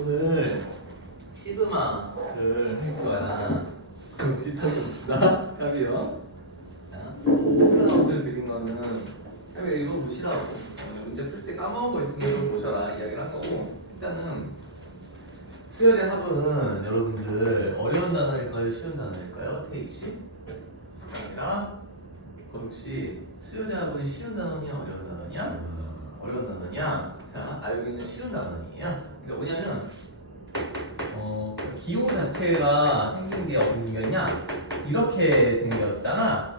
오늘 시그마를 할 거야. 그럼 시타기 봅시다. 까비요. 자, 홈런아웃을 드린 거는 까비 이거 보시라고. 문제 풀 때 까먹은 거 있으면 좀 보셔라 이야기를 한 거고. 일단은 수열의 합은 여러분들 어려운 단어일까요? 쉬운 단어일까요? 태희씨? 아니라 거북씨 수열의 합은 쉬운 단어냐 어려운 단어냐? 어려운 단어냐? 자, 여기는 쉬운 단어이에요. 그러니까 뭐냐면 기호 자체가 생긴 게 어떻게 생겼냐? 이렇게 생겼잖아.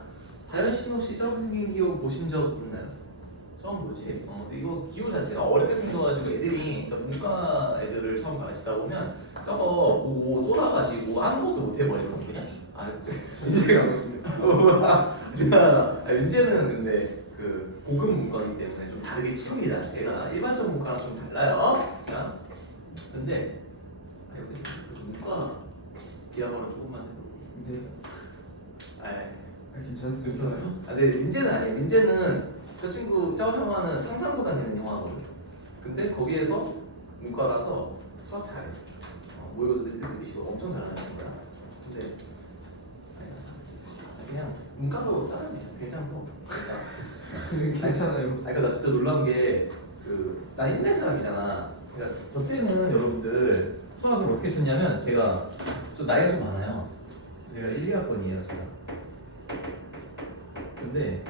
다현씨 혹시 처음 생긴 기호 보신 적 있나요? 처음 보지? 이거 기호 자체가 어렵게 생겨가지고 애들이, 그러니까 문과 애들을 처음 가르치다 보면 저거 보고 쫄아가지고 아무것도 못 해버리거든 그냥. 민재가 하고 있습니다. 미안하다. 민재는 근데 그 고급 문과이기 때문에 좀 다르게 칩니다. 제가 일반적 문과랑 좀 달라요. 자, 근데 문과 기하거나 조금만 해도. 네. 괜찮습니다. 근데 민재는 아니에요. 민재는 저 친구 저 형아는 상상보다 되는 영화거든. 근데 거기에서 문과라서 수학 잘해. 모의고사 낼 때도 미시고 엄청 잘하는 거야. 근데 그냥 문과도 사람이야. 괜찮고. 괜찮아요. 그러니까 나 진짜 놀란 게 나 옛날 사람이잖아. 그러니까 저 때는 여러분들 수학을 어떻게 쳤냐면 제가 좀 나이가 좀 많아요. 제가 1, 2학번이에요 제가. 근데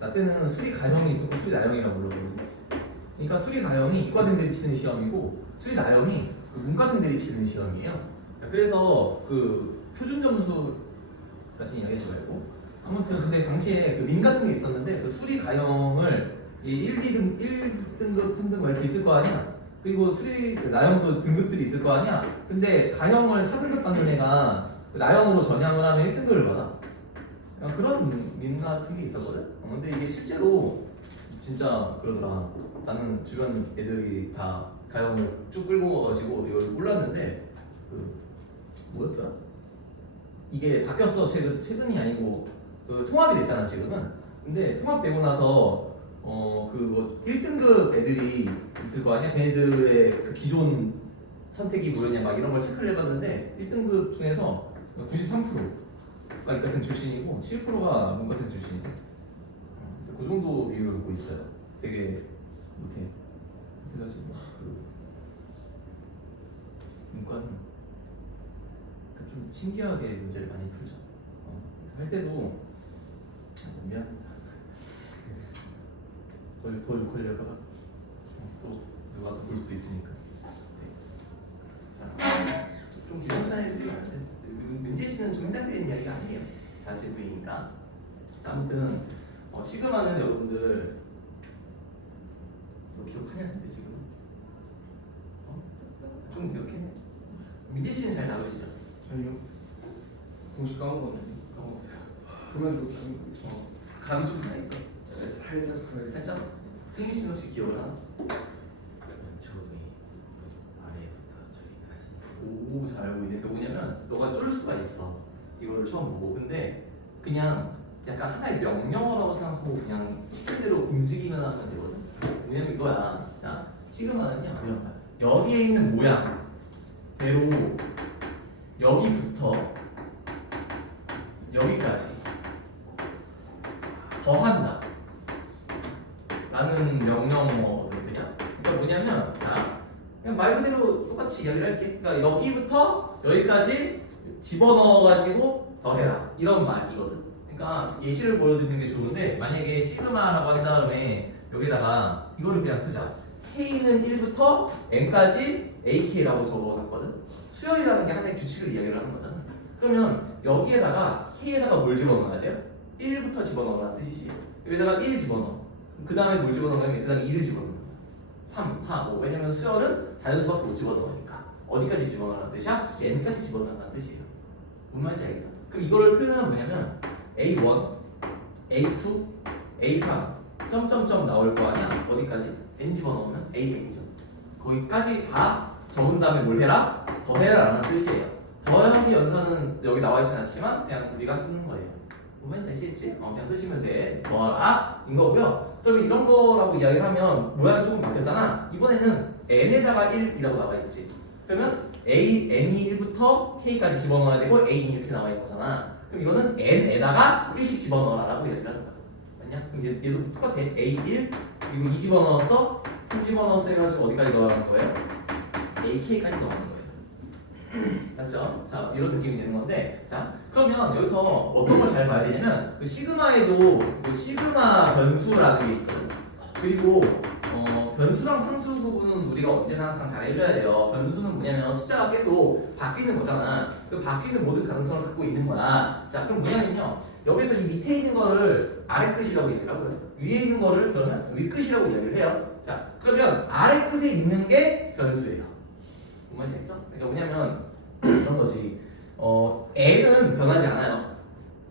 나 때는 수리 가형이 있었고 수리 나형이라고 부르거든요. 그러니까 수리 가형이 이과생들이 치는 시험이고 수리 나형이 문과생들이 치는 시험이에요. 그래서 표준 점수까지 이야기하지 말고 아무튼 근데 당시에 민 같은 게 있었는데 수리 가형을 1등급, 등급 이렇게 있을 거 아니야. 그리고 수리 나형도 등급들이 있을 거 아니야. 근데 가형을 4등급 받는 애가 나형으로 전향을 하면 1등급을 받아. 그런 민 같은 게 있었거든. 근데 이게 실제로 진짜 그러더라. 나는 주변 애들이 다 가형을 쭉 끌고 가가지고 이걸 몰랐는데 뭐였더라? 이게 바뀌었어. 최근이 아니고 통합이 됐잖아 지금은. 근데 통합되고 나서 1등급 애들이 있을 거 아니야? 걔네들의 그 기존 선택이 뭐였냐 막 이런 걸 체크를 해봤는데 1등급 중에서 93%가 이과생 출신이고 7%가 문과생 출신이고 그 정도 비율을 갖고 있어요. 되게 못해. 그래가지고 문과는 좀 신기하게 문제를 많이 풀죠. 그래서 할 때도 미안. 걸려가 또 누가 또 볼 수도 있으니까. 네. 자, 좀 기성찬 애들이 많은데 민재 씨는 좀 해당되는 이야기가 아니에요. 자신 부이니까. 아무튼 시그마는 여러분들 너 기억하냐 근데 지금? 좀 기억해. 민재 씨는 잘 나오시죠? 아니요. 공식 까먹었네. 까먹었어요. 그만 좀 까먹고. 감 좀 살아있어. 살짝? 승민 씨는 혹시 기억을 하나? 왼쪽이 아래부터 저기까지. 오, 잘 알고 있네. 그게 뭐냐면 너가 쫄 수가 있어. 이거를 처음 보고. 근데 그냥 약간 하나의 명령어라고 생각하고 그냥 시킨 대로 움직이면 하면 되거든. 뭐냐면 이거야. 자, 시그마는요. 여기에 있는 모양대로 여기부터 여기까지 더한다 라는 명령어거든 그냥. 그러니까 뭐냐면 그냥 말 그대로 똑같이 이야기를 할게. 그러니까 여기부터 여기까지 집어넣어가지고 더해라 이런 말이거든. 그러니까 예시를 보여드리는 게 좋은데 만약에 시그마라고 한 다음에 여기다가 이거를 그냥 쓰자. K는 1부터 N까지 AK라고 적어놨거든. 수열이라는 게 하나의 규칙을 이야기를 하는 거잖아. 그러면 여기에다가 K에다가 뭘 집어넣어야 돼요? 1부터 집어넣으라는 뜻이지. 여기다가 1 집어넣어. 그 다음에 뭘 집어넣으면 그 다음에 2를 집어넣는 거야. 3, 4, 5. 왜냐면 수열은 자연수밖에 못 집어넣으니까. 어디까지 집어넣으라는 뜻이야? N까지 집어넣으라는 뜻이에요. 뭔 말인지 알겠어? 그럼 이거를 표현하면 뭐냐면 A1, A2, A3 점점점 나올 거 아니야? 어디까지? N 집어넣으면 A1이죠. 거기까지 다 적은 다음에 뭘 해라? 더해라 라는 뜻이에요. 더하기 연산은 여기 나와 있진 않지만 그냥 우리가 쓰는 거예요. 보면 잘 쓰겠지? 그냥 쓰시면 돼. 더하라 인 거고요. 그러면 이런 거라고 이야기를 하면 모양이 조금 바뀌었잖아. 이번에는 n에다가 1이라고 나와 있지. 그러면 n이 1부터 k까지 집어넣어야 되고 n이 이렇게 나와 있는 거잖아. 그럼 이거는 n에다가 1씩 집어넣어라라고 얘기를 하는 거야. 맞냐? 그럼 얘도 똑같아. a1 그리고 2 집어넣었어. 3 집어넣었어 해가지고 어디까지 넣어가는 거예요? ak까지 넣어가는 거예요. 맞죠? 자, 이런 느낌이 되는 건데, 자, 그러면 여기서 어떤 걸 잘 봐야 되냐면, 그 시그마에도 그 시그마 변수라는 게 있거든. 그리고 변수랑 상수 부분은 우리가 언제나 항상 잘 해줘야 돼요. 변수는 뭐냐면 숫자가 계속 바뀌는 거잖아. 그 바뀌는 모든 가능성을 갖고 있는 거야. 자, 그럼 뭐냐면요, 여기서 이 밑에 있는 거를 아래 끝이라고 얘기를 하고요. 위에 있는 거를 그러면 위 끝이라고 얘기를 해요. 자, 그러면 아래 끝에 있는 게 변수예요. 뭔 말인지 알겠어? 그러니까 뭐냐면 이런 거지. n은 변하지 않아요.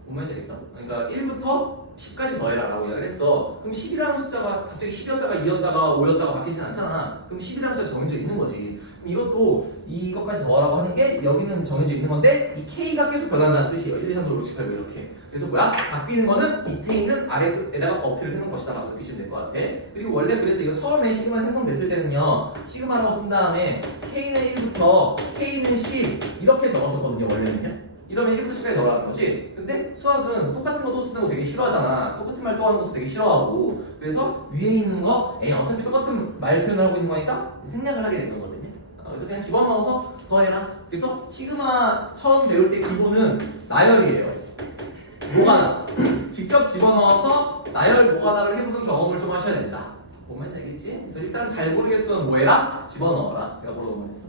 뭔 말인지 알겠어? 그러니까 1부터 10까지 더해라라고 이야기를 했어. 그럼 10이라는 숫자가 갑자기 10이었다가 2였다가 5였다가 바뀌진 않잖아. 그럼 10이라는 숫자 정해져 있는 거지. 그럼 이것도 이것까지 더하라고 하는 게 여기는 정해져 있는 건데 이 k가 계속 변한다는 뜻이에요. 1, 2, 3, 4, 5, 6, 7, 8 이렇게. 그래서 뭐야? 바뀌는 거는 밑에 있는 아래 끝에다가 어필을 해놓은 것이다 라고 느끼시면 될 것 같아. 그리고 원래 그래서 이거 처음에 시그마 생성됐을 때는요, 시그마라고 쓴 다음에 k는 1부터 k는 10 이렇게 적었었거든요. 원래는요. 이러면 1부터 10까지 넣으라는 거지. 근데 수학은 똑같은 거 또 쓰는 거 되게 싫어하잖아. 똑같은 말 또 하는 것도 되게 싫어하고. 그래서 위에 있는 거 어차피 똑같은 말 표현을 하고 있는 거니까 생략을 하게 된 거거든요. 그래서 그냥 집어넣어서 더해라. 그래서 시그마 처음 배울 때 기본은 나열이에요. 뭐가나 직접 집어넣어서 나열 뭐가나를 해보는 경험을 좀 하셔야 된다. 보면 되겠지? 그래서 일단 잘 모르겠으면 뭐해라? 집어넣어라. 내가 뭐라고 말했어?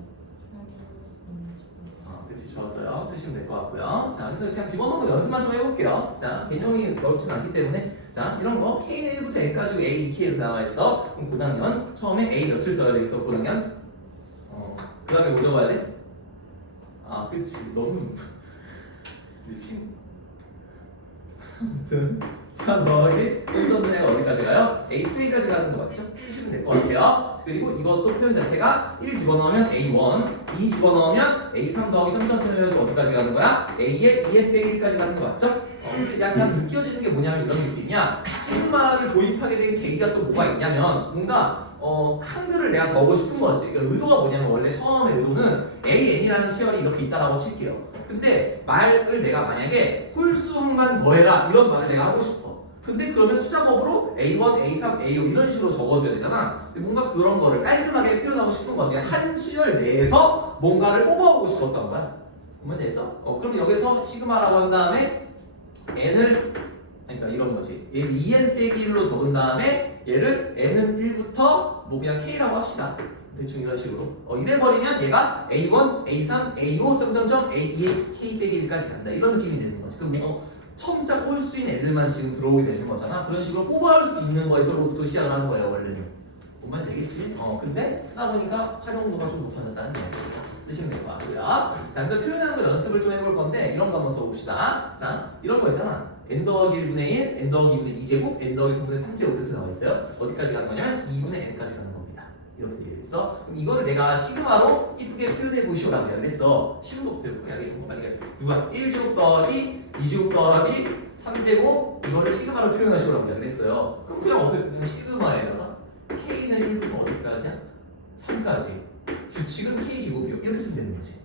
그치, 좋았어요. 쓰시면 될 것 같고요. 자, 그래서 그냥 집어넣는 거 연습만 좀 해볼게요. 자, 개념이 어렵진 않기 때문에. 자, 이런 거 K는 1부터 N까지 A, 2, K로 나와 있어. 그럼 고당연 처음에 A 몇을 써야 되겠어, 고당연? 그 다음에 뭐 적어야 돼? 아, 그치. 너무 리핑. 아무튼 자, 더하기 손전등가 어디까지 가요? A2A까지 가는 거 맞죠? 쓰시면 될 것 같아요. 그리고 이것도 표현 자체가 1 집어넣으면 A1, 2 집어넣으면 A3 더하기 점점점 해서 어디까지 가는 거야? A에 2에 빼기 1까지 가는 거 맞죠? 그래서 약간 느껴지는 게 뭐냐면 이런 느낌이야. 시그마를 도입하게 된 계기가 또 뭐가 있냐면 뭔가 한글을 내가 더하고 싶은 거지. 그러니까 의도가 뭐냐면 원래 처음에 의도는 AN이라는 수열이 이렇게 있다라고 칠게요. 근데 말을 내가 만약에 홀수함만 더해라 이런 말을 내가 하고 싶어. 근데 그러면 숫자법으로 A1, A3, A5 이런 식으로 적어줘야 되잖아. 근데 뭔가 그런 거를 깔끔하게 표현하고 싶은 거지. 한 수열 내에서 뭔가를 뽑아보고 싶었던 거야. 뭔지 알겠어? 그럼 여기서 시그마라고 한 다음에 n을 그러니까 이런 거지. 얘를 2n 빼기 1로 적은 다음에 얘를 n은 1부터 뭐 그냥 k라고 합시다. 대충 이런 식으로. 이래버리면 얘가 A1, A3, A5, 점점점 A2에 K 빼기 1까지 간다. 이런 느낌이 되는 거지. 그럼 처음자 홀수인 애들만 지금 들어오게 되는 거잖아. 그런 식으로 뽑아올 수 있는 거에서부터 시작을 하는 거예요, 원래는. 뭔 말인지 알겠지? 근데 쓰다 보니까 활용도가 좀 높아졌다는 얘기입니다. 쓰시면 될 것 같고요. 자, 그래서 표현하는 거 연습을 좀 해볼 건데 이런 거 한번 써봅시다. 자, 이런 거 있잖아. n 더하기 1분의 1, n 더하기 2분의 2제곱, n 더하기 3분의 3제곱 이렇게 나와 있어요. 어디까지 가는 거냐면 2분의 n까지 가는 겁니다. 이렇게 되어 있어. 그럼 이거를 내가 시그마로 이쁘게 표현해 보시오라고 얘기를 했어. 쉬운 거부터 해볼까? 이런 거 만약에 누가 1제곱 더하기 2제곱 더하기 3제곱 이거를 시그마로 표현하시오라고 얘기를 했어요. 그럼 그냥 어떻게 그냥 시그마에다가 k는 1부터 어디까지야? 3까지. 규칙은 k제곱이요. 이렇게 쓰면 되는 거지.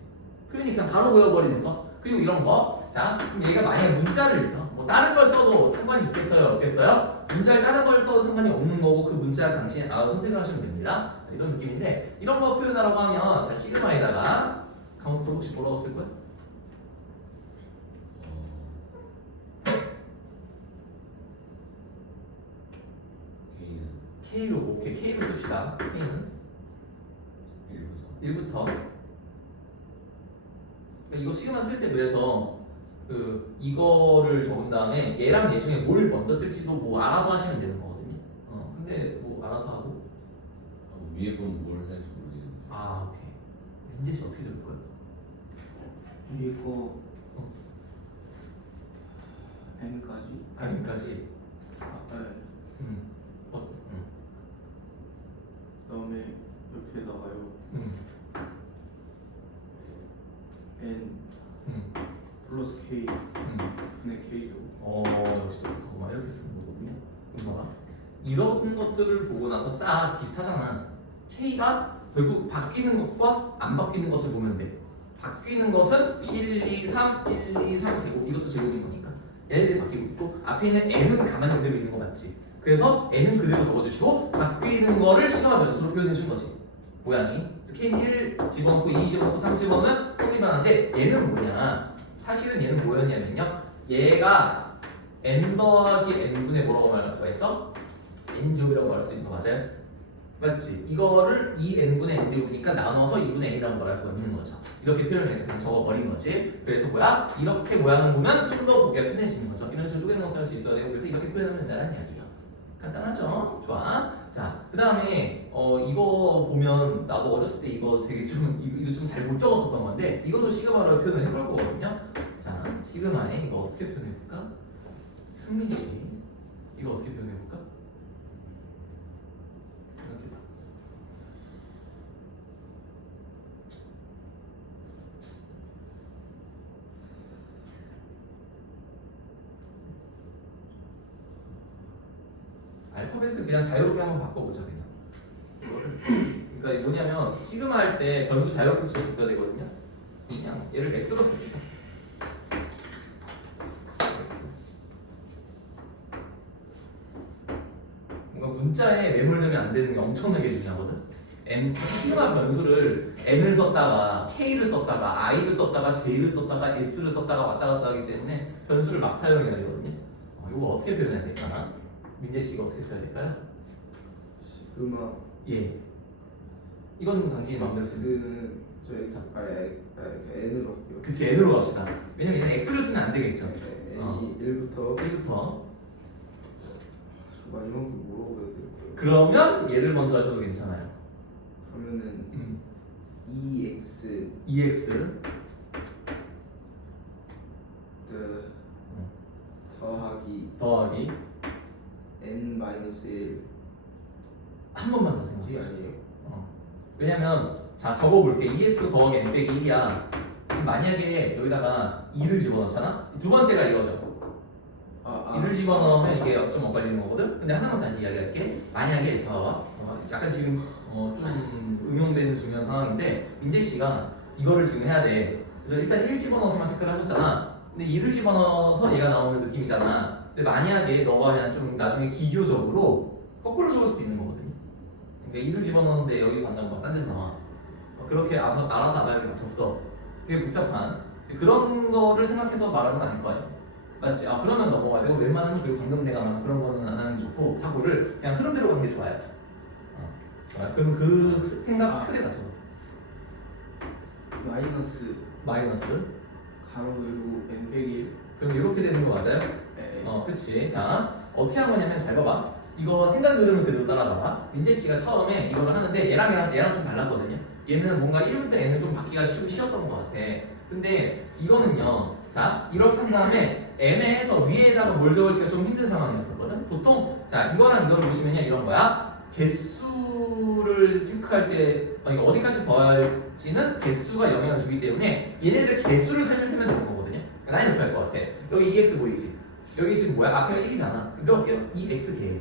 표현이 그냥 바로 보여버리는 거. 그리고 이런 거. 자, 그럼 얘가 만약에 문자를 써. 뭐 다른 걸 써도 상관이 있겠어요? 없겠어요? 문자를 다른 걸 써도 상관이 없는 거고 그 문자를 당신이 알아서 선택을 하시면 됩니다. 자, 이런 느낌인데 이런 거 표현하라고 하면 자, 시그마에다가 카운트 혹시 뭐라고 쓸 거야? K로 오케이. K로 씁시다. K는 1부터 이거 시그마 쓸 때 그래서 이거를 적은 다음에 얘랑 얘 중에 뭘 먼저 쓸지도 뭐 알아서 하시면 되는 거거든요. 근데 뭐 알아서 하고 위에 건 뭘 해서 모르겠는데. 아 오케이. 민재 씨 어떻게 적을 거야? 위에 거 n까지. N까지. 네. 그다음에 옆에다가요. n 플러스 k 분의 k죠. 역시 잠깐만 이렇게 쓰는 거거든요. 그럼 봐라. 이런 것들을 보고 나서 딱 비슷하잖아. K가 결국 바뀌는 것과 안 바뀌는 것을 보면 돼. 바뀌는 것은 1, 2, 3, 1, 2, 3 제곱. 이것도 제곱인 거니까. 얘네들이 바뀌고 있고 앞에 있는 n은 가만히 그대로 있는 거 맞지? 그래서 n은 그대로 적어주시고 바뀌는 거를 시간 변수로 표현해 준 거지. 모양이. 그래서 k는 1 집어넣고 2 집어넣고 3 집어넣으면 성립하는데 얘는 뭐냐? 사실은 얘는 뭐였냐면요. 얘가 n 더하기 n분의 뭐라고 말할 수가 있어? n제곱이라고 말할 수 있는 거 맞아요? 맞지? 이거를 2n분의 n제곱이니까 나눠서 2분의 n이라고 말할 수가 있는 거죠. 이렇게 표현을 그냥 적어버린 거지. 그래서 뭐야? 이렇게 모양을 보면 좀 더 보기가 편해지는 거죠. 이런 식으로 쪼개는 것도 할 수 있어야 돼요. 그래서 이렇게 표현하면 된다는 이야기예요. 간단하죠? 좋아. 자, 그 다음에 이거 보면 나도 어렸을 때 이거 되게 좀 이거 좀 잘 못 적었었던 건데 이것도 시그마로 표현을 해볼 거거든요. 자, 시그마에 이거 어떻게 표현해볼까? 승리시 이거 어떻게 표현해볼까? 이렇게 봐. 알파벳을 그냥 자유롭게 한번 바꿔보자 그냥. 이거를. 그러니까 이게 뭐냐면 시그마 할 때 변수 자유롭게 쓸 수 있어야 되거든요. 그냥 얘를 x로 씁시다. 뭔가 문자에 매몰되면 안 되는 게 엄청나게 중요하거든. 시그마 변수를 n을 썼다가 k를 썼다가 i를 썼다가 j를 썼다가 s를 썼다가 왔다 갔다 하기 때문에 변수를 막 사용해야 되거든요. 이거 어떻게 표현해야 될까나? 민재 씨가 어떻게 써야 될까요? 시그마 예. 이건 당신이 마음대로 쓰는. x는 저 x n으로 할게요. 그치 n으로 갑시다. 왜냐면 얘는 x를 쓰면 안 되겠죠. n이 1부터 1부터. 마지막에 뭐라고 해야 될까요? 그러면 얘를 먼저 하셔도 괜찮아요. 그러면은 2x 2x 더하기 n-1 한 번만 더 이게 생각해. 아니에요? 왜냐면 자 적어볼게. 2x 더하기 n 빼기 1이야. 만약에 여기다가 2를 집어넣잖아. 두 번째가 이거죠. 2를 집어넣으면 이게 좀 엇갈리는 거거든. 근데 하나만 다시 이야기할게. 만약에 봐봐. 약간 지금 좀 응용되는 중요한 상황인데 민재 씨가 이거를 지금 해야 돼. 그래서 일단 1 집어넣어서만 체크를 하셨잖아. 근데 2를 집어넣어서 얘가 나오는 느낌이잖아. 근데 만약에 너가 그냥 좀 나중에 기교적으로 거꾸로 적을 수도 있는 거거든요. 그러니까 2를 집어넣는데 여기서 안 나오고 막 딴 데서 나와. 그렇게 알아서 아다리를 맞췄어. 되게 복잡한 그런 거를 생각해서 말하는 건 아닐 거예요. 맞지? 그러면 넘어가야 되고 웬만하면 그리고 방금 내가 말한 그런 거는 안 하는 게 좋고 사고를 그냥 흐름대로 가는 게 좋아요. 좋아요. 그럼 그 생각 틀에 맞춰. 마이너스 가로 열고 n 빼기 1. 그럼 이렇게 되는 거 맞아요? 그치. 자, 어떻게 한 거냐면 잘 봐봐. 이거 생각 흐름을 그대로 따라가봐. 민재 씨가 처음에 이거를 하는데 얘랑 좀 달랐거든요. 얘는 뭔가 1부터 n은 좀 받기가 쉬웠던 것 같아. 근데 이거는요. 자, 이렇게 한 다음에 애매해서 위에다가 뭘 적을지가 좀 힘든 상황이었었거든. 보통 자 이거랑 이거를 보시면요 이런 거야. 개수를 체크할 때 이거 어디까지 더할지는 개수가 영향을 주기 때문에 얘네들 개수를 살짝 세면 되는 거거든요. 나이 높게 할 것 같아. 여기 2x 보이지? 여기 지금 뭐야? 앞에가 1이잖아. 몇 개요? 2x 개.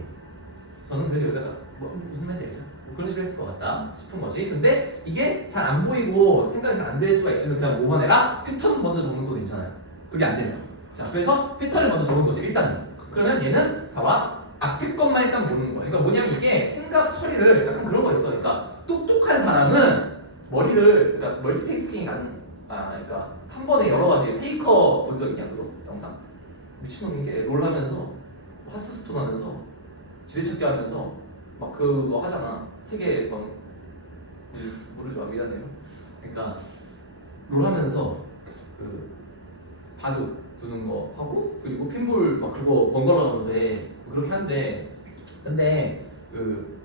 저는 그래서 여기다가 무슨 말인지 알죠? 그런 식으로 했을 것 같다 싶은 거지. 근데 이게 잘 안 보이고 생각이 잘 안 될 수가 있으면 그냥 뭐만 해라? 패턴 먼저 적는 것도 괜찮아요. 그게 안 되면. 자, 그래서 패턴을 먼저 적은 거지, 일단은. 그러면 얘는 봐봐. 앞에 것만 일단 보는 거야. 그러니까 뭐냐면 이게 생각 처리를 약간 그런 거 있어. 그러니까 똑똑한 사람은 머리를, 그러니까 멀티태스킹이 그러니까 한 번에 여러 가지 페이커 본 적 있냐, 그거? 영상? 미친놈인 게 롤하면서, 하스스톤 하면서, 지뢰찾기 하면서, 막 그거 하잖아. 세계 번, 모르지 마, 미안해요. 그러니까 롤하면서 그 바둑 두는 거 하고 그리고 핀볼 막 그거 번갈아 가면서 해. 그렇게 한대. 근데 그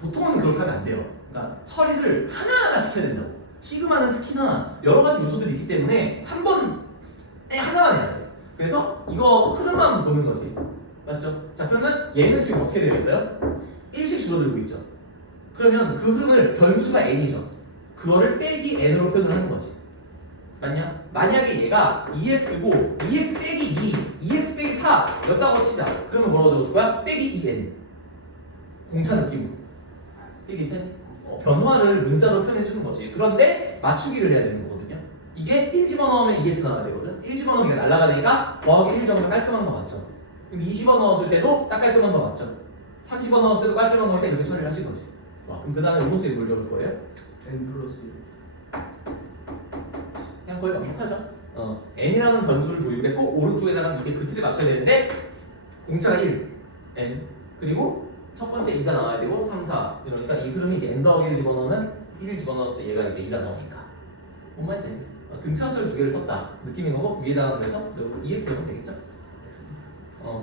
보통은 그렇게 하면 안 돼요. 그러니까 처리를 하나하나 시켜야 된다고. 시그마는 특히나 여러 가지 요소들이 있기 때문에 한 번에 하나만 해야 돼. 그래서 이거 흐름만 보는 거지. 맞죠? 자, 그러면 얘는 지금 어떻게 되어 있어요? 1씩 줄어들고 있죠. 그러면 그 흐름을 변수가 n이죠. 그거를 빼기 n으로 표현을 하는 거지. 맞냐? 만약에 얘가 2x고 2x 빼기 2, 2x 빼기 4였다고 치자. 그러면 뭐라고 적었을 거야? 빼기 2n. 공차 느낌. 이게 괜찮니? 변화를 문자로 표현해 주는 거지. 그런데 맞추기를 해야 되는 거거든요. 이게 1 집어넣으면 2x 나와야 되거든. 1 집어넣으면 이게 날아가니까 더하기 1 적으면 깔끔한 거 맞죠? 그럼 2 집어넣었을 때도 딱 깔끔한 거 맞죠? 3 집어넣었을 때도 깔끔한 거일 때 이렇게 처리를 하신 거지. 좋아. 그럼 그 다음에 오른쪽에 뭘 적을 거예요? n 플러스 그냥 거의 완벽하죠. n이라는 변수를 도입을 했고 오른쪽에다가 이제 그 틀에 맞춰야 되는데 공차가 1, n 그리고 첫 번째 2가 나와야 되고 3, 4 이러니까 이 흐름이 이제 n 더하기 1 집어넣으면 1 집어넣었을 때 얘가 이제 2가 나오니까 뭔 말인지 알겠어? 등차수를 두 개를 썼다 느낌인 거고 위에다가 그래서 EX 적으면 되겠죠?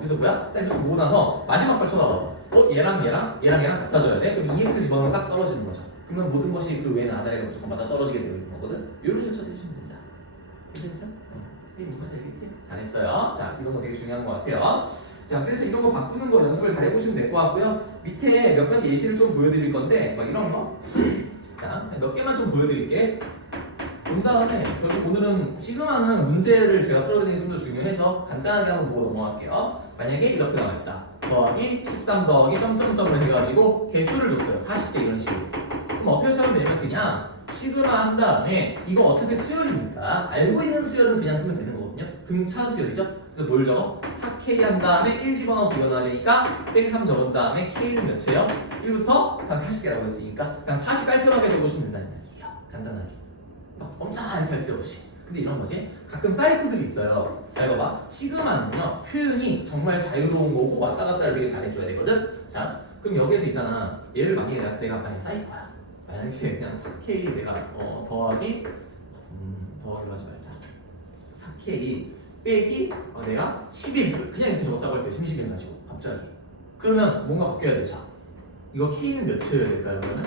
그래서 뭐야? 딱 이렇게 모으고 나서 마지막 걸 쳐다봐. 얘랑 같아져야 돼? 그럼 EX 집어넣으면 딱 떨어지는 거죠. 그러면 모든 것이 그 외에 아다리가 무조건 맞아 떨어지게 되어 있는 거거든. 이런 식으로 쳐주시면 됩니다. 괜찮죠? 이게 무슨 말인지 알겠지? 잘했어요. 자, 이런 거 되게 중요한 것 같아요. 자, 그래서 이런 거 바꾸는 거 연습을 잘 해보시면 될 것 같고요. 밑에 몇 가지 예시를 좀 보여드릴 건데, 막 이런 거. 자, 몇 개만 좀 보여드릴게. 본 다음에, 결국 오늘은 시그마는 문제를 제가 풀어드리는 게 좀 더 중요해서 간단하게 한번 보고 넘어갈게요. 만약에 이렇게 나와있다. 더하기 13 더하기 점점점을 해가지고 개수를 줬어요. 40대 이런 식으로. 그럼 어떻게 쓰면 되냐면 그냥 시그마 한 다음에 이거 어차피 수열이니까 알고 있는 수열은 그냥 쓰면 되는 거거든요. 등차 수열이죠. 그래서 뭘 적어? 4K 한 다음에 1 집어넣어서 이거 나와야 되니까 빼기 3 적은 다음에 K는 몇이에요? 1부터 한 40개라고 했으니까 그냥 40 깔끔하게 적어주면 된다는 얘기예요. 간단하게. 막 엄청 이렇게 할 필요 없이. 근데 이런 거지. 가끔 사이코들이 있어요. 잘 봐봐. 시그마는요 표현이 정말 자유로운 거고 왔다 갔다를 되게 잘해줘야 되거든. 자, 그럼 여기에서 있잖아. 얘를 만약에 내가 만약에 사이코야. 만약에 그냥 4K 내가 더하기 더하기로 하지 말자. 4K 빼기 내가 11 그냥 이렇게 적었다고 할게요. 31 가지고 갑자기. 그러면 뭔가 바뀌어야 되죠. 이거 K는 몇이어야 될까요? 그러면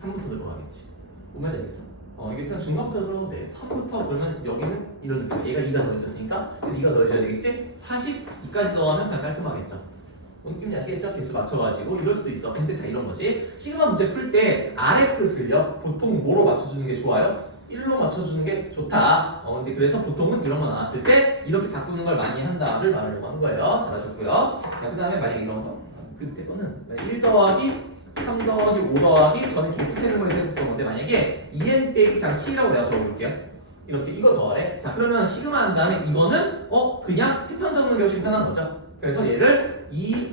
3부터 들어가겠지. 뭔 말인지 알겠어? 이게 그냥 중간부터 들어가도 돼. 3부터 그러면 여기는 이런 느낌. 얘가 2가 더해졌으니까 2가 더해져야 되겠지? 42까지 더하면 그냥 깔끔하겠죠. 뭔 느낌인지 아시겠죠? 개수 맞춰가지고 이럴 수도 있어. 근데 자 이런 거지. 시그마 문제 풀 때 아래 끝을요 보통 뭐로 맞춰주는 게 좋아요? 1로 맞춰주는 게 좋다. 근데 그래서 보통은 이런 거 나왔을 때 이렇게 바꾸는 걸 많이 한다를 말하려고 한 거예요. 잘하셨고요. 자, 그 다음에 만약 이런 거. 그때 거는 1 더하기 3 더하기 5 더하기 저는 개수 세는 걸 했었던 건데 만약에 2n 빼기 그냥 7이라고 내가 적어볼게요. 이렇게 이거 더하래. 자 그러면 시그마 한 다음에 이거는 그냥 패턴 적는 게 훨씬 편한 거죠. 그래서 얘를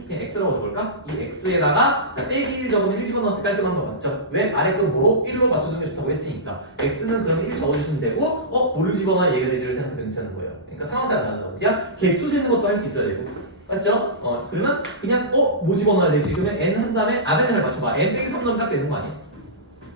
그냥 x라고 적을까? 이 x에다가 빼기 1 적으면 1 집어넣었을 때 깔끔한 거 맞죠? 왜? 아래 건 뭐로? 1로 맞춰주는 게 좋다고 했으니까 x는 그러면 1 적어주시면 되고 5를 집어넣어야 얘가 되지를 생각하면 괜찮은 거예요. 그러니까 상황 따라 다르다고. 그냥 개수 세는 것도 할 수 있어야 되고 맞죠? 그러면 그냥 뭐 집어넣어야 되지? 그러면 n 한 다음에 아다리 잘 맞춰봐. n 빼기 3 넣으면 딱 되는 거 아니야?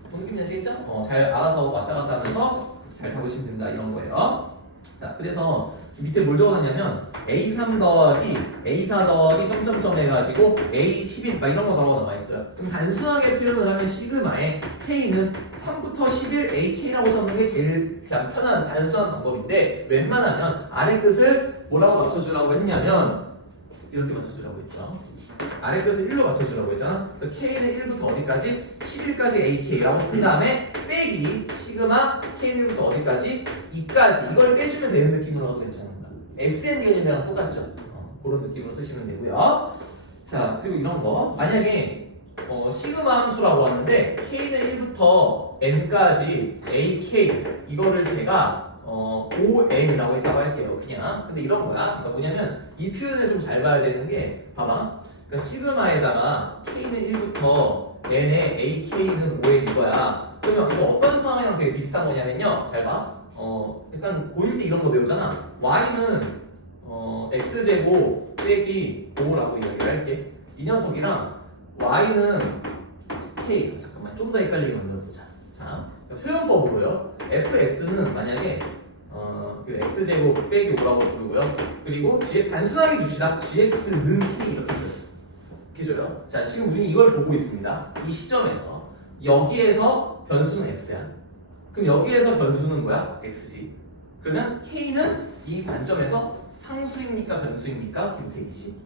뭔 느낌인지 아시겠죠? 잘 알아서 왔다 갔다 하면서 잘 잡으시면 된다 이런 거예요. 자 그래서 밑에 뭘 적어놨냐면 A3 더하기 A4 더하기 점점점 해가지고 A11 막 이런 거 나와 있어요. 좀 단순하게 표현을 하면 시그마의 K는 3부터 11 AK라고 적는 게 제일 그냥 편한 단순한 방법인데 웬만하면 아래 끝을 뭐라고 맞춰주라고 했냐면 이렇게 맞춰주라고 했죠. 아래 끝을 1로 맞춰주라고 했잖아. 그래서 K는 1부터 어디까지? 11까지 AK라고 쓴 다음에 빼기 시그마 K는 1부터 어디까지? 2까지 이걸 빼주면 되는 느낌으로 하도 괜찮은 거야. SN 개념이랑 똑같죠. 그런 느낌으로 쓰시면 되고요. 자 그리고 이런 거 만약에 시그마 함수라고 하는데 K는 1부터 N까지 AK 이거를 제가 ON이라고 했다고 할게요. 그냥 근데 이런 거야. 그러니까 뭐냐면 이 표현을 좀 잘 봐야 되는 게 봐봐. 그러니까 시그마에다가 K는 1부터 N에 AK는 5N 이거야. 그러면 이거 어떤 상황이랑 되게 비슷한 거냐면요. 잘 봐. 약간 고1 때 이런 거 배우잖아. Y는 X제곱 빼기 5라고 이야기를 할게. 이 녀석이랑 Y는 K 잠깐만 좀 더 헷갈리게 만들어보자. 자 표현법으로요. fx는 만약에 그 x제곱 빼기 5라고 부르고요. 그리고 단순하게 줍시다. gx는 k 이렇게 줘요. 이렇게 줘요. 자 지금 우리는 이걸 보고 있습니다. 이 시점에서 여기에서 변수는 x야. 그럼 여기에서 변수는 뭐야? x지. 그러면 k는 이 관점에서 상수입니까? 변수입니까? 김태희 씨.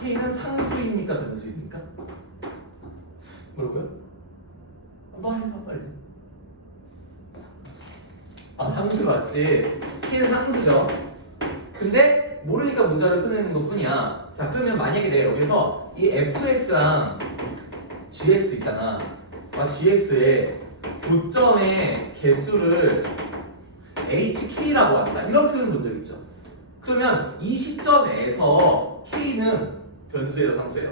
k는 상수입니까? 변수입니까? 뭐라고요? 빨리. 상수 맞지? k는 상수죠. 근데 모르니까 문자를 푸는 것 뿐이야. 자 그러면 만약에 내가 여기서 이 fx랑 gx 있잖아. gx의 교점의 개수를 hk라고 한다. 이런 표현 본 적 있죠? 그러면 이 시점에서 k는 변수예요, 상수예요?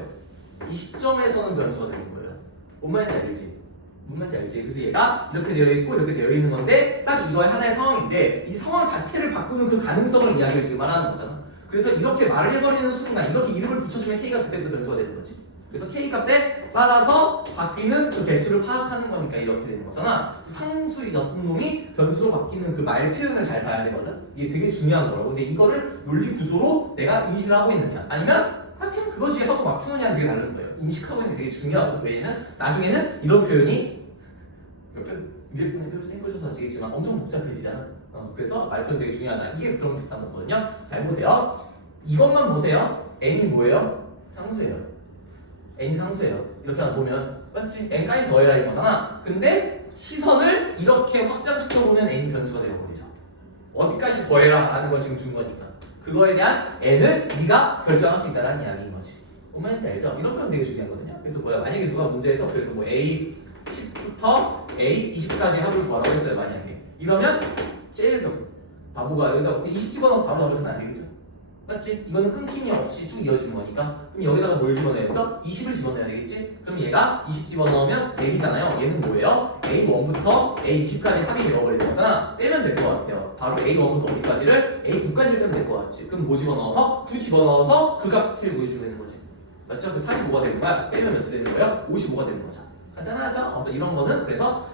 이 시점에서는 변수가 되는 거예요. 뭔 말인지 알지? 뭔 말인지 알지? 그래서 얘가 이렇게 되어 있고 이렇게 되어 있는 건데 딱 이거의 하나의 상황인데 이 상황 자체를 바꾸는 그 가능성을 이야기를 지금 말하는 거잖아. 그래서 이렇게 말을 해버리는 순간 이렇게 이름을 붙여주면 k가 그때부터 변수가 되는 거지. 그래서 k 값에 따라서 바뀌는 그 개수를 파악하는 거니까 이렇게 되는 거잖아. 상수였던 놈이 변수로 바뀌는 그 말 표현을 잘 봐야 되거든. 이게 되게 중요한 거라고. 근데 이거를 논리 구조로 내가 인식을 하고 있느냐 아니면 그냥 그것이 하고 막 푸느냐는 되게 다른 거예요. 인식하고 있는 게 되게 중요하거든. 왜냐면 나중에는 이런 표현이 위에 분이 해보셔서 아시겠지만 엄청 복잡해지잖아. 그래서 말표는 되게 중요하다. 이게 그런 비슷한 거거든요. 잘 보세요. 이것만 보세요. n이 뭐예요? 상수예요. n이 상수예요. 이렇게 보면 맞지? n까지 더해라 이거잖아. 근데 시선을 이렇게 확장시켜보면 n이 변수가 되어버리죠. 어디까지 더해라 라는 걸 지금 준 거니까 그거에 대한 n을 네가 결정할 수 있다는 이야기인 거지. 뭔 말인지 알죠? 이런 표현 되게 중요하거든요. 그래서 뭐야? 만약에 누가 문제에서 그래서 뭐 a 10부터 a 20까지 합을 구하라고 했어요. 만약에 이러면 제일 바보가 여기다 20 집어넣어서 바로 답을 쓰면 안 되겠죠? 맞지? 이거는 끊김이 없이 쭉 이어지는 거니까 그럼 여기다가 뭘 집어넣어서 20을 집어넣어야 되겠지? 그럼 얘가 20 집어넣으면 a잖아요. 얘는 뭐예요? a1부터 a20까지 합이 되어버리는 거잖아. 빼면 될 것 같아요. 바로 a1부터 어디까지를 a2까지 빼면 될 것 같지. 그럼 뭐 집어넣어서? 9 집어넣어서 그 값을 구해주면 되는 거지. 맞죠? 그 45가 되는 거야. 빼면 몇이 되는 거예요? 55가 되는 거죠. 간단하죠? 그래서 이런 거는 그래서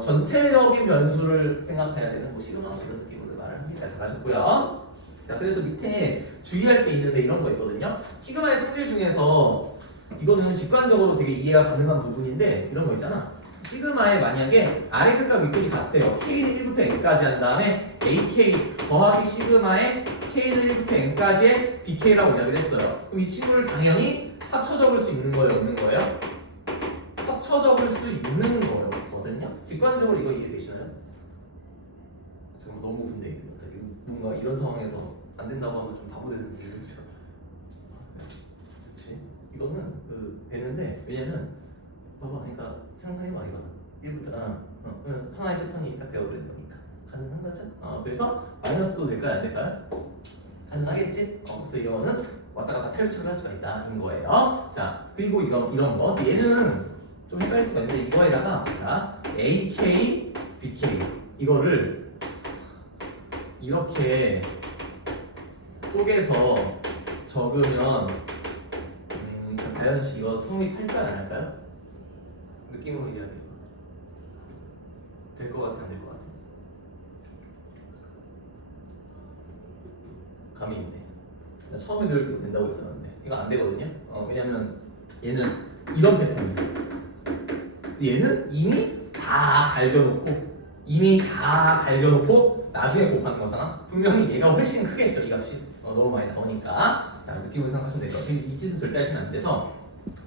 전체적인 변수를 생각해야 되는 뭐 시그마 이런 느낌으로 말을 합니다. 잘하셨고요. 자, 그래서 밑에 주의할 게 있는데 이런 거 있거든요. 시그마의 성질 중에서 이거는 직관적으로 되게 이해가 가능한 부분인데 이런 거 있잖아. 시그마에 만약에 아래 끝과 윗 끝이 같아요. k는 1부터 n까지 한 다음에 ak 더하기 시그마에 k는 1부터 n까지의 bk라고 이야기를 했어요. 그럼 이 친구를 당연히 합쳐 적을 수 있는 거예요? 없는 거예요? 합쳐 적을 수 있는 거거든요. 직관적으로 이거 이해되시나요? 지금 너무 근데 이거 뭔가 이런 상황에서 안 된다고 하면 좀 바보 되는 느낌이죠. 그렇지? 이거는 되는데 왜냐면 봐봐, 그러니까 생각해봐 이거 1부터 하나의 패턴이 딱 되어버리는 거니까 가능한 거죠. 그래서 마이너스도 될까요? 안 될까요? 가능하겠지? 그래서 이거는 왔다 갔다 탈출을 할 수가 있다는 거예요. 자, 그리고 이런 거 얘는 좀 헷갈릴 수가 있는데 이거에다가 자 AK, BK 이거를 이렇게 쪼개서 적으면 다현 씨 이거 성립할까요? 안 할까요? 느낌으로 이야기해. 될 것 같아, 안 될 것 같아? 감이 있네. 처음에 그렇게 된다고 했었는데 이거 안 되거든요. 왜냐면 얘는 이런 패턴이에요. 얘는 이미 다 갈겨놓고 나중에 곱하는 거잖아. 분명히 얘가 훨씬 크겠죠, 이 값이. 너무 많이 나오니까. 자, 느낌으로 생각하시면 될 것 같아요. 이 짓은 절대 하시면 안 돼서.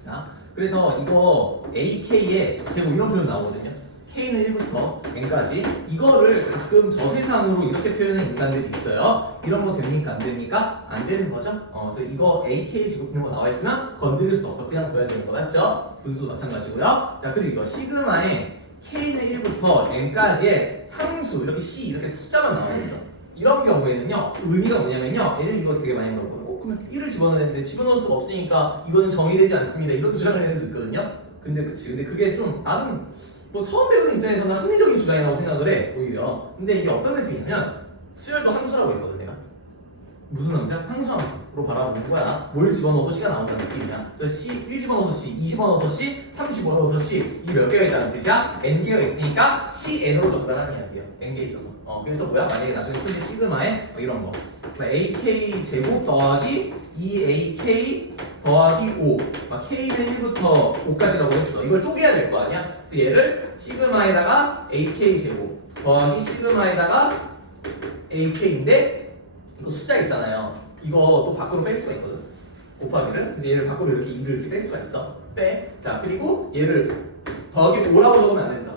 자, 그래서 이거 AK에 제목 이런 표현 나오거든요. K는 1부터 N까지. 이거를 가끔 저세상으로 이렇게 표현하는 인간들이 있어요. 이런 거 됩니까? 안 됩니까? 안 되는 거죠? 그래서 이거 AK 제곱 이런 거 나와 있으면 건드릴 수 없어. 그냥 둬야 되는 거 맞죠? 분수 마찬가지고요. 자, 그리고 이거 시그마에 K는 1부터 N까지의 상수 이렇게 C 이렇게 숫자만 나와 있어. 이런 경우에는요 의미가 뭐냐면요 얘는 이거 되게 많이 물어보고 그러면 1을 집어넣었는데 집어넣을 수가 없으니까 이거는 정의되지 않습니다 이런 주장을 하는 애도 있거든요. 근데 그게 좀 나름 뭐 처음 배우는 입장에서는 합리적인 주장이라고 생각을 해 오히려. 근데 이게 어떤 느낌이냐면 수열도 함수라고 했거든 내가. 무슨 함수야? 상수 함수로 바라보는 거야. 뭘 집어넣어도 C가 나온다는 느낌이야. 그래서 C 1 집어넣어서 C, 2 집어넣어서 C, 3 집어넣어서 C 이 몇 개가 있다는 뜻이야? N개가 있으니까 CN으로 적다라는 이야기야. N개 있어서. 그래서 뭐야? 만약에 나중에 풀리 시그마에 이런 거 AK 제곱 더하기 2AK 더하기 5 K는 1부터 5까지라고 했어. 이걸 쪼개야 될 거 아니야? 그래서 얘를 시그마에다가 AK 제곱 더하기 시그마에다가 AK인데 이거 숫자 있잖아요. 이거 또 밖으로 뺄 수가 있거든. 곱하기를. 그래서 얘를 밖으로 이렇게 2를 이렇게 뺄 수가 있어. 빼. 자, 그리고 얘를 더하기 5라고 적으면 안 된다.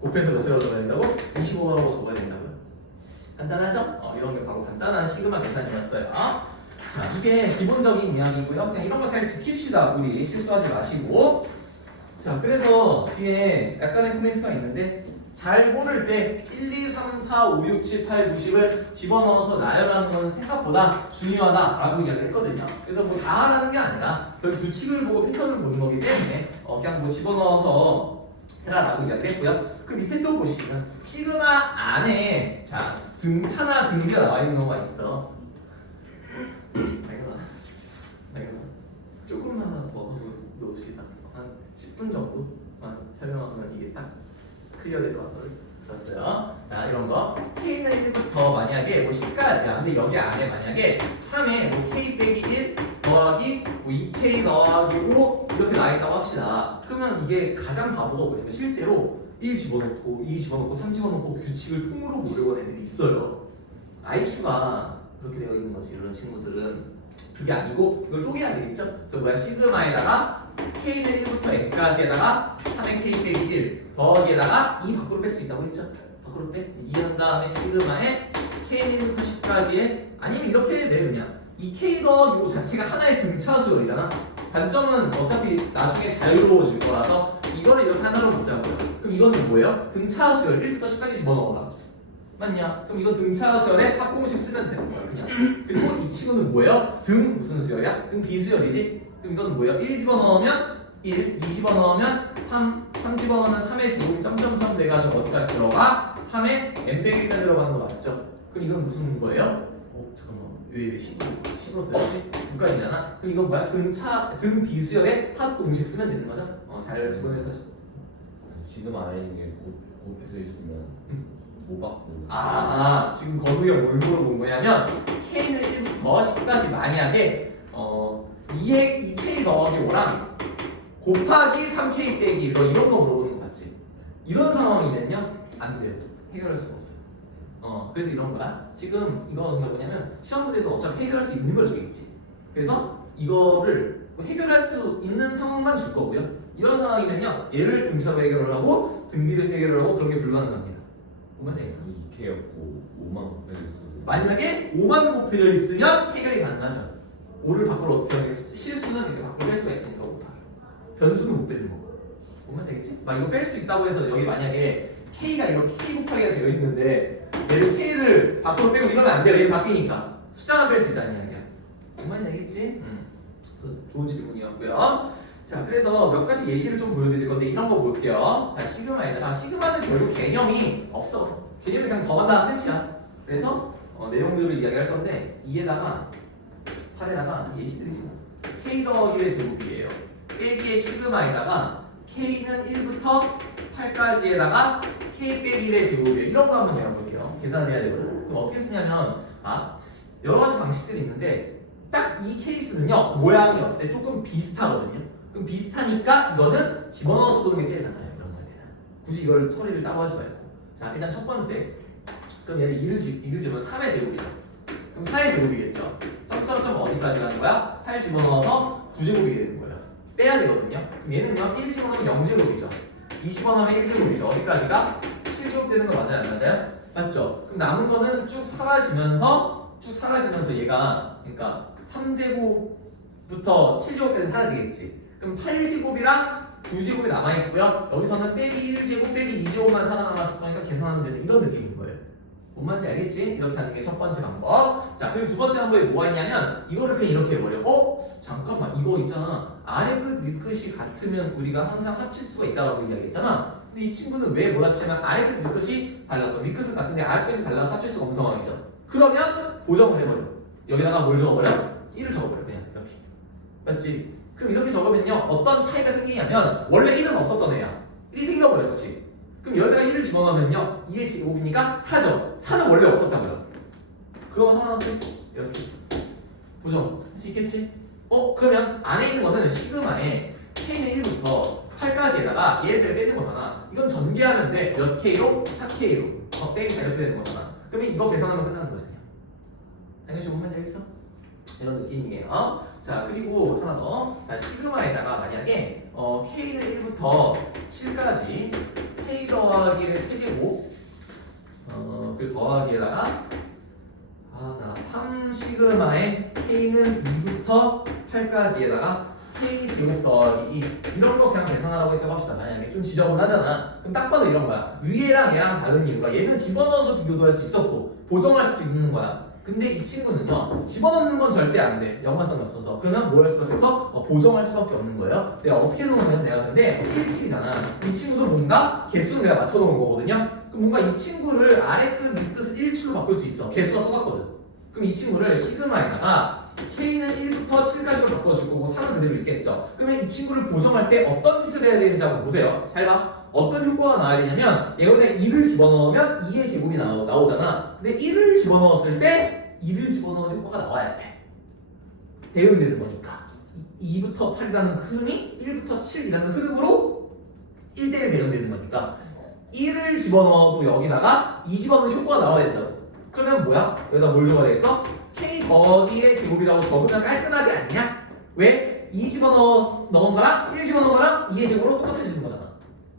곱해서 몇이라고 적어야 된다고? 25라고 적어야 된다고요. 간단하죠? 이런 게 바로 간단한 시그마 계산이었어요. 자, 이게 기본적인 이야기고요. 그냥 이런 거 잘 지킵시다. 우리 실수하지 마시고. 자, 그래서 뒤에 약간의 코멘트가 있는데 잘 모를 때 1, 2, 3, 4, 5, 6, 7, 8, 90을 집어넣어서 나열하는 건 생각보다 중요하다라고 이야기를 했거든요. 그래서 뭐 다 하라는 게 아니라 그 규칙을 보고 패턴을 보는 거기 때문에 그냥 뭐 집어넣어서 해라라고 이야기를 했고요. 그 밑에 또 보시면 시그마 안에 자 등차나 등비가 나와 있는 경우가 있어. 조금만 더 놓읍시다. 한 10분 정도만 설명하면 이게 딱 클리어될 것 같거든요. 좋았어요. 자, 이런 거 K는 1부터 만약에 뭐 10까지야. 근데 여기 안에 만약에 3에 뭐 K 빼기 1 더하기 뭐 2K 더하기 5 이렇게 나와 있다고 합시다. 그러면 이게 가장 바보가 뭐냐면 실제로 1 집어넣고 2 집어넣고 3 집어넣고 규칙을 통으로 보려고 하는 애들이 있어요. IQ가 그렇게 되어 있는 거지. 이런 친구들은 그게 아니고 이걸 쪼개야 되겠죠? 그래서 뭐야 시그마에다가 K는 1부터 N까지에다가 3의 K 빼기 1 더하기에다가 2 밖으로 뺄 수 있다고 했죠? 밖으로 빼? 2 한 다음에 시그마에 K는 1부터 10까지에 아니면 이렇게 해도 돼요 그냥 이 K 더하기 5 자체가 하나의 등차 수열이잖아. 단점은 어차피 나중에 자유로워질 거라서 이거를 이렇게 하나로 보자고요. 그럼 이거는 뭐예요? 등차 수열 1부터 10까지 집어넣어라. 맞냐? 그럼 이거 등차 수열에 합공식 쓰면 되는 거야 그냥. 그리고 이 친구는 뭐예요? 등 무슨 수열이야? 등 비수열이지? 그럼 이건 뭐예요? 1 집어넣으면 1, 2 집어넣으면 3, 3 집어넣으면 3의 제곱 점점점 돼가지고 어디까지 들어가? 3의 n-1까지 들어가는 거 맞죠? 그럼 이건 무슨 거예요? 잠깐만 왜 10으로 써야지? 9까지잖아? 그럼 이건 뭐야? 등 비수열에 합공식 쓰면 되는 거죠? 잘 구분해서 지금 안에 있는 게 곱해져 있으면 못 바꾸는. 지금 거두가 뭘 물어본 거냐면 K는 1부터 10까지 만약에 2K 더하기 5랑 곱하기 3K 빼기 이런 거 물어보는 거 맞지? 이런 상황이면요 안 돼요. 해결할 수가 없어요. 그래서 이런 거야. 지금 이거가 뭐냐면 시험 문제에서 어차피 해결할 수 있는 걸 주겠지. 그래서 이거를 해결할 수 있는 상황만 줄 거고요. 이런 상황이면요 얘를 등차로 해결을 하고 등비를 해결을 하고 그런 게 불가능합니다. 5만 돼 있어. 2K였고 5만 곱해져 있어요. 만약에 5만 곱해져 있으면 해결이 가능하죠. 5를 밖으로 어떻게 하겠어? 실수는 이렇게 밖으로 뺄 수가 있으니까 5다. 변수는 못 빼는 거. 5만 되겠지? 막 이거 뺄 수 있다고 해서 여기 만약에 K가 이렇게 K 곱하기가 되어 있는데 얘를 K를 밖으로 빼고 이러면 안 돼요. 얘 바뀌니까 숫자만 뺄 수 있다는 이야기야. 5만 되겠지? 좋은 질문이었고요. 자, 그래서 몇 가지 예시를 좀 보여드릴 건데 이런 거 볼게요. 자, 시그마에다가 시그마는 결국 개념이 없어. 개념이 그냥 더한다는 뜻이야. 그래서 내용들을 이야기할 건데 2에다가 8에다가 예시들이 지금 K 더하기의 제곱이에요. 빼기의 시그마에다가 K는 1부터 8까지에다가 K 빼기 1의 제곱이에요. 이런 거 한번 내어볼게요. 계산을 해야 되거든. 그럼 어떻게 쓰냐면 여러 가지 방식들이 있는데 딱 이 케이스는요 모양이 어때? 조금 비슷하거든요. 그럼 비슷하니까 이거는 집어넣어서 보는 게 제일 나아요. 이런 거에 대한 굳이 이걸 처리를 따로 하지 말고. 자, 일단 첫 번째 그럼 얘는 2를 집으면 3의 제곱이죠. 그럼 4의 제곱이겠죠. 점점점 어디까지 가는 거야? 8 집어넣어서 9제곱이 되는 거예요. 빼야 되거든요. 그럼 얘는요 1 집어넣으면 0제곱이죠. 2 집어넣으면 1제곱이죠. 어디까지가? 7제곱 되는 거 맞아요? 안 맞아요? 맞죠? 그럼 남은 거는 쭉 사라지면서 얘가 그러니까 3제곱부터 7제곱까지 사라지겠지. 그럼 8제곱이랑 9제곱이 남아있고요. 여기서는 빼기 1제곱 빼기 2제곱만 살아남았을 거니까 계산하면 되는 이런 느낌인 거예요. 뭔 말인지 알겠지? 이렇게 하는 게 첫 번째 방법. 자, 그리고 두 번째 방법이 뭐가 있냐면 이거를 그냥 이렇게 해버려. 잠깐만 이거 있잖아. 아래 끝 윗끝이 같으면 우리가 항상 합칠 수가 있다고 이야기했잖아. 근데 이 친구는 왜 몰아주냐면 아래 끝 윗끝이 달라서 윗끝은 같은데 아래 끝이 달라서 합칠 수가 없는 상황이죠. 그러면 보정을 해버려. 여기다가 뭘 적어버려? 1을 적어버려. 그냥 이렇게. 맞지? 그럼 이렇게 적으면요 어떤 차이가 생기냐면 원래 1은 없었던 애야. 1이 생겨버렸지. 그럼 여기다가 1을 집어넣으면요 2의 제곱이니까 4죠. 4는 원래 없었다고요. 그럼 하나 이렇게 보정 할 수 있겠지? 그러면 안에 있는 거는 시그마에 K는 1부터 8까지에다가 얘를 빼는 거잖아. 이건 전개하면 돼. 몇 K로? 4K로 빼기가 이렇게 되는 거잖아. 그러면 이거 계산하면 끝나는 거잖아요. 당연히 뭔 말인지 알겠어? 이런 느낌이에요. 자, 그리고 하나 더. 자, 시그마에다가 만약에 K는 1부터 7까지 K 더하기 1의 세제곱 그 더하기에다가 3 시그마의 K는 2부터 8까지에다가 K 제곱 더하기 2 이런 거 그냥 계산하라고 했다고 합시다. 만약에 좀 지저분하잖아. 그럼 딱 봐도 이런 거야. 위에랑 얘랑 다른 이유가 얘는 집어넣어서 비교도 할 수 있었고 보정할 수도 있는 거야. 근데 이 친구는요 집어넣는 건 절대 안 돼. 연관성이 없어서. 그러면 뭐 할 수밖에 없어? 보정할 수밖에 없는 거예요. 내가 어떻게 놓으면 내가 근데 1칙이잖아. 이 친구도 뭔가 개수는 내가 맞춰놓은 거거든요. 그럼 뭔가 이 친구를 아래 끝, 밑 끝을 1칙로 바꿀 수 있어. 개수가 똑같거든. 그럼 이 친구를 시그마에다가 K는 1부터 7까지로 바꿔줄 거고 3은 그대로 있겠죠. 그러면 이 친구를 보정할 때 어떤 짓을 해야 되는지 한번 보세요. 잘 봐. 어떤 효과가 나와야 되냐면 얘원에 2를 집어넣으면 2의 제곱이 나오잖아. 근데 1을 집어넣었을 때 2를 집어넣은 효과가 나와야 돼. 대응되는 거니까 2부터 8이라는 흐름이 1부터 7이라는 흐름으로 1대1 대응되는 거니까 1을 집어넣어도 여기다가 2 집어넣는 효과가 나와야 된다고. 그러면 뭐야? 여기다 뭘 적어야 되겠어? K 더하기의 제곱이라고 적으면 깔끔하지 않냐? 왜? 2 집어넣은 거랑 1 집어넣은 거랑 2의 제곱으로 똑같아지는 거잖아.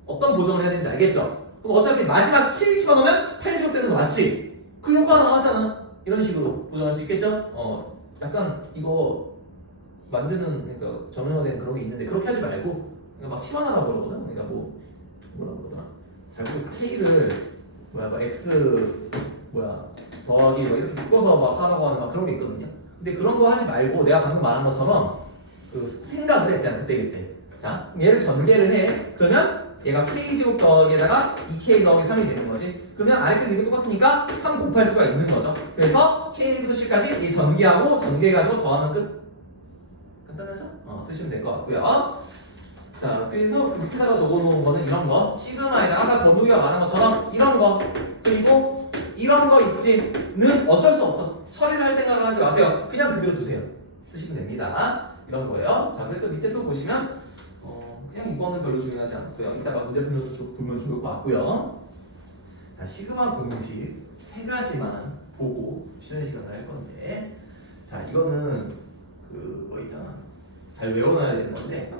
어떤 보정을 해야 되는지 알겠죠? 그럼 어차피 마지막 7 집어넣으면 8 제곱 되는 거 맞지? 그 효과가 나왔잖아. 이런 식으로 보정할 수 있겠죠? 약간 이거 만드는 그러니까 전문화된 그런 게 있는데 그렇게 하지 말고 그러니까 막 시원하라고 그러거든. 그러니까 뭐라고 그러더라? 잘 모르겠어. K를 막 X 더하기 이렇게 묶어서 막 하라고 하는 막 그런 게 있거든요. 근데 그런 거 하지 말고 내가 방금 말한 것처럼 그 생각을 해 그냥 그때. 자, 얘를 전개를 해. 그러면 얘가 K제곱 더하기에다가 2K 더하기 3이 되는 거지. 그러면 아래 끝 이거 똑같으니까 3 곱할 수가 있는 거죠. 그래서 K부터 7까지 얘 전개해가지고 더하면 끝. 간단하죠? 쓰시면 될 것 같고요. 자, 그래서 그 밑에다가 적어놓은 거는 이런 거 시그마에다가 아까 거두기가 말한 것처럼 이런 거 그리고 이런 거 있지는 어쩔 수 없어. 처리를 할 생각을 하지 마세요. 그냥 그대로 두세요. 쓰시면 됩니다. 이런 거예요. 자, 그래서 밑에 또 보시면 그냥 이거는 별로 중요하지 않고요. 이따가 문제 풀면서 보면 좋을 것 같고요. 자, 시그마 공식 세 가지만 보고 쉬는 시간을 할 건데, 자, 이거는 그거 있잖아. 잘 외워놔야 되는 건데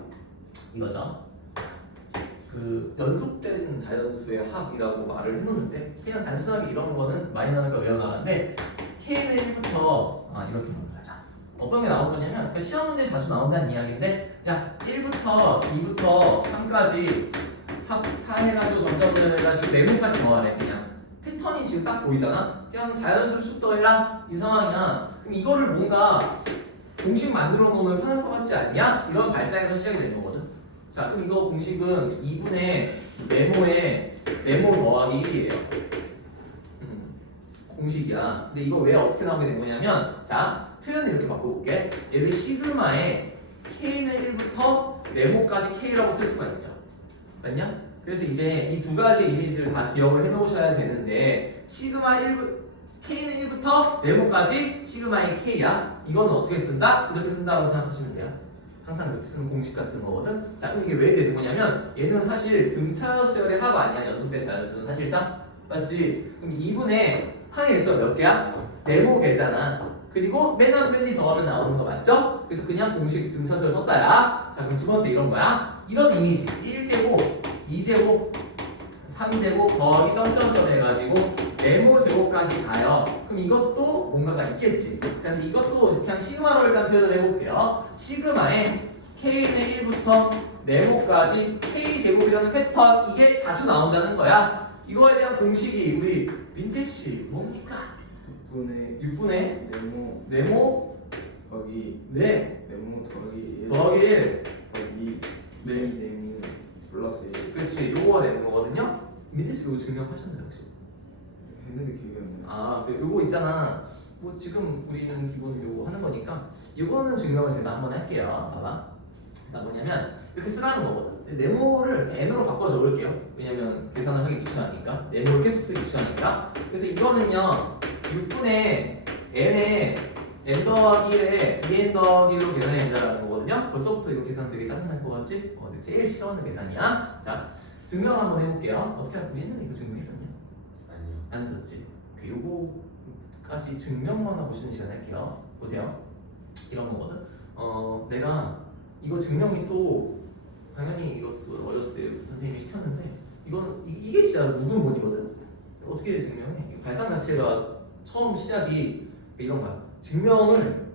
이거죠. 그 연속된 자연수의 합이라고 말을 해놓는데 그냥 단순하게 이런 거는 많이 나오니까 외워나가는데 K는 1부터 이렇게 만들자. 어떤 게 나온 거냐면 시험 문제에 자주 나온다는 이야기인데 야 1부터 2부터 3까지 4 해가지고 점점 해가지고 4문까지 더하래. 그냥 패턴이 지금 딱 보이잖아. 그냥 자연수를 쭉 더해라 이 상황이야. 그럼 이거를 뭔가 공식 만들어 놓으면 편할 것 같지 않냐? 이런 발상에서 시작이 된 거거든. 자, 그럼 이거 공식은 2분의 네모 더하기 1이에요. 공식이야. 근데 이거 왜 어떻게 나오게 된 거냐면, 자, 표현을 이렇게 바꿔볼게. 얘를 시그마에 K는 1부터 네모까지 K라고 쓸 수가 있죠. 맞냐? 그래서 이제 이 두 가지 이미지를 다 기억을 해 놓으셔야 되는데, K는 1부터 네모까지 시그마의 K야. 이거는 어떻게 쓴다? 이렇게 쓴다고 생각하시면 돼요. 항상 이렇게 쓰는 공식 같은 거거든. 자, 그럼 이게 왜 되는 거냐면 얘는 사실 등차수열의 합 아니야. 연속된 자연수는 사실상 맞지? 그럼 2분의 항에서 몇 개야? 네모 개잖아. 그리고 맨 앞면이 더하면 나오는 거 맞죠? 그래서 그냥 공식 등차수열 썼다야. 자, 그럼 두 번째 이런 거야. 이런 이미지 1제곱, 2제곱, 3제곱 더하기 점점점 해가지고 네모 제곱까지 가요. 그럼 이것도 뭔가가 있겠지. 자, 근데 이것도 그냥 시그마로 일단 표현을 해볼게요. 시그마에 K는 1부터 네모까지 K 제곱이라는 패턴 이게 자주 나온다는 거야. 이거에 대한 공식이 우리 민재 씨 뭡니까? 6분의 네모 더하기 네 네모 더하기 1 더하기 1 더하기 네. 2네모 플러스 1 그렇지. 요거가 되는 거거든요. 민재 씨 이거 증명하셨나요 혹시? 했는데 기억이 안 나. 요거 있잖아. 뭐 지금 우리는 기본 요거 하는 거니까 요거는 증명을 제가 한번 할게요. 봐봐. 자, 뭐냐면 이렇게 쓰라는 거거든. 네모를 n으로 바꿔 적을게요. 왜냐면 계산을 하기 귀찮으니까. 네모를 계속 쓰기 귀찮으니까. 그래서 이거는요 6분의 n에 n 더하기 1에 2n 더하기로 계산해야 된다는 거거든요. 벌써부터 이거 계산 되게 짜증날 것 같지? 근데 제일 싫어하는 계산이야. 자, 증명 한번 해볼게요. 어떻게 할까? 옛날에 이거 증명했었냐? 아니요. 안 썼지. 요거까지 증명만 하고 쉬는 시간 할게요. 보세요. 이런 거거든. 내가 이거 증명이 또 당연히 이것도 어렸을 때 선생님이 시켰는데 이거는 이게 진짜 묵은 본이거든. 어떻게 증명해? 발상 자체가 처음 시작이 이런 거야. 증명을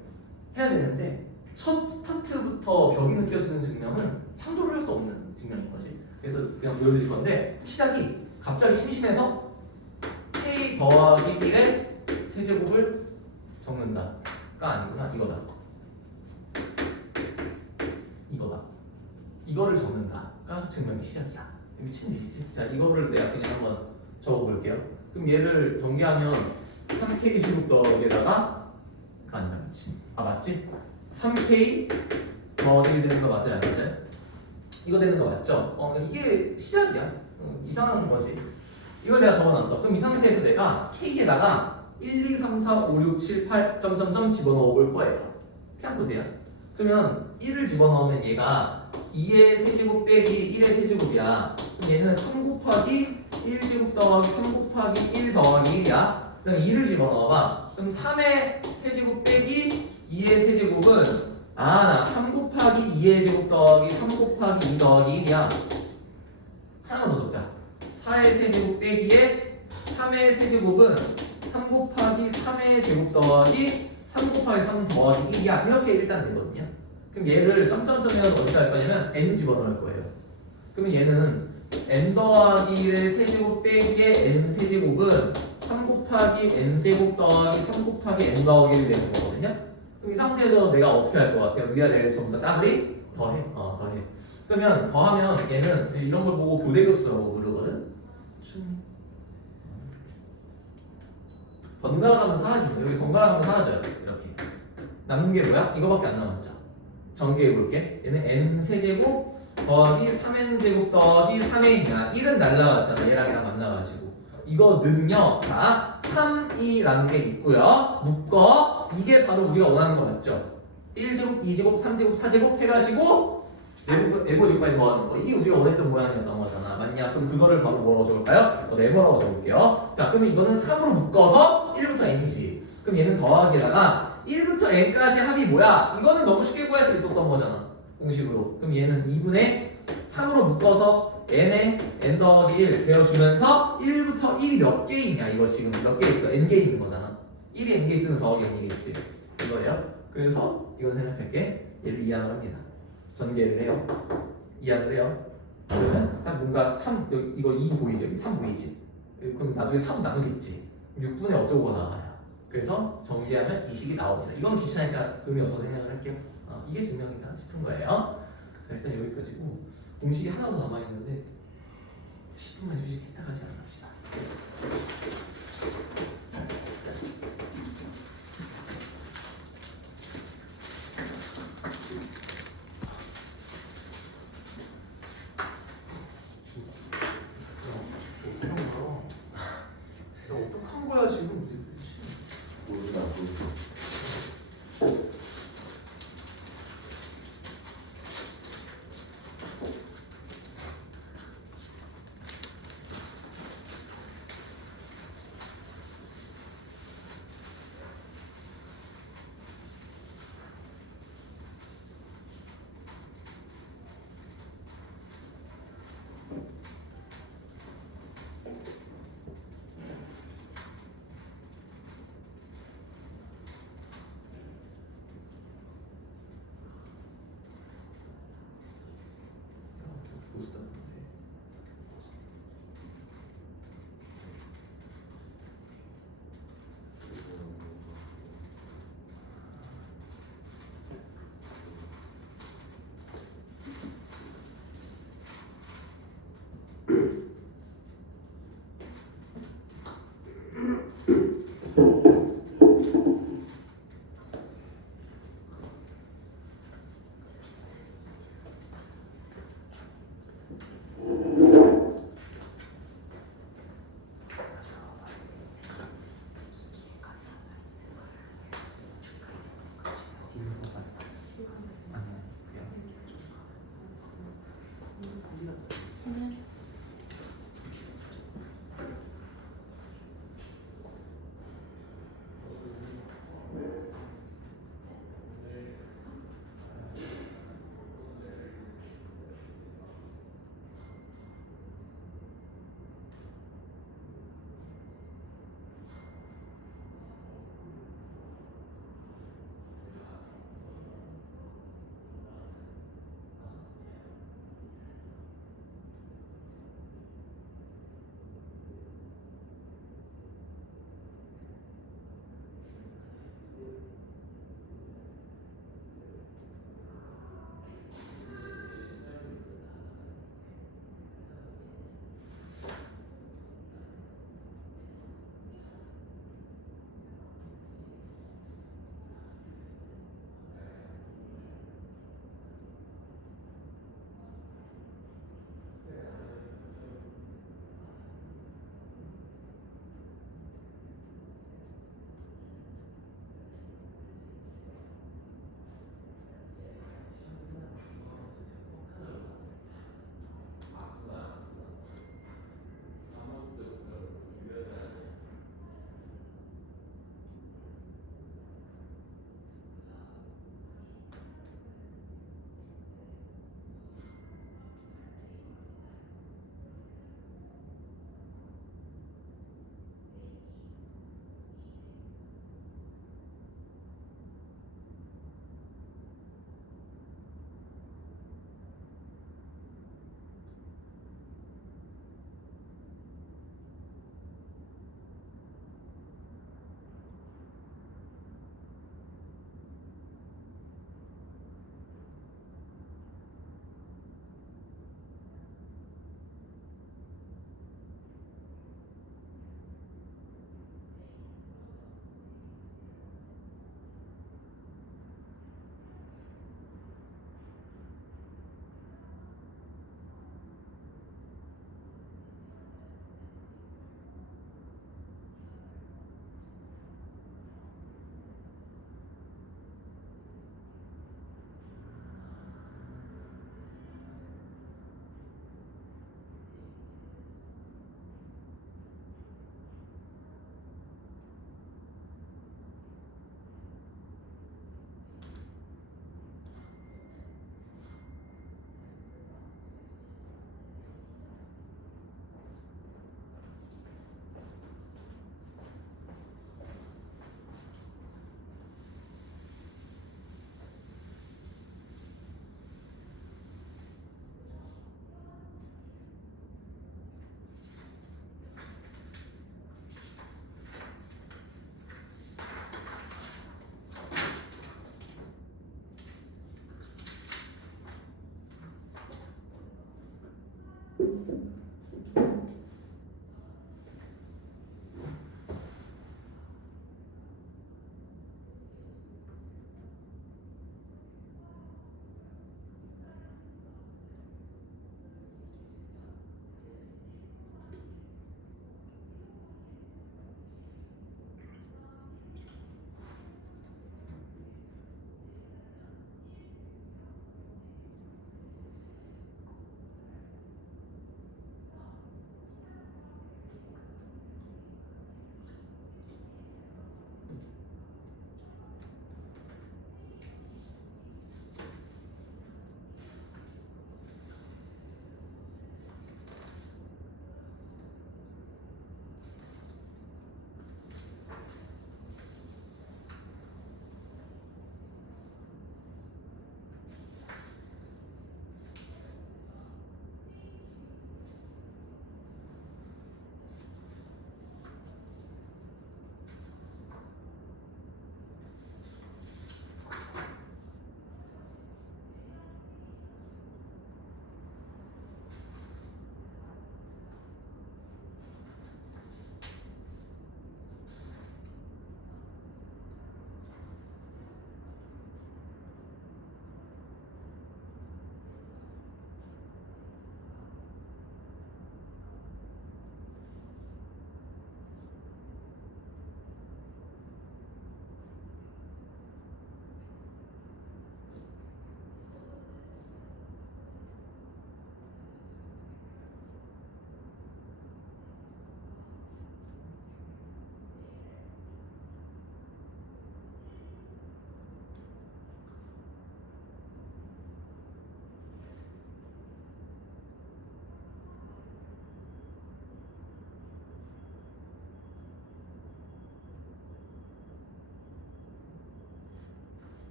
해야 되는데 첫 스타트부터 벽이 느껴지는 증명은 창조를 할 수 없는 증명인 거지. 그래서 그냥 보여드릴 건데 시작이 갑자기 심심해서 k 더하기 1의 세제곱을 적는다가 아니구나. 이거다. 이거를 적는다가 증명의 시작이야. 미친 듯이지. 자, 이거를 내가 그냥 한번 적어볼게요. 그럼 얘를 전개하면 3k 제곱 더하기에다가 아니라 미친. 맞지? 3k 더하기 1 되는 거 맞아요? 안 맞아요? 이거 되는 거 맞죠? 이게 시작이야. 이상한 거지. 이걸 내가 적어놨어. 그럼 이 상태에서 내가 k에다가 1, 2, 3, 4, 5, 6, 7, 8 점점점 집어넣어 볼 거예요. 그냥 보세요. 그러면 1을 집어넣으면 얘가 2의 세제곱 빼기 1의 세제곱이야. 그럼 얘는 3 곱하기 1제곱 더하기 3 곱하기 1 더하기 1이야. 그럼 2를 집어넣어봐. 그럼 3의 세제곱 빼기 2의 세제곱은 나 3 곱하기 2의 제곱 더하기 3 곱하기 2 더하기 1이야. 하나만 더 적자. 4의 세제곱 빼기에 3의 세제곱은 3 곱하기 3의 제곱 더하기 3 곱하기 3 더하기 1이야. 이렇게 일단 되거든요. 그럼 얘를 점점점이라서 어디다 할 거냐면 n 집어넣을 거예요. 그러면 얘는 n 더하기 1의 세제곱 빼기에 n 세제곱은 3 곱하기 n 제곱 더하기 3 곱하기 n 더하기 1이 되는 거거든요. 그럼 이 상태에서 내가 어떻게 할 것 같아요? 위아래를 전부 다 싸그리 더해. 더해. 그러면 더하면 얘는 이런 걸 보고 교대급수라고 부르거든. 번갈아 가면 사라집니다. 여기 번갈아 가면 사라져요. 이렇게. 남는 게 뭐야? 이거밖에 안 남았죠. 전개해 볼게. 얘는 n 세제곱 더하기 3n 제곱 더하기 3n이야. 1은 날라갔잖아. 얘랑 만나가지고. 이거는요. 자, 3이라는 게 있고요. 묶어. 이게 바로 우리가 원하는 거 맞죠? 1제곱, 2제곱, 3제곱, 4제곱 해가지고 네모제곱까지 더하는 거. 이게 우리가 원했던 모양이었던 거잖아. 맞냐? 그럼 그거를 바로 뭐라고 적을까요? 네모라고 적을게요. 자, 그러면 이거는 3으로 묶어서 1부터 n이지. 그럼 얘는 더하기에다가 1부터 n까지 합이 뭐야? 이거는 너무 쉽게 구할 수 있었던 거잖아. 공식으로. 그럼 얘는 2분의 3으로 묶어서 n에 n 더하기 1 되어주면서 1부터 1이 몇 개 있냐? 이거 지금 몇 개 있어? n개 있는 거잖아. 1이 n개 있으면 더하기 n이겠지. 이거예요. 그래서 이건 생각할게. 얘를 이항을 합니다. 전개를 해요. 이항을 해요. 그러면 딱 뭔가 3, 이거 2 보이죠? 여기 3 보이지? 그럼 나중에 3 나누겠지. 6분의 어쩌고 나와요. 그래서 정리하면 이 식이 나옵니다. 이건 귀찮으니까 의미 없어서 생각을 할게요. 이게 증명이다 싶은 거예요. 자, 일단 여기까지고 공식이 하나 더 남아있는데 10분만 휴식했다가지 안 합시다. 야, 어떡한 거야 지금? 모르나 모르겠어.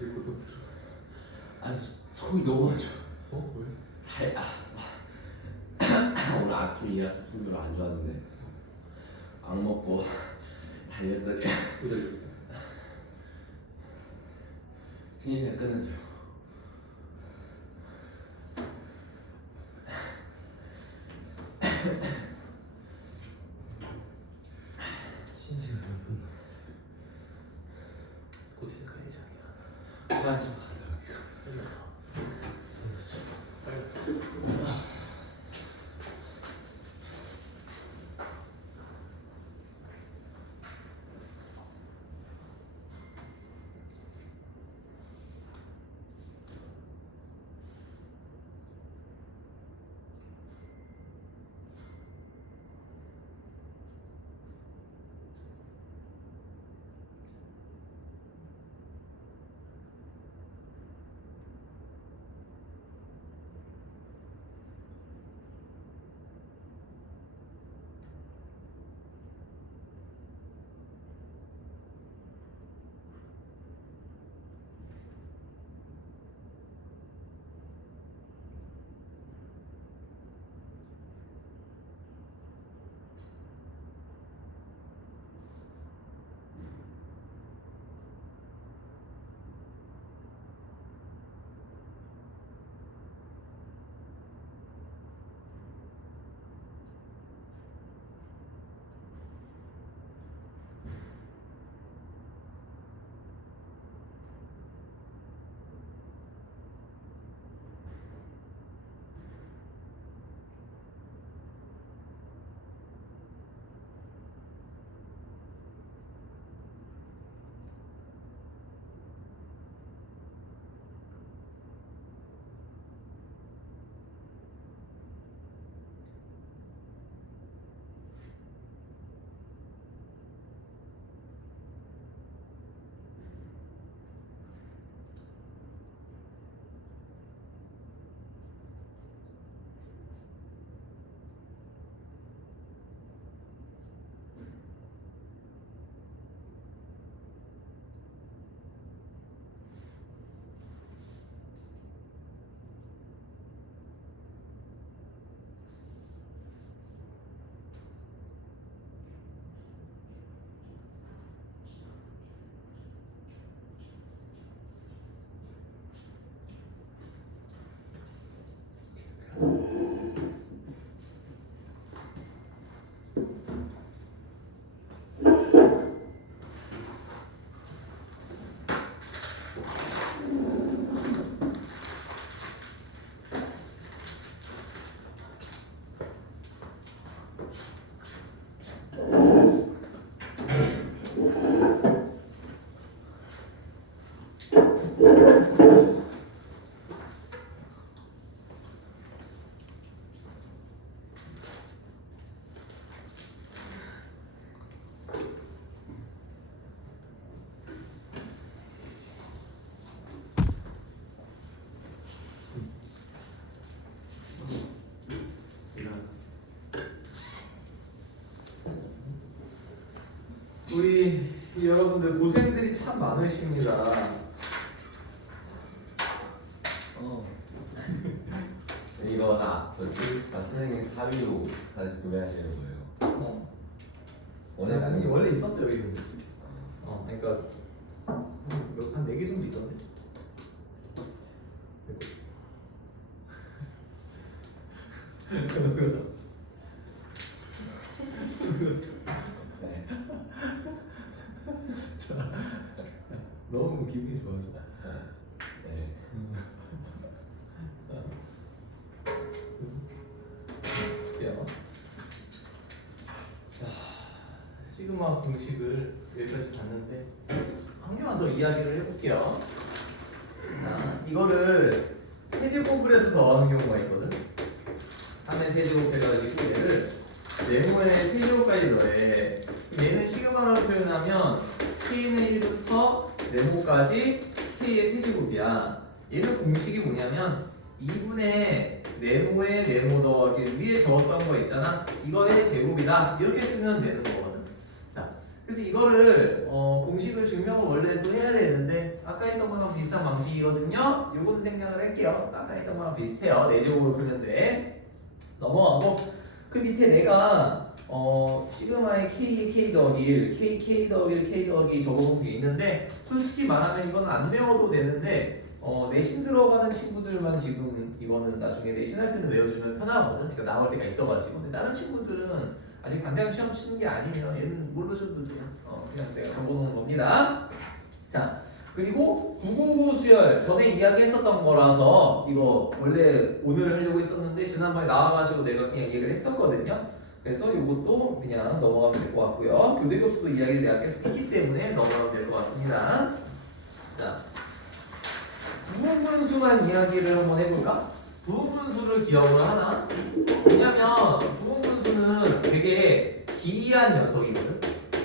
되게 고통스러워. 아니 속이 너무 안 좋아. 어? 왜? 오늘 아침 일어나서 속이 별로 안 좋았는데 안 먹고 달렸더니 왜 달렸어? 신입생 끊은 줄. 신시가 몇 분 남았어요? 곧 시작할 예정이야. 시간 좀 가더라고요. 우리 여러분들 고생들이 참 많으십니다. 이거 저 트리스타 선생님 사비로 사실 구매하시는 거예요. 아니 원래 있었어요 여기. 그러니까 한 4개 정도 있던데. 네. 진짜 너무 기분이 좋아져. 네. 야, 시그마 공식을 여기까지 봤는데 한 개만 더 이야기를 해볼게요. 자, 이거를 세제곱을 해서 더하는 경우가 있거든. 3의 세제곱 해가지고 얘를 네모의 세제곱까지 더해. 얘는 시그마라고 표현하면 k는 1부터 네모까지 k의 세제곱이야. 얘는 공식이 뭐냐면 2분의 네모의 네모 더하기 위에 적었던 거 있잖아. 이거의 제곱이다. 이렇게 쓰면 되는 거거든. 자, 그래서 이거를 공식을 증명을 원래 또 해야 되는데 아까 했던 거랑 비슷한 방식이거든요. 요거는 생략을 할게요. 아까 했던 거랑 비슷해요. 내적으로 풀면 돼. 넘어가고 그 밑에 내가 시그마의 K의 K 더하기 1, K 더하기 1, K 더하기 2 적어본 게 있는데 솔직히 말하면 이건 안 외워도 되는데 내신 들어가는 친구들만 지금 이거는 나중에 내신할 때는 외워주면 편하거든. 그러니까 나올 때가 있어가지고. 근데 다른 친구들은 아직 당장 시험 치는 게 아니면 얘는 모르셔도 돼요. 그냥 내가 적어놓은 겁니다. 자, 그리고 999 수열 전에 이야기했었던 거라서 이거 원래 오늘 하려고 했었는데 지난번에 나와가지고 내가 그냥 얘기를 했었거든요. 그래서 이것도 그냥 넘어가면 될 것 같고요. 교대 교수도 이야기를 내가 계속 했기 때문에 넘어가면 될 것 같습니다. 자, 부분분수만 이야기를 한번 해볼까? 부분분수를 기억을 하나? 왜냐면 부분분수는 되게 기이한 녀석이거든.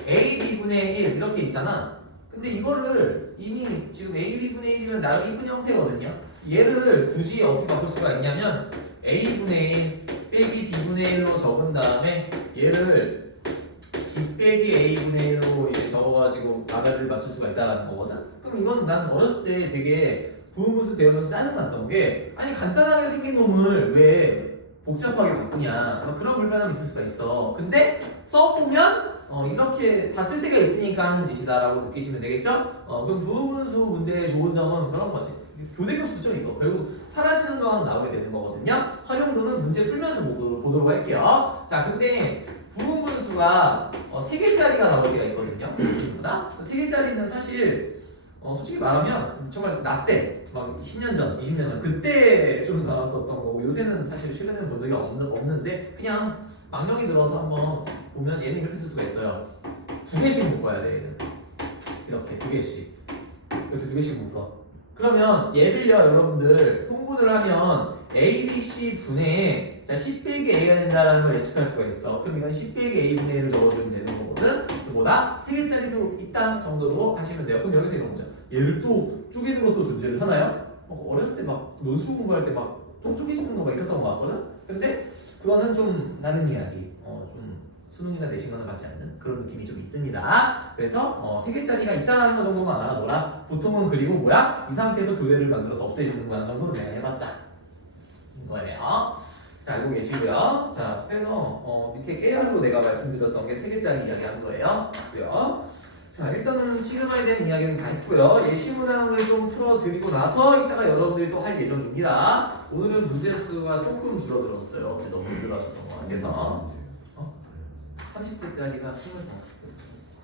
a b분의 1 이렇게 있잖아. 근데 이거를 이미 지금 a b분의 1이면 나름 이쁜 형태거든요. 얘를 굳이 어떻게 바꿀 수가 있냐면 a분의 1 빼기 b분의 1로 적은 다음에 얘를 b 빼기 a분의 1로 이제 적어가지고 답을 맞출 수가 있다라는 거거든. 그럼 이건 난 어렸을 때 되게 부분분수 배우면서 짜증났던 게 아니 간단하게 생긴 놈을 왜 복잡하게 바꾸냐 그런 불편함이 있을 수가 있어. 근데 써보면 이렇게 다 쓸 데가 있으니까 하는 짓이다라고 느끼시면 되겠죠? 그럼 부분분수 문제의 좋은 점은 그런 거지. 교대 교수죠 이거. 결국 사라지는 거랑 나오게 되는 거거든요. 활용도는 문제 풀면서 보도록 할게요. 자, 근데 부분분수가 3개짜리가 나올 때가 있거든요. 3개짜리는 사실 솔직히 말하면 정말 나 때 막 10년 전, 20년 전 그때 좀 나왔었던 거고 요새는 사실 최근에는 본 적이 없는데 그냥 망령이 들어서 한번 보면 얘는 이렇게 쓸 수가 있어요. 2개씩 묶어야 돼 얘는. 이렇게 2개씩 이렇게 2개씩 묶어. 그러면 얘를요 여러분들 통분을 하면 A, B, C 분의 자 10 빼기 A가 된다는 걸 예측할 수가 있어. 그럼 이건 10 빼기 A 분의 1을 적어주면 되는 거거든. 그보다 3개짜리도 있다 정도로 하시면 돼요. 그럼 여기서 이런 거죠. 얘를 또 쪼개는 것도 존재를 하나요? 어렸을 때 막 논술 공부할 때 막 또 쪼개지는 거가 있었던 것 같거든? 근데 그거는 좀 다른 이야기. 좀 수능이나 내신과는 맞지 않는 그런 느낌이 좀 있습니다. 그래서 3개짜리가 있다는 거 정도만 알아둬라. 보통은 그리고 뭐야? 이 상태에서 교대를 만들어서 없애지는 거라는 정도는 내가 해봤다. 이거예요. 자, 알고 계시고요. 자, 그래서 밑에 깨알로 내가 말씀드렸던 게 3개짜리 이야기 한 거예요. 그고요. 자, 일단은 시그마에 대한 이야기는 다 했고요. 예시 문항을 좀 풀어드리고 나서 이따가 여러분들이 또 할 예정입니다. 오늘은 문제 수가 조금 줄어들었어요. 어제 너무 힘들어하셨던 것 같아서 30개짜리가 24개 줄었어.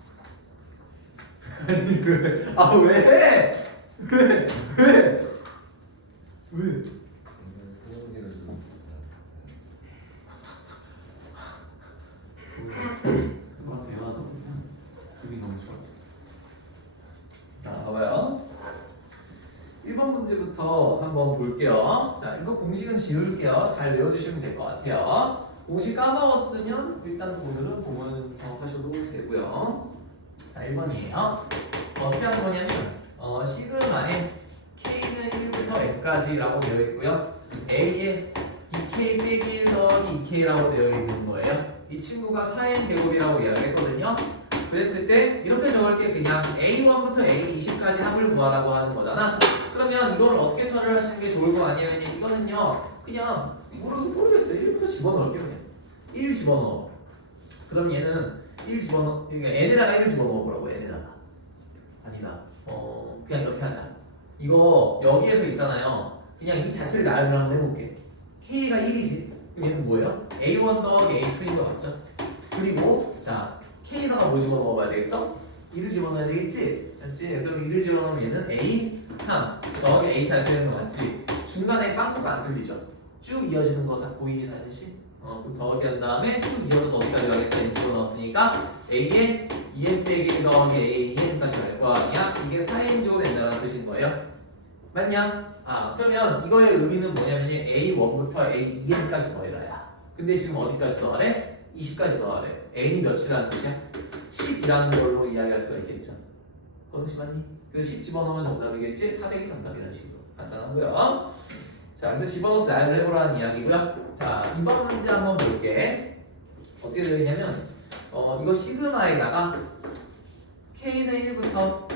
아니 왜? 아 왜? 왜? 그만 대화하다 보면 그게 너무 좋아져. 자, 봐봐요. 1번 문제부터 한번 볼게요. 자, 이거 공식은 지울게요. 잘 외워주시면 될 것 같아요. 공식 까먹었으면 일단 오늘은 보면서 하셔도 되고요. 자, 1번이에요. 어떻게 하는 거냐면 시그마에 K는 1부터 M까지라고 되어 있고요. A에 2K 빼기 1 더하기 2K라고 되어 있는 거예요. 이 친구가 4n 제곱이라고 이야기했거든요. 그랬을 때 이렇게 적을게 그냥 A1부터 A20까지 합을 구하라고 하는 거잖아. 그러면 이걸 어떻게 처리를 하시는 게 좋을 거 아니냐면 이거는요 그냥 모르겠어요. 1부터 집어넣을게요. 그냥 1 집어넣어. 그럼 얘는 1 집어넣어. 그러니까 n에다가 1 집어넣어 보라고. n에다가 아니다. 그냥 이렇게 하자. 이거 여기에서 있잖아요. 그냥 이 자체를 나열을 한번 해볼게. K가 1이지. 그럼 얘는 뭐예요? A1 더하기 A2인 거 맞죠? 그리고 자 K에다가 뭐 집어넣어봐야 되겠어? 1을 집어넣어야 되겠지? 맞지? 그럼 1을 집어넣으면 얘는 A3 더하기 A4 이렇게 되는 거 맞지? 중간에 빵꾸가 안 틀리죠? 쭉 이어지는 거 다 보이니 다현씨? 그럼 더하기 한 다음에 쭉 이어져서 어디까지 가겠어? n 집어넣었으니까 A에 2n 빼기 1 더하기 AN까지 갈 거 아니야? 이게 4n 제곱이 된다는 뜻인 거예요? 맞냐? 그러면 이거의 의미는 뭐냐면 A1부터 A2n까지 더해라야. 근데 지금 어디까지 더하래? 20까지 더하래. n이 몇이라는 뜻이야? 10이라는 걸로 이야기할 수가 있겠죠. 건우씨 맞니? 그 10 집어넣으면 정답이겠지? 400이 정답이라는 식으로 간단하고요. 자, 그래서 집어넣어서 나열을 해보라는 이야기고요. 자, 이번 문제 한번 볼게. 어떻게 되어 있냐면 이거 시그마에다가 K는 1부터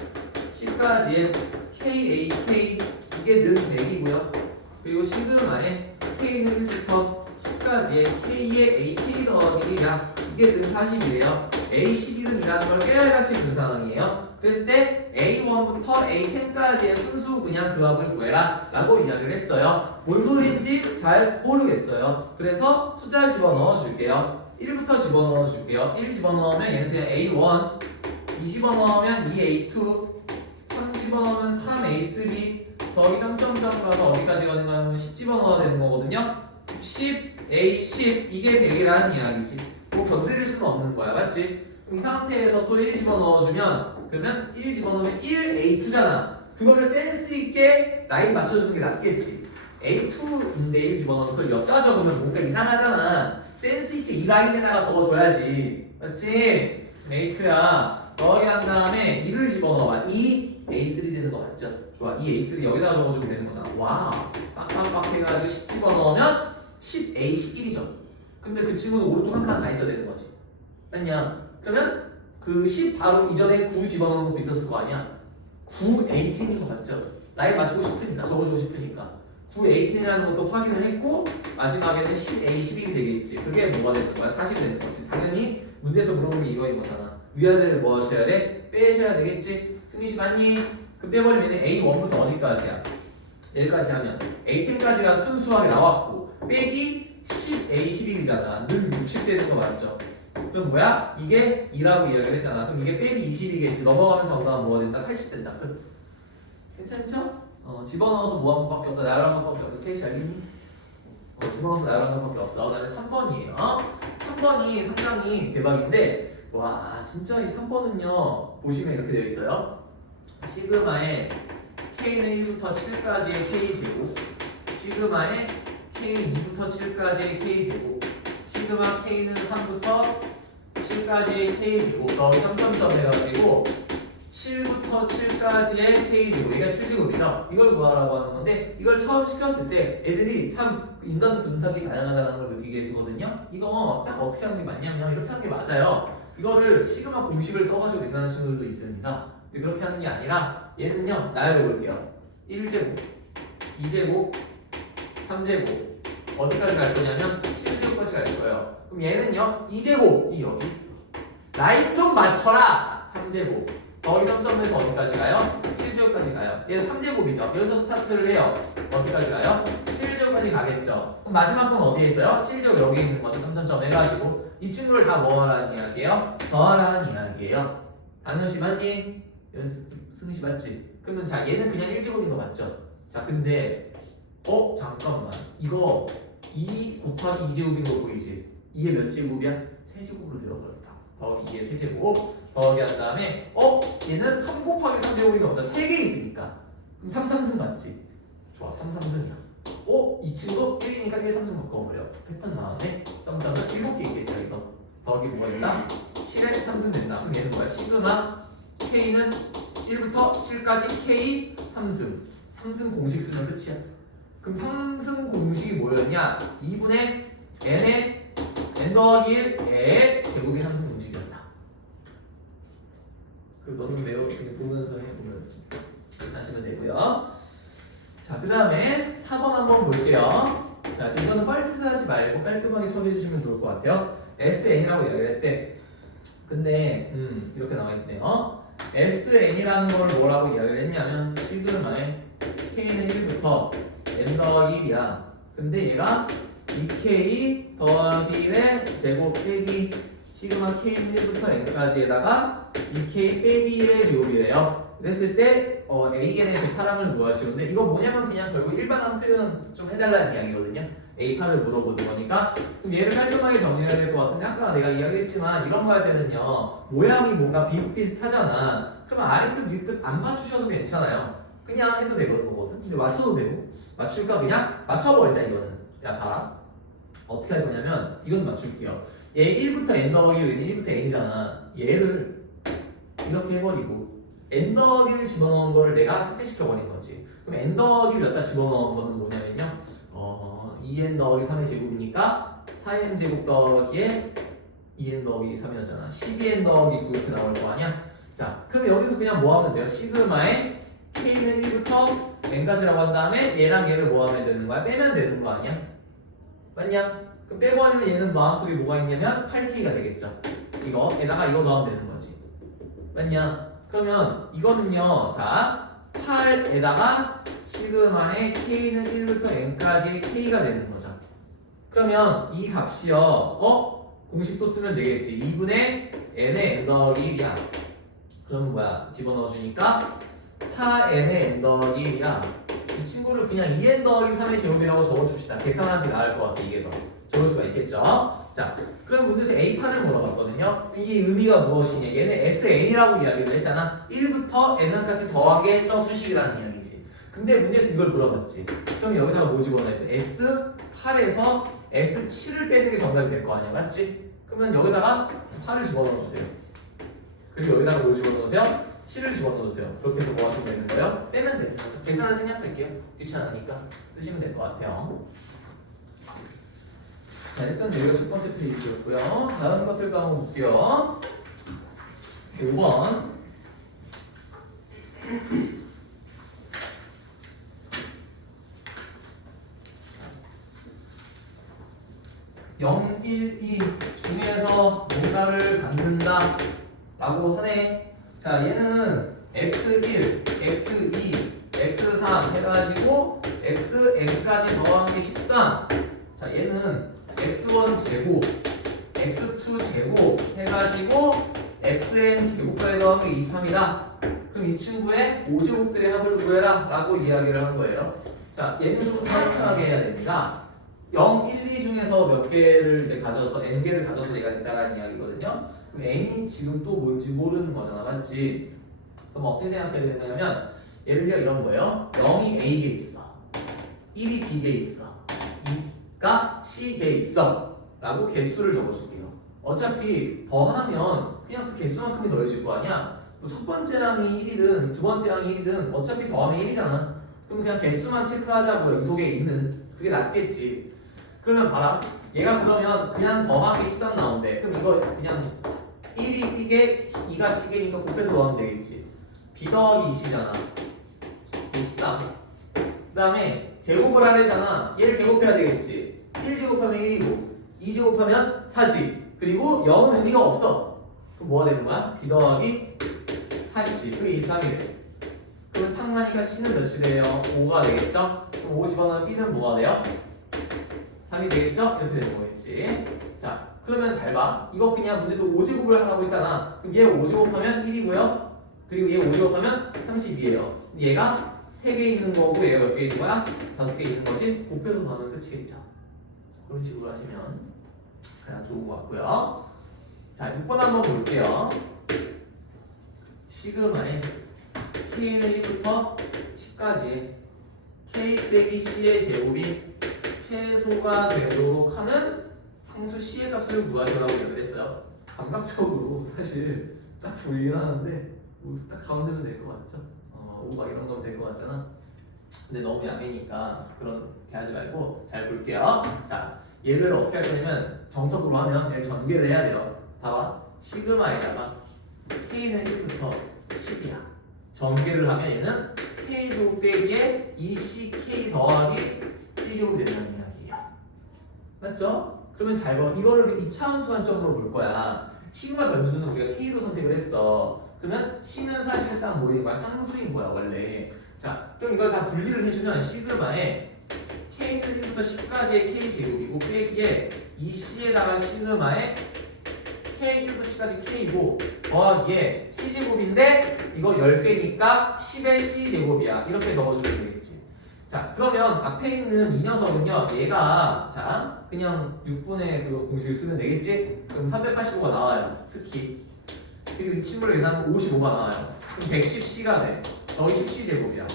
10까지의 KAK 이게 늘 100이고요. 그리고 시그마에 K는 1부터 10까지의 K의 AK 더하기 1이야. 이게 늘 40이래요. A11이라는 걸 깨알같이 준 상황이에요. 그랬을 때 A1부터 A10까지의 순수 그냥 그 합을 구해라 라고 이야기를 했어요. 뭔 소리인지 잘 모르겠어요. 그래서 숫자 집어넣어 줄게요. 1부터 집어넣어 줄게요. 1 집어넣으면 얘는 그냥 A1, 2 집어넣으면 2A2, 3 집어넣으면 3A3 더하기 점점점 가서 어디까지 가는 거냐면 10 집어넣어야 되는 거거든요. 10, A10 이게 100이라는 이야기지. 뭐 건드릴 수는 없는 거야, 맞지? 그럼 이 상태에서 또 1 집어넣어주면 그러면 1 집어넣으면 1A2잖아. 그거를 센스 있게 라인 맞춰주는 게 낫겠지. A2인데 1 집어넣으면 그걸 여기다 적으면 뭔가 이상하잖아. 센스 있게 이 라인에다가 적어줘야지, 맞지? A2야. 더하기 한 다음에 1을 집어넣어봐. 2A3 되는 거 맞죠? 좋아. 2A3 여기다가 적어주면 되는 거잖아. 와, 빡빡빡 해가지고 10 집어넣으면 10A11이죠. 근데 그 친구는 오른쪽 한 칸 다 있어야 되는 거지. 맞냐? 그러면 그 10 바로 이전에 9 집어넣는 것도 있었을 거 아니야? 9A10인 거 맞죠? 라인 맞추고 싶으니까, 적어주고 싶으니까 9A10이라는 것도 확인을 했고 마지막에는 10A11이 되겠지. 그게 뭐가 되는 거야? 40이 되는 거지. 당연히 문제에서 물어본 게 이거인 거잖아. 위아래를 뭐 하셔야 돼? 빼셔야 되겠지. 승리씨 맞니? 그 빼버리면 A1부터 어디까지야? 여기까지 하면 A10까지가 순수하게 나왔고 빼기 10A11이잖아. 늘 60 되는 거 맞죠? 그럼 뭐야? 이게 2라고 이야기를 했잖아. 그럼 이게 빼기 20이겠지. 넘어가면 정답은 뭐가 된다? 80 된다. 끝. 괜찮죠? 집어넣어서 뭐 한 번밖에 없다. 나열한 번밖에 없다. 케이시 알겠니? 집어넣어서 나열한 번밖에 없어. 그 다음에 3번이에요. 3번이 상당히 대박인데 와 진짜 이 3번은요 보시면 이렇게 되어 있어요. 시그마에 K는 1부터 7까지의 K제곱, 시그마에 K는 2부터 7까지의 K제곱, 시그마 K는 3부터 7까지의 K제곱 더하기 3점점 해가지고 7부터 7까지의 K제곱, 얘가 실제곱이죠. 이걸 구하라고 하는 건데 이걸 처음 시켰을 때 애들이 참 인간 분석이 다양하다는 걸 느끼게 해주거든요. 이거 딱 어떻게 하는 게 맞냐면 이렇게 하는 게 맞아요. 이거를 시그마 공식을 써가지고 계산하는 친구들도 있습니다. 근데 그렇게 하는 게 아니라 얘는요 나열해 볼게요. 1제곱, 2제곱, 3제곱 어디까지 갈 거냐면 7제곱까지 갈 거예요. 그럼 얘는요 2제곱이 여기 있어. 라인 좀 맞춰라. 3제곱 더하기 3점에서 어디까지 가요? 7제곱까지 가요. 얘는 3제곱이죠. 여기서 스타트를 해요. 어디까지 가요? 7제곱까지 가겠죠. 그럼 마지막 건 어디에 있어요? 7제곱 여기 있는 거죠. 3점점 해가지고 이 친구를 다 뭐 하라는 이야기예요? 더하라는 이야기예요. 당연시 맞니? 승희씨 맞지? 그러면 자 얘는 그냥 1제곱인 거 맞죠? 자 근데 잠깐만 이거 2 곱하기 2제곱인 거 보이지? 이게 몇 제곱이야? 3제곱으로 되어버렸다. 더하기 2의 3제곱 더하기 한 다음에 얘는 3 곱하기 3제곱인 거 없죠? 3개 있으니까 그럼 3, 3승 맞지? 좋아 3, 3승이야. 이 친구도 1이니까 1, 3승 바꿔버려. 패턴 나왔네? 점점은 7개 있겠죠 이거. 더하기 뭐가 된다? 7에 3승 된다. 그럼 얘는 뭐야? 시그마 K는 1부터 7까지 K 3승 3승 공식 쓰면 끝이야. 그럼 3승 공식이 뭐였냐? 2분의 n의 n 더하기 1의 제곱이 3승 공식이었다. 그리고 너는 매우 그냥 보면서 해보면서 하시면 되고요. 자, 그 다음에 4번 한번 볼게요. 자, 이거는 뻘짓하지 말고 깔끔하게 처리해 주시면 좋을 것 같아요. SN이라고 이야기를 했대. 근데 이렇게 나와 있네요. SN이라는 걸 뭐라고 이야기를 했냐면 시그마에 K는 1부터 N 더하기 1이야. 근데 얘가 2K 더하기 1의 제곱 빼기 시그마 K는 1부터 N까지에다가 2K 빼기 1의 제곱이래요. 그랬을 때 AN의 제8항을 구하시는데 이거 뭐냐면 그냥 결국 일반항 표현 좀 해달라는 이야기거든요. A8을 물어보는 거니까 그럼 얘를 깔끔하게 정리해야 될 것 같은데 아까 내가 이야기했지만 이런 거 할 때는요 모양이 뭔가 비슷비슷하잖아. 그러면 아래끝 위끝 안 맞추셔도 괜찮아요. 그냥 해도 되거든. 근데 맞춰도 되고 맞출까 그냥 맞춰버리자 이거는. 야 봐라 어떻게 할 거냐면 이건 맞출게요. 얘 1부터 N 더하기 1부터 N이잖아. 얘를 이렇게 해버리고 N 더하기를 집어넣은 거를 내가 삭제시켜버린 거지. 그럼 N 더하기를 여기다 집어넣은 거는 뭐냐면요 2N 더하기 3의 제곱이니까 4N 제곱 더하기에 2N 더하기 3이었잖아. 12N 더하기 9 이렇게 나올 거 아니야? 자, 그럼 여기서 그냥 뭐 하면 돼요? 시그마에 K는 1부터 N까지라고 한 다음에 얘랑 얘를 뭐 하면 되는 거야? 빼면 되는 거 아니야? 맞냐? 그럼 빼버리면 얘는 마음속에 뭐가 있냐면 8K가 되겠죠. 이거에다가 이거 넣으면 되는 거지. 맞냐? 그러면 이거는요. 자, 8에다가 시그마의 K는 1부터 N까지 K가 되는 거죠. 그러면 이 값이요. 공식도 쓰면 되겠지. 2분의 N의 N 더하기 1이야. 그럼 뭐야? 집어넣어 주니까 4N의 N 더하기 1이야. 이 친구를 그냥 2N 더하기 3의 제곱이라고 적어줍시다. 계산하는 게 나을 것 같아. 이게 더 적을 수가 있겠죠. 자, 그럼 문제에서 A8을 물어봤거든요. 이게 의미가 무엇이냐? 얘는 SN이라고 이야기를 했잖아. 1부터 N까지 더한 게 저 수식이라는 이야기지. 근데 문제에서 이걸 물어봤지. 그럼 여기다가 뭐 집어넣어서 S8에서 S7을 빼는 게 정답이 될 거 아니야. 맞지? 그러면 여기다가 8을 집어넣어 주세요. 그리고 여기다가 뭘 집어넣으세요? 7을 집어넣으세요. 그렇게 해서 뭐 하시면 되는 거예요? 빼면 되는 거죠. 계산을 생략할게요. 귀찮으니까 쓰시면 될 것 같아요. 자, 일단 여기가 첫 번째 페이지였고요. 다음 것들과 한번 볼게요. 5번. (0, 1, 2) 중에서 뭔가를 갖는다 라고 하네. 자, 얘는 x1, x2, x3 해가지고 xn까지 더한 게 13. 자, 얘는 x1 제곱, x2 제곱 해가지고 xn 제곱까지 더한 게 23이다. 그럼 이 친구의 5제곱들의 합을 구해라 라고 이야기를 한 거예요. 자, 얘는 좀 스마트하게 해야 됩니다. 0, 1, 2 중에서 몇 개를 이제 가져서 n개를 가져서 내가 됐다라는 이야기거든요. 그럼 n이 지금 또 뭔지 모르는 거잖아, 맞지? 그럼 어떻게 생각해야 되냐면 예를 들어 이런 거예요. 0이 A개 있어, 1이 B개 있어, 2가 C개 있어 라고 개수를 적어줄게요. 어차피 더하면 그냥 그 개수만큼이 더해질 거 아니야. 첫 번째 항이 1이든 두 번째 항이 1이든 어차피 더하면 1이잖아. 그럼 그냥 개수만 체크하자고요. 이 속에 있는 그게 낫겠지. 그러면 봐라, 얘가 그러면 그냥 더하기 13 나온대. 그럼 이거 그냥 1이 B개, 2가 C개니까 곱해서 넣으면 되겠지. B 더하기 2C잖아. 13. 그 다음에 제곱을 하래잖아. 얘를 제곱해야 되겠지. 1 제곱하면 1이고 2 제곱하면 4지. 그리고 0은 의미가 없어. 그럼 뭐가 되는 거야? B 더하기 4C. 그게 23이래. 그럼 탕만이가 C는 몇이 돼요? 5가 되겠죠? 그럼 5 집어넣으면 B는 뭐가 돼요? 3이 되겠죠? 이렇게 되는 거겠지. 자, 그러면 잘 봐. 이거 그냥 문제에서 5제곱을 하라고 했잖아. 그럼 얘 5제곱하면 1이고요. 그리고 얘 5제곱하면 30이에요. 얘가 3개 있는 거고 얘가 몇 개 있는 거야? 5개 있는 거지? 곱해서 넣으면 끝이겠죠. 그런 식으로 하시면 가장 좋은 것 같고요. 자, 6번 한번 볼게요. 시그마에 K는 1부터 10까지 K 빼기 C의 제곱이 최소가 되도록 하는 상수 C의 값을 구하시라고 얘기를 했어요. 감각적으로 사실 딱 보이긴 하는데 딱 가운데면 될 것 같죠? 5가 이런 거면 될 것 같잖아. 근데 너무 야매니까 그렇게 하지 말고 잘 볼게요. 자, 얘를 어떻게 할 거냐면 정석으로 하면 얘를 전개를 해야 돼요. 봐봐. 시그마에다가 K는 1부터 10이야. 전개를 하면 얘는 K제곱 빼기에 2CK 더하기 K제곱이 된다는 이야기야. 맞죠? 그러면 잘 봐. 이거를 2차 함수 관점으로 볼 거야. 시그마 변수는 우리가 K로 선택을 했어. 그러면 C는 사실상 뭐인 거야? 상수인 거야 원래. 자, 그럼 이걸 다 분리를 해주면 시그마에 K는 1부터 10까지의 K제곱이고 빼기에 이 C에다가 시그마에 K 1부터 10까지 K고 더하기에 C제곱인데 이거 10개니까 10의 C제곱이야. 이렇게 적어주면 되겠지. 자, 그러면 앞에 있는 이 녀석은요, 얘가 자 그냥 6분의 그 공식을 쓰면 되겠지? 그럼 385가 나와요. 스킵. 그리고 이 친구를 계산하면 55가 나와요. 그럼 110C가 돼. 더하기 10C제곱이야.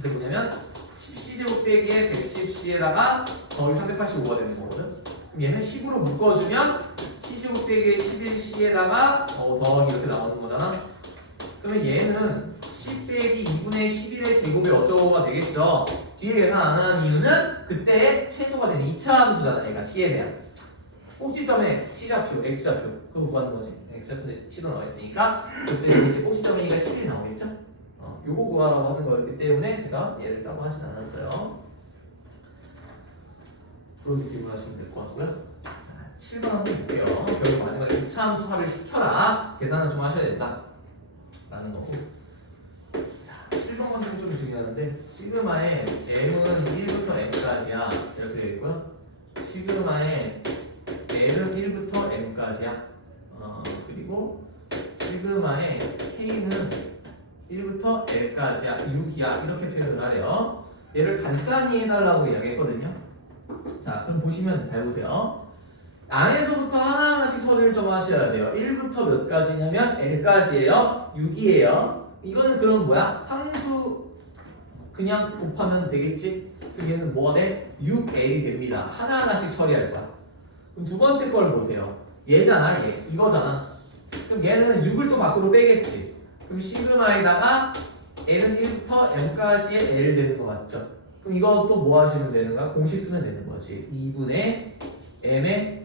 그래서 뭐냐면 10C제곱 빼기에 110C에다가 더하기 385가 되는 거거든. 그럼 얘는 10으로 묶어주면 C제곱 빼기에 11C에다가 더하기 이렇게 나오는 거잖아. 그러면 얘는 10 빼기 2분의 11의 제곱이 어쩌고가 되겠죠. 뒤에 계산 안 하는 이유는 그때의 최소가 되는 2차 함수잖아. 얘가 C에 대한. 꼭지점에 C좌표, X좌표 그거 구하는 거지. X좌표인데 C로 나와 있으니까 그때 이제 꼭지점에 E가 11이 나오겠죠? 요거 구하라고 하는 거였기 때문에 제가 얘를 따로 하진 않았어요. 그런 느낌으로 하시면 될 것 같고요. 7번 한번 볼게요. 결국 마지막에 이차함수화를 시켜라. 계산은 좀 하셔야 된다. 라는 거고. 자, 7번 같은 게 좀 중요한데 시그마의 m은 1부터 m까지야. 이렇게 되어 있고요. 시그마의 l은 1부터 m까지야. 그리고 시그마의 k는 1부터 l까지야. 6이야. 이렇게 표현을 하래요. 얘를 간단히 해달라고 이야기했거든요. 자, 그럼 보시면 잘 보세요. 안에서부터 하나하나씩 처리를 좀 하셔야 돼요. 1부터 몇 가지냐면 L까지예요. 6이에요. 이거는 그럼 뭐야? 상수 그냥 곱하면 되겠지? 그럼 얘는 뭐가 돼? 6L이 됩니다. 하나하나씩 처리할 거야. 그럼 두 번째 걸 보세요. 얘잖아, 얘. 이거잖아. 그럼 얘는 6을 또 밖으로 빼겠지. 그럼 시그마에다가 L은 1부터 M까지의 L 되는 거 맞죠? 그럼 이것도 뭐 하시면 되는 거야? 공식 쓰면 되는 거지. 2분의 M의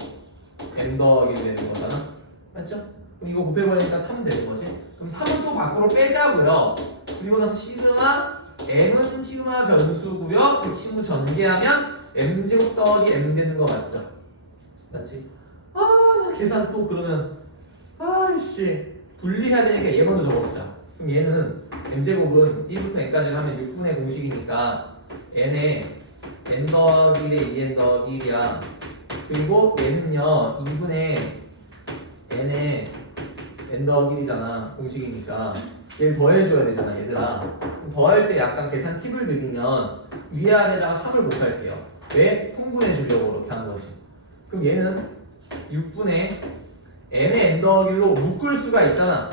M 더하기 되는 거잖아. 맞죠? 그럼 이거 곱해버리니까 3 되는 거지. 그럼 3은 또 밖으로 빼자고요. 그리고 나서 시그마 M은 시그마 변수고요. 그 친구 전개하면 M제곱 더하기 M 되는 거 맞죠? 맞지? 나 계산 또 그러면 아이씨 분리해야 되니까 얘 먼저 적어보자. 그럼 얘는 M제곱은 1부터 N까지 하면 6분의 공식이니까 N에 N 더하기 1에 2N 더하기 1이야. 그리고 얘는요 2분의 n에 n 더하기 1이잖아. 공식이니까 얘를 더해줘야 되잖아 얘들아. 그럼 더할 때 약간 계산 팁을 드리면 위아래다가 3을 곱할게요. 왜? 통분해 주려고 그렇게 한 거지. 그럼 얘는 6분의 n의 n 더하기 1로 묶을 수가 있잖아.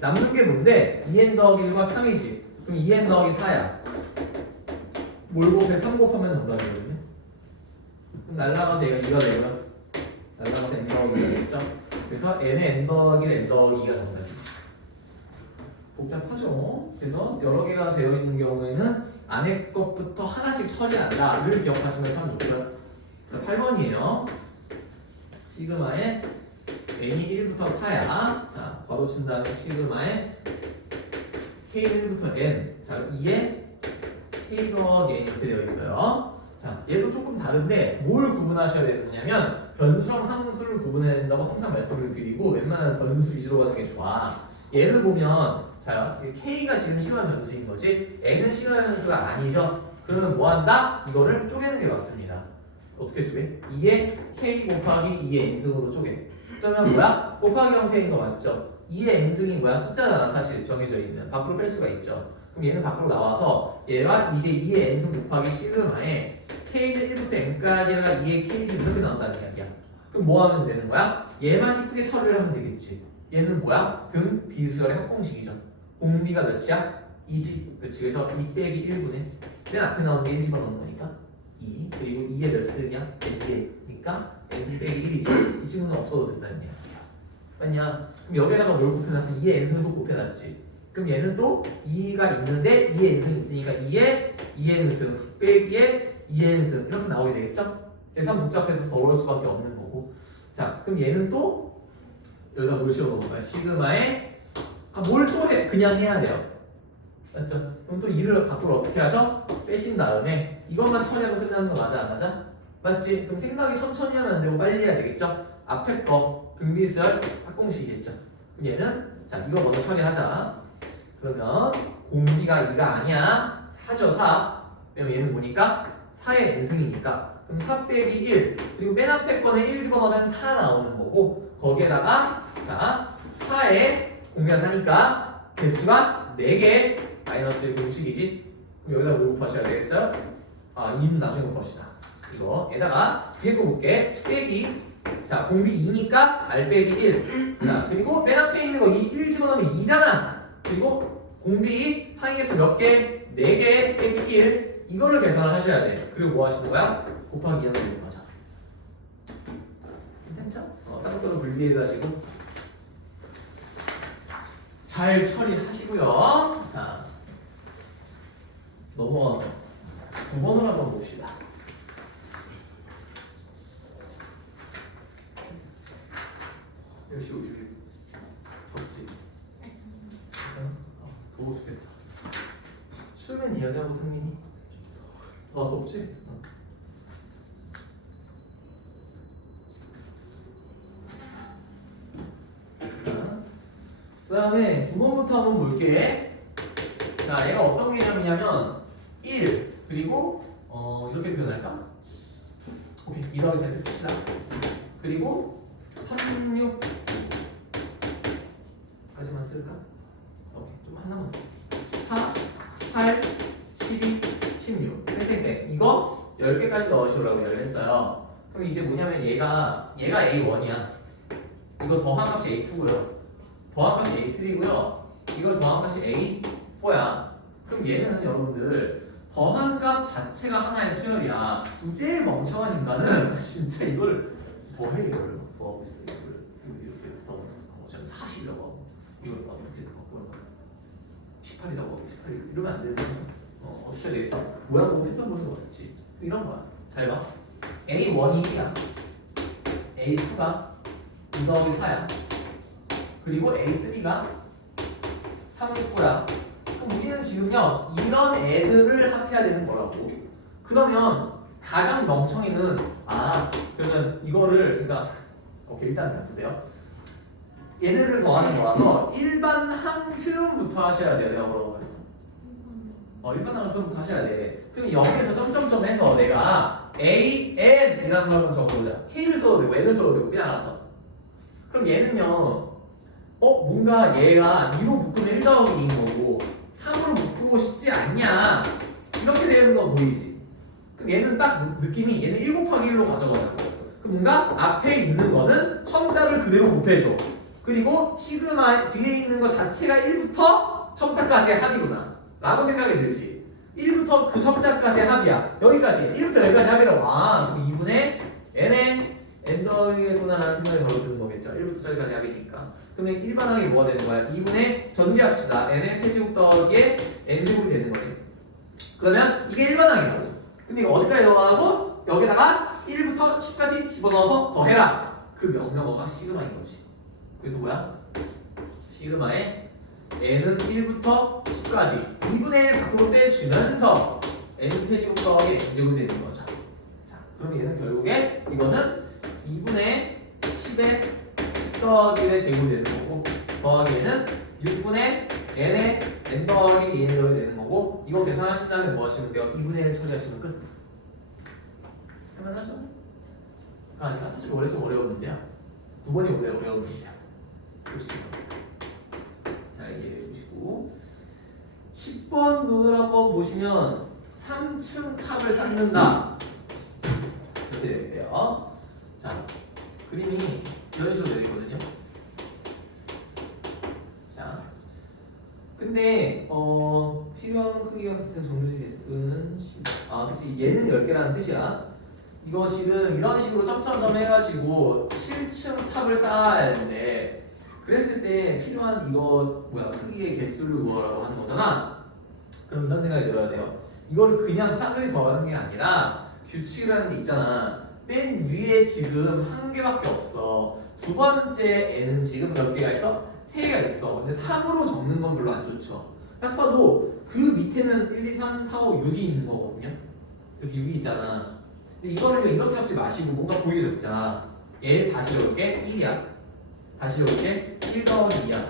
남는 게 뭔데? 2n 더하기 1과 3이지. 그럼 2n 더하기 4야. 뭘 곱해? 3 곱하면 정답이거든요. 날라가서 얘가 2가 되고요. 날라가서 n 더하기 2가 되겠죠? 그래서 n의 n 더하기 n 더하기 2가 정답이지. 복잡하죠? 그래서 여러 개가 되어 있는 경우에는 안에 것부터 하나씩 처리한다를 기억하시면 참 좋고요. 8번이에요. 시그마의 n이 1부터 4야. 자, 괄호 친 다음에 시그마의 k는 1부터 n. 자, 2에 k 더하기 n 이렇게 되어 있어요. 자, 얘도 조금 다른데 뭘 구분하셔야 되느냐면 변수랑 상수를 구분해야 된다고 항상 말씀을 드리고 웬만하면 변수 위주로 가는 게 좋아. 얘를 보면 자, K가 지금 시그마 변수인 거지 N은 시그마 변수가 아니죠. 그러면 뭐 한다? 이거를 쪼개는 게 맞습니다. 어떻게 쪼개? 2의 K 곱하기 2의 N승으로 쪼개. 그러면 뭐야? 곱하기 형태인 거 맞죠? 2의 N승이 뭐야? 숫자잖아. 사실 정해져 있는 밖으로 뺄 수가 있죠. 그럼 얘는 밖으로 나와서 얘가 이제 2의 N승 곱하기 시그마에 K는 1부터 N까지가 2의 K는 이렇게 나온다는 이야기야. 그럼 뭐 하면 되는 거야? 얘만 이쁘게 처리를 하면 되겠지. 얘는 뭐야? 등 비수열의 합공식이죠. 공비가 몇이야? 2지. 그렇지. 그래서 2 빼기 1분의 맨 앞에 나오는 게 1 집어넣는 거니까 2. 그리고 2의 몇 승이야? N개니까 N승 빼기 1이지. 이 친구는 없어도 된다는 이야기야. 맞냐? 그럼 여기다가 뭘 곱해놨어? 2의 N승도 곱해놨지. 그럼 얘는 또 2가 있는데 2의 N승이 있으니까 2의 2N승 빼기에 2N승 이렇게 나오게 되겠죠? 계산 복잡해서 더 어려울 수밖에 없는 거고. 자, 그럼 얘는 또 여기다 뭘 씌워놓은 거야? 시그마에 뭘 또 해? 그냥 해야 돼요. 맞죠? 그럼 또 2를 밖으로 어떻게 하셔? 빼신 다음에 이것만 처리하면 끝나는 거 맞아 안 맞아? 맞지? 그럼 생각이 천천히 하면 안 되고 빨리 해야 되겠죠? 앞에 거 등비수열 합공식이겠죠? 그럼 얘는 자 이거 먼저 처리하자. 그러면 공비가 2가 아니야 4죠 4. 왜냐면 얘는 뭐니까 4의 n승이니까 그럼 4 빼기 1 그리고 맨 앞에 거는 1 집어넣으면 4 나오는 거고 거기에다가 자 4에 공비가 4니까 개수가 4개 마이너스 1 공식이지. 그럼 여기다 뭘 곱하셔야 되겠어요? 2는 나중에 곱합시다. 이거 에다가 뒤에 거 볼게. 빼기 자 공비 2니까 r 빼기 1 자 그리고 맨 앞에 있는 거 1 집어넣으면 2잖아. 그리고 공비 항의계수 몇 개? 4개 빼기 1 이거를 계산을 하셔야 돼. 그리고 뭐 하시는 거야? 곱하기 2하면 되는 거죠. 괜찮죠? 다른 거로 분리해가지고 잘 처리하시고요. 자 넘어가서 9번을 한번 봅시다. 10시 50분. 덥지? 괜찮아? 더워 죽겠다. 수면 이야기하고 승민이? 덥지? 그 다음에 9번부터 한번 볼게. 자, 얘가 어떤 개념이냐면 1 그리고 이렇게 표현할까? 오케이, 2 더하기 4 이렇게 씁시다. 그리고 3, 6 까지만 쓸까? 오케이, 좀 하나만 더. 4, 8, 12, 16 땡땡땡 이거 10개까지 넣으시라고 얘기를 했어요. 그럼 이제 뭐냐면 얘가 A1이야. 이거 더한 값이 A2고요. 더한 값이 A3고요. 이걸 더한 값이 A4야. 그럼 얘는 여러분들 더한 값 자체가 하나의 수열이야. 그럼 제일 멍청한 인간은 진짜 이거를 더해 이거를 더하고 있어. 이거를 이렇게 더하고 40이라고 하고 이걸 이렇게 바꾸는 거야. 18이라고 하고 18 이러면 안 되는 거야. 어떻게 해야 되겠어? 뭐야 뭐 패턴 보는 거 같지? 이런 거야. 잘 봐. A1이 1이야. A2가 2 더하기 4야. 그리고 A3가 3, 6, 9야. 그럼 우리는 지금요 이런 애들을 합해야 되는 거라고. 그러면 가장 멍청이는 그러면 이거를 그러니까 오케이 일단 보세요. 얘네들을 더하는 거라서 일반항 표현부터 하셔야 돼요. 내가 뭐라고 그랬어? 일반항 표현부터 하셔야 돼. 그럼 여기에서 점점점 해서 내가 A, N 이라는 걸 한번 적어보자. K를 써도 되고 N을 써도 되고 그냥 알아서. 그럼 얘는요 뭔가 얘가 2로 묶으면 1 더하기 2인 거고 3으로 묶고 싶지 않냐 이렇게 되는 거 보이지? 그럼 얘는 딱 느낌이 얘는 1 곱하기 1로 가져가자고. 그럼 뭔가 앞에 있는 거는 첨자를 그대로 곱해줘. 그리고 시그마 뒤에 있는 거 자체가 1부터 첨자까지의 합이구나 라고 생각이 들지. 1부터 그 첨자까지의 합이야. 여기까지 1부터 여기까지 합이라고. 그럼 2분의 n의 n 더하기구나 라는 생각이 바로 드는 거겠죠. 1부터 저기까지 합이니까. 그러면 일반항이 뭐가 되는 거야? 2분의 전개합시다. n의 세제곱 더하기에 n제곱이 되는 거지. 그러면 이게 일반항이라고. 근데 이거 어디까지 넣어가고 여기다가 1부터 10까지 집어넣어서 더해라. 그 명령어가 시그마인 거지. 그래서 뭐야? 시그마에 n은 1부터 10까지 2분의 1 밖으로 빼주면서 n 세제곱 더하기 n제곱이 되는 거죠. 자, 그럼 얘는 결국에 이거는 2분의 10의 10 더하기 1의 제곱이 되는 거고 더하기에는 6분의 n의 n 더하기 2의 제곱이 되는 거고 이거 계산하신 다음에 뭐 하시면 돼요? 2분의 1 처리하시면 끝. 할만하죠? 아니야, 사실 원래 좀 어려운 문제야. 9번이 원래 어려운 문제야. 잘 이해해 보시고 10번 눈을 한번 보시면 3층 탑을 쌓는다 이렇게 되어 있대요. 자, 그림이 이런 식으로 되어 있거든요. 자, 근데 필요한 크기가 같은 정규직 개수는 그치, 얘는 10개라는 뜻이야. 이거 지금 이런 식으로 점점점 해가지고 7층 탑을 쌓아야 되는데 그랬을 때 필요한 이거 크기의 개수를 구하라고 하는 거잖아. 그럼 이런 생각이 들어야 돼요. 이거를 그냥 싸그리 더하는 게 아니라 규칙이라는 게 있잖아. 맨 위에 지금 한 개밖에 없어. 두 번째 n은 지금 몇 개가 있어? 3개가 있어. 근데 3으로 적는 건 별로 안 좋죠. 딱 봐도 그 밑에는 1, 2, 3, 4, 5, 6이 있는 거거든요. 여기 6이 있잖아. 근데 이거를 이렇게 적지 마시고 뭔가 보이게 적자. 얘 다시 적을게 1이야. 다시 적을게 1 더하기 2야.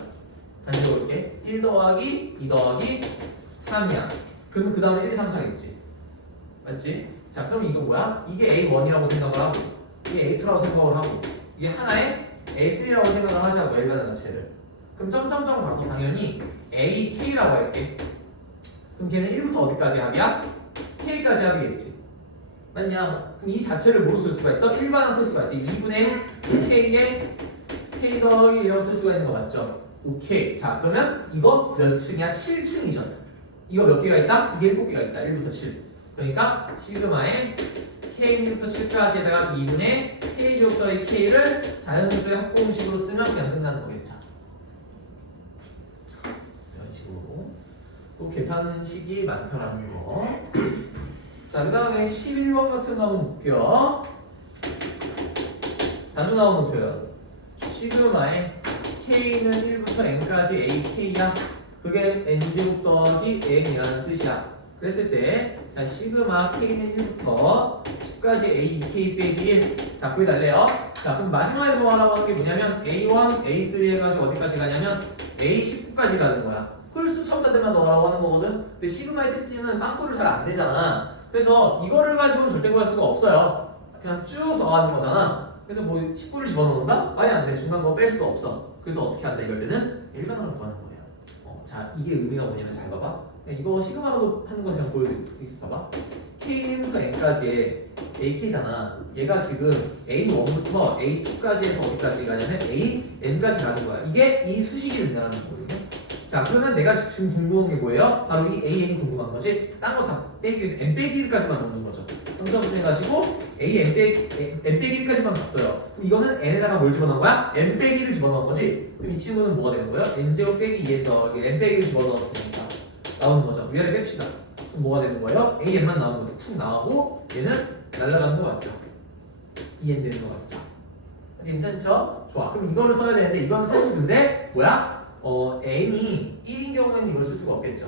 다시 적을게 1 더하기 2 더하기 3이야. 그러면 그 다음에 1, 2, 3, 4겠지. 맞지? 자, 그럼 이거 뭐야? 이게 A1이라고 생각을 하고 이게 A2라고 생각을 하고 이게 하나의 A3라고 생각을 하자고 일반화 자체를. 그럼 점점점 가서 당연히 AK라고 할게. 그럼 걔는 1부터 어디까지 합이야? K까지 합이겠지. 맞냐? 그럼 이 자체를 뭐로 쓸 수가 있어? 일반화 쓸 수가 있지. 2분의 K에 K 더하기 이라고 쓸 수가 있는 거 맞죠? 오케이. 자, 그러면 이거 몇 층이야? 7층이잖아. 이거 몇 개가 있다? 이게 7개가 있다. 1부터 7. 그러니까 시그마에 K1부터 7까지에다가 2분의 K제곱 더하기 K를 자연수의 합공식으로 쓰면 그냥 끝나는 거겠죠. 이런 식으로 또 계산식이 많더라는 거. 자, 그 다음에 11번 같은 거 한번 볼게요. 자주 나오는 표현. 시그마의 K는 1부터 N까지 AK야. 그게 N제곱 더하기 N이라는 뜻이야. 그랬을 때, 자, 시그마 K는 1부터 10까지 AK 빼기 1. 자, 그게 달래요. 자, 그럼 마지막에 뭐 하라고 하는 게 뭐냐면 A1, A3 해가지고 어디까지 가냐면 A19까지 가는 거야. 홀수 첨자들만 넣으라고 하는 거거든. 근데 시그마의 특징은 빵꾸를 잘 안 내잖아. 그래서 이거를 가지고는 절대 구할 수가 없어요. 그냥 쭉 더하는 거잖아. 그래서 뭐 19를 집어넣는다? 말이 안 돼. 중간 거 뺄 수도 없어. 그래서 어떻게 한다 이럴 때는 일반항을 구하는 거예요. 자, 이게 의미가 뭐냐면 잘 봐봐. 이거 시그마로도 하는 거 그냥 보여드릴게. 봐봐. K부터 N까지의 AK잖아. 얘가 지금 A1부터 A2까지 해서 어디까지 가냐면 AN까지 가는 거야. 이게 이 수식이 된다는 거거든요. 자, 그러면 내가 지금 궁금한 게 뭐예요? 바로 이 AN이 궁금한 거지. 딴 거 다 빼기 위해서 N 빼기 1까지만 넣는 거죠. 점점 해가지고 N 빼기 1까지만 봤어요. 그럼 이거는 N에다가 뭘 집어넣은 거야? N 빼기 1을 집어넣은 거지. 그럼 이 친구는 뭐가 되는 거예요? N제곱 빼기 2N 더하기 N 빼기 1을 집어넣었으니까 나오는 거죠. 위아래 뺍시다. 그럼 뭐가 되는 거예요? AN만 나오는 거죠. 툭 나오고 얘는 날아가는 거 맞죠? 2N 되는 거 맞죠? 괜찮죠? 좋아. 그럼 이거를 써야 되는데 이건 사실 근데 뭐야? n이 1인 경우에는 이걸 쓸 수가 없겠죠.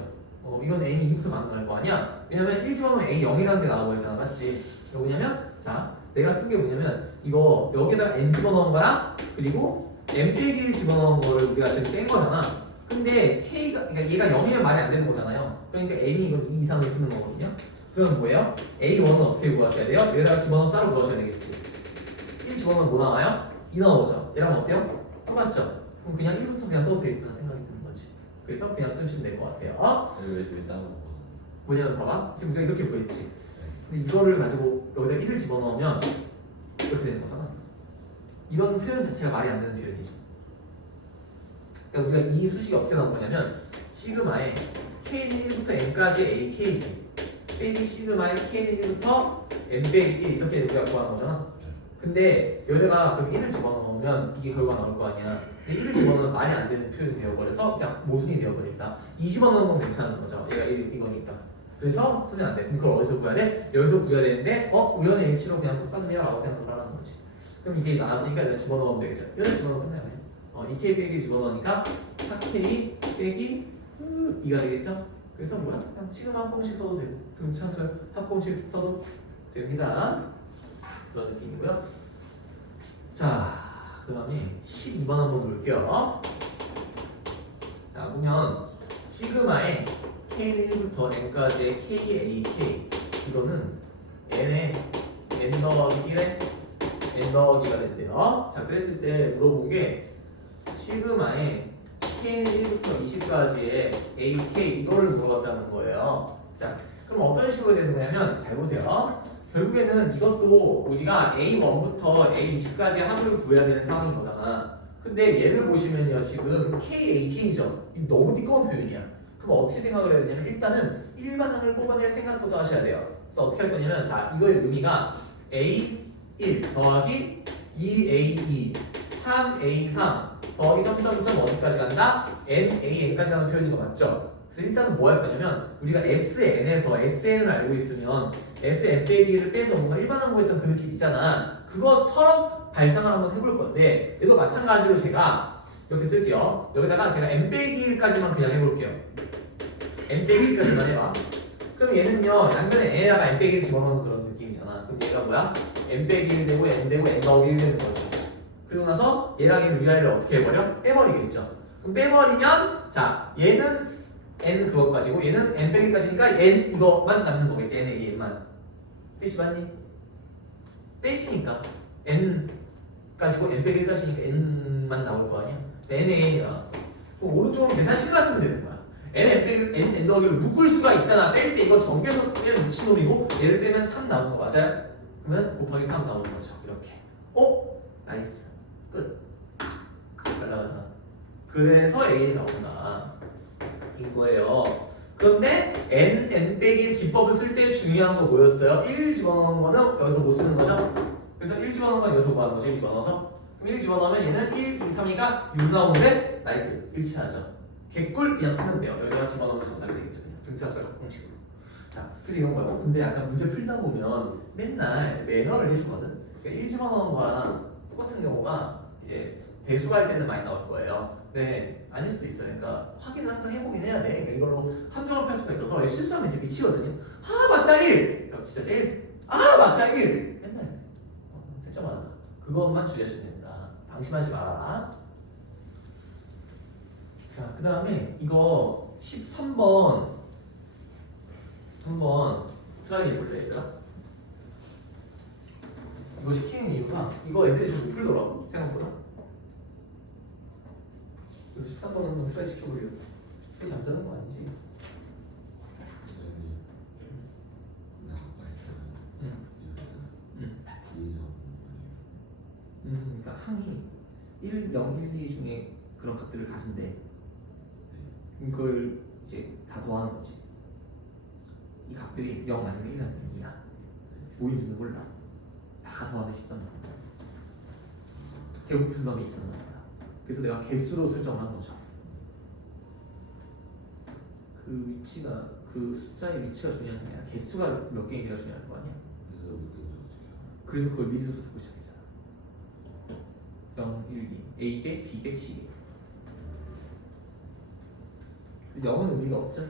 이건 n이 2부터 가능할 거 아니야? 왜냐면 1 집어넣으면 a 0이라는 게 나오고 있잖아. 맞지? 이거 뭐냐면 자 내가 쓴 게 뭐냐면 이거 여기다가 n 집어넣은 거랑 그리고 n 빼기 1 집어넣은 거를 우리가 지금 뺀 거잖아. 근데 k가 그러니까 얘가 0이면 말이 안 되는 거잖아요. 그러니까 n이 이건 2 이상을 쓰는 거거든요. 그럼 뭐예요? a1은 어떻게 구하셔야 돼요? 여기다가 집어넣어서 따로 구하셔야 되겠지. 1 집어넣으면 뭐 나와요? 2 나오죠. 얘랑 어때요? 똑같죠? 그럼 그냥 1부터 그냥 써도 되겠다는 생각이 드는 거지. 그래서 그냥 쓰시면 될 것 같아요. 왜 따로 먹어? 뭐냐면 봐봐. 지금 우리가 이렇게 구했지. 근데 이거를 가지고 여기다 1을 집어넣으면 이렇게 되는 거잖아. 이런 표현 자체가 말이 안 되는 표현이지. 그러니까 우리가 이 수식이 어떻게 나온 거냐면 시그마의 K는 1부터 N까지 AK지. 빼기 시그마의 K는 1부터 N 빼기 1 이렇게 우리가 구하는 거잖아. 근데 여기다가 그럼 1을 집어넣으면 이게 결과가 나올 거 아니야. 근데 1을 집어넣으면 말이 안 되는 표현이 되어버려서 그냥 모순이 되어버린다. 2 집어넣는 건 괜찮은 거죠. 얘가 이거니까. 그래서 쓰면 안 돼. 그럼 그걸 어디서 구해야 돼? 여기서 구해야 되는데 우연의 일치로 그냥 똑같네요 라고 생각을 하라는 거지. 그럼 이게 나왔으니까 내가 집어넣으면 되겠죠. 여기다 집어넣으면 끝나요. 2K 빼기 집어넣으니까 4K 빼기 2가 되겠죠? 그래서 뭐야? 그냥 시그마 한 공식 써도 되고 등차수 합공식 써도 됩니다. 그런 느낌이고요. 자, 그 다음에 12번 한번 볼게요. 자, 보면 시그마의 K는 1부터 N까지의 KAK 이거는 N의 N 더하기 1에 N 더하기가 된대요. 자, 그랬을 때 물어본 게 시그마의 K는 1부터 20까지의 AK 이거를 물어봤다는 거예요. 자, 그럼 어떤 식으로 되는 거냐면 잘 보세요. 결국에는 이것도 우리가 A1부터 A20까지 합을 구해야 되는 상황인 거잖아. 근데 얘를 보시면요. 지금 KAK죠. 이 너무 띠꺼운 표현이야. 그럼 어떻게 생각을 해야 되냐면 일단은 일반항을 뽑아낼 생각부터 하셔야 돼요. 그래서 어떻게 할 거냐면 자 이거의 의미가 A1 더하기 2A2 3A3 더하기 점점점 어디까지 간다? NAN까지 가는 표현인 거 맞죠? 그래서 일단은 뭐 할 거냐면 우리가 SN에서 SN을 알고 있으면 SN 빼기를 빼서 뭔가 일반항 구했던 그 느낌 있잖아. 그것처럼 발상을 한번 해볼 건데 얘도 마찬가지로 제가 이렇게 쓸게요. 여기다가 제가 N 빼기 1까지만 그냥 해볼게요. N 빼기 1까지만 해봐. 그럼 얘는요 양면에 N에다가 N 빼기 1 집어넣는 그런 느낌이잖아. 그럼 얘가 뭐야? N 빼기 1 되고 N 되고 N 더하기 1 되는 거지. 그리고 나서 얘랑 얘 위아래를 어떻게 해버려? 빼버리겠죠. 그럼 빼버리면 자 얘는 N 그것까지고 얘는 N 빼기 1까지니까 N 이것만 남는 거겠지. N의 N만. PC 맞니? 빼지니까 N까지고 N 빼기 1까지니까 N만 나올 거 아니야? N의 N이 나왔어. 그럼 오른쪽으로 계산식만 쓰면 되는 거야. N 더하기를 묶을 수가 있잖아. 뺄 때 이거 전개해서 빼면 묻힌놈이고 얘를 빼면 3 나오는 거 맞아요? 그러면 곱하기 3 나오는 거죠. 이렇게. 나이스. 끝. 잘 나가잖아. 그래서 A이 나온다. 이거예요. 그런데 N 빼기 기법을 쓸 때 중요한 거 뭐였어요? 1 집어넣은 거는 여기서 못 쓰는 거죠? 그래서 1 집어넣은 건 여기서 뭐 하는 거죠? 1 집어넣어서? 그럼 1 집어넣으면 얘는 1, 2, 3이가 6 나오는데 나이스. 일치하죠. 개꿀 그냥 쓰면 돼요. 여기다가 집어넣으면 정답이 되겠죠. 등차수열 공식으로. 자, 그래서 이런 거예요. 근데 약간 문제 풀다 보면 맨날 매너를 해주거든. 그러니까 1 집어넣은 거랑 똑같은 경우가 이제 대수가 할 때는 많이 나올 거예요. 네, 아닐 수도 있어요. 그러니까 확인을 항상 해보긴 해야 돼. 그러니까 이걸로 함정을 팔 수가 있어서 실수하면 이제 미치거든요. 아 맞다 1! 진짜 제일 맞다 1! 맨날 채점하자. 그것만 주의하시면 됩니다. 방심하지 말아라. 자, 그 다음에 이거 13번 한번 트라이 해볼래 얘들아? 이거 시키는 이유가 이거 애들이 좀 못 풀더라고 생각보다. 그래서 13번 한번 트라이 시켜보려고. 이게 잠자는 거 아니지? 그러니까 항이 1, 0, 1, 2 중에 그런 값들을 가진대. 그걸 이제 다 더하는 거지. 이 값들이 0 아니면 1 아니면 2야. 뭐인지는 몰라. 다 더하면 13 나온다. 제곱해서 넣으면 23 나온다. 그래서 내가 개수로 설정을 한 거죠. 그 위치가 그 숫자의 위치가 중요한 게 아니라 개수가 몇 개인지가 중요한 거 아니야? 그래서 그걸 미수로 쓰고 시작했잖아. 0, 1, 2, A개, B개, C개. 0은 의미가 없죠?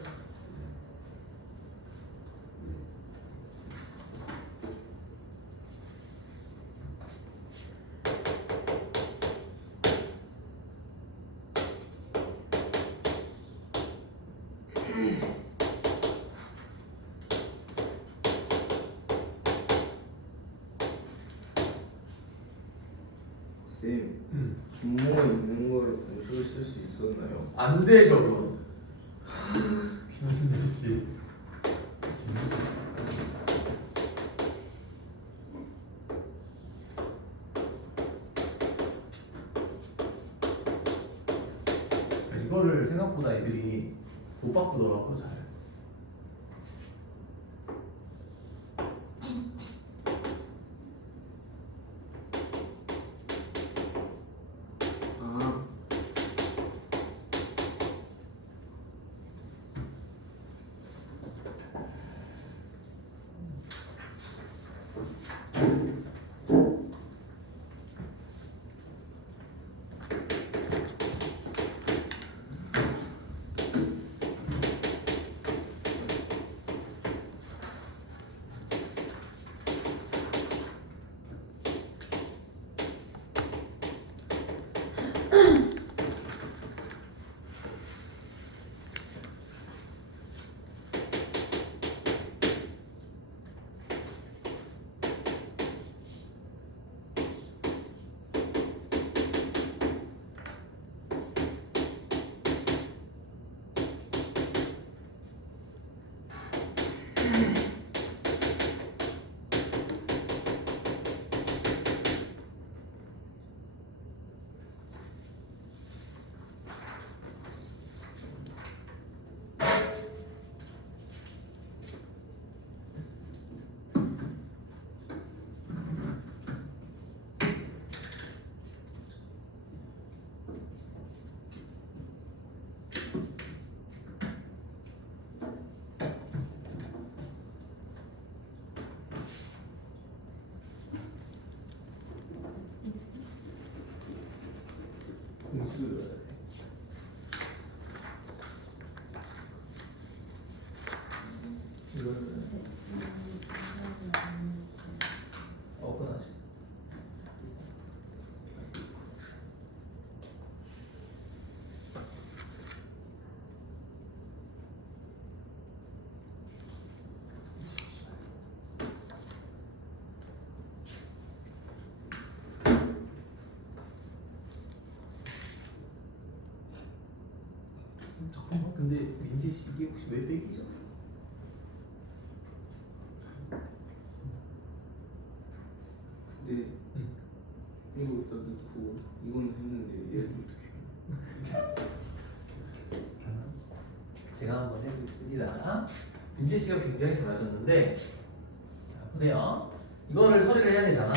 쌤, 분모가 있는 거를 공식을 쓸 수 있었나요? 안 되죠, 그건. 김신대 씨. 이거를 생각보다 애들이 못 바꾸더라고요, 잘. 아, 공수. 이거는 어근하지. 잠깐만, 근데 민재 씨 이게 혹시 왜 백이죠? 근데 응. 이거 일단 넣고 이거는 했는데 얘는 어떻게? 제가 한번 해보겠습니다. 민재 씨가 굉장히 잘하셨는데, 자, 보세요. 이거를 처리를 해야 되잖아.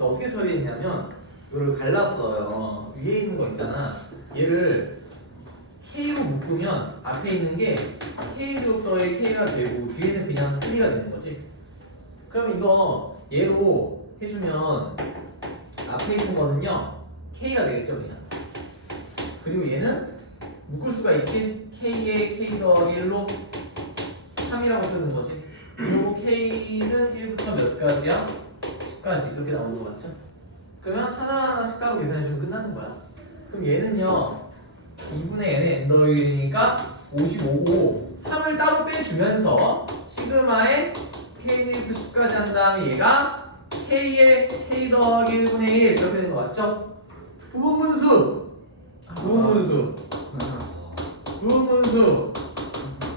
어떻게 처리했냐면 이거를 갈랐어요. 위에 있는 거 있잖아. 얘를 K로 묶으면 앞에 있는 게 K조더의 K가 되고 뒤에는 그냥 3가 되는 거지. 그러면 이거 얘로 해주면 앞에 있는 거는요 K가 되겠죠 그냥. 그리고 얘는 묶을 수가 있지. K에 K 더하기 1로 3이라고 뜨는 거지. 그리고 K는 1부터 몇 가지야? 10까지 이렇게 나오는 거 맞죠? 그러면 하나하나씩 따로 계산해주면 끝나는 거야. 그럼 얘는요 2분의 n의 n 더하기니까 55고 3을 따로 빼주면서 시그마에 K는 1부터 10까지 한 다음에 얘가 K에 K 더하기 1분의 1 이렇게 되는 거 맞죠? 부분분수 부분분수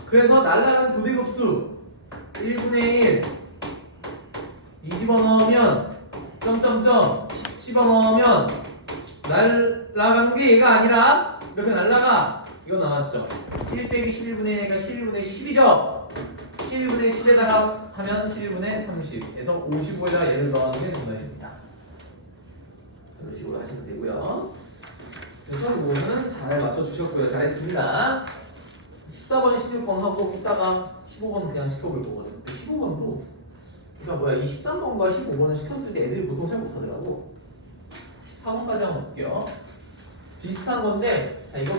그래서 날아가는 도대급수 1분의 1 이 집어넣으면 점점점 집어넣으면 날아가는 게 얘가 아니라 이렇게 날아가 이거 남았죠 1 빼기 11분의 1이니까 11분의 10이죠 11분의 10에다가 하면 11분의 30에서 55에다가 얘를 넣어가는 게 정답입니다 이런 식으로 하시면 되고요 그래서 이거는 잘 맞춰주셨고요 잘했습니다 14번, 16번 하고 이따가 15번 그냥 시켜볼 거거든. 15번도 그러니까 뭐야 이 13번과 15번을 시켰을 때 애들이 보통 잘 못하더라고. 14번까지 한번 볼게요. 비슷한 건데 자 이거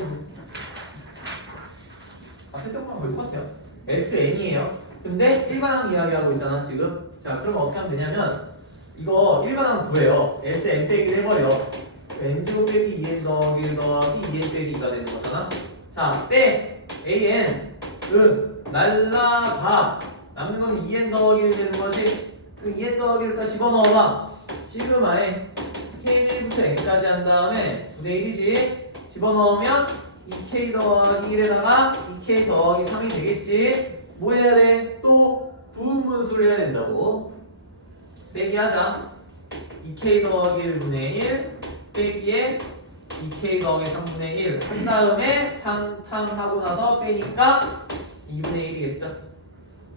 앞에 거랑 거의 똑같아요. SN이에요. 근데 일반항 이야기하고 있잖아 지금. 자 그러면 어떻게 하면 되냐면 이거 일반항 구해요. SN 빼기를 해버려. n제곱 빼기 2n 더하기 1 더하기 2n 빼기 2가 되는 거잖아. 자 빼! an 은 날라가 남는 건 2n 더하기 1 되는 거지. 그 2n 더하기 1을 다 집어넣어봐. 시그마에 k1부터 n까지 한 다음에 9의 1이지. 집어넣으면 2k 더하기 1에다가 2k 더하기 3이 되겠지. 뭐 해야 돼? 또 부분분수를 해야 된다고. 빼기 하자. 2k 더하기 1분의 1 빼기에 2k 더하기 3분의 1 한 다음에 탕탕하고 나서 빼니까 2분의 1이겠죠?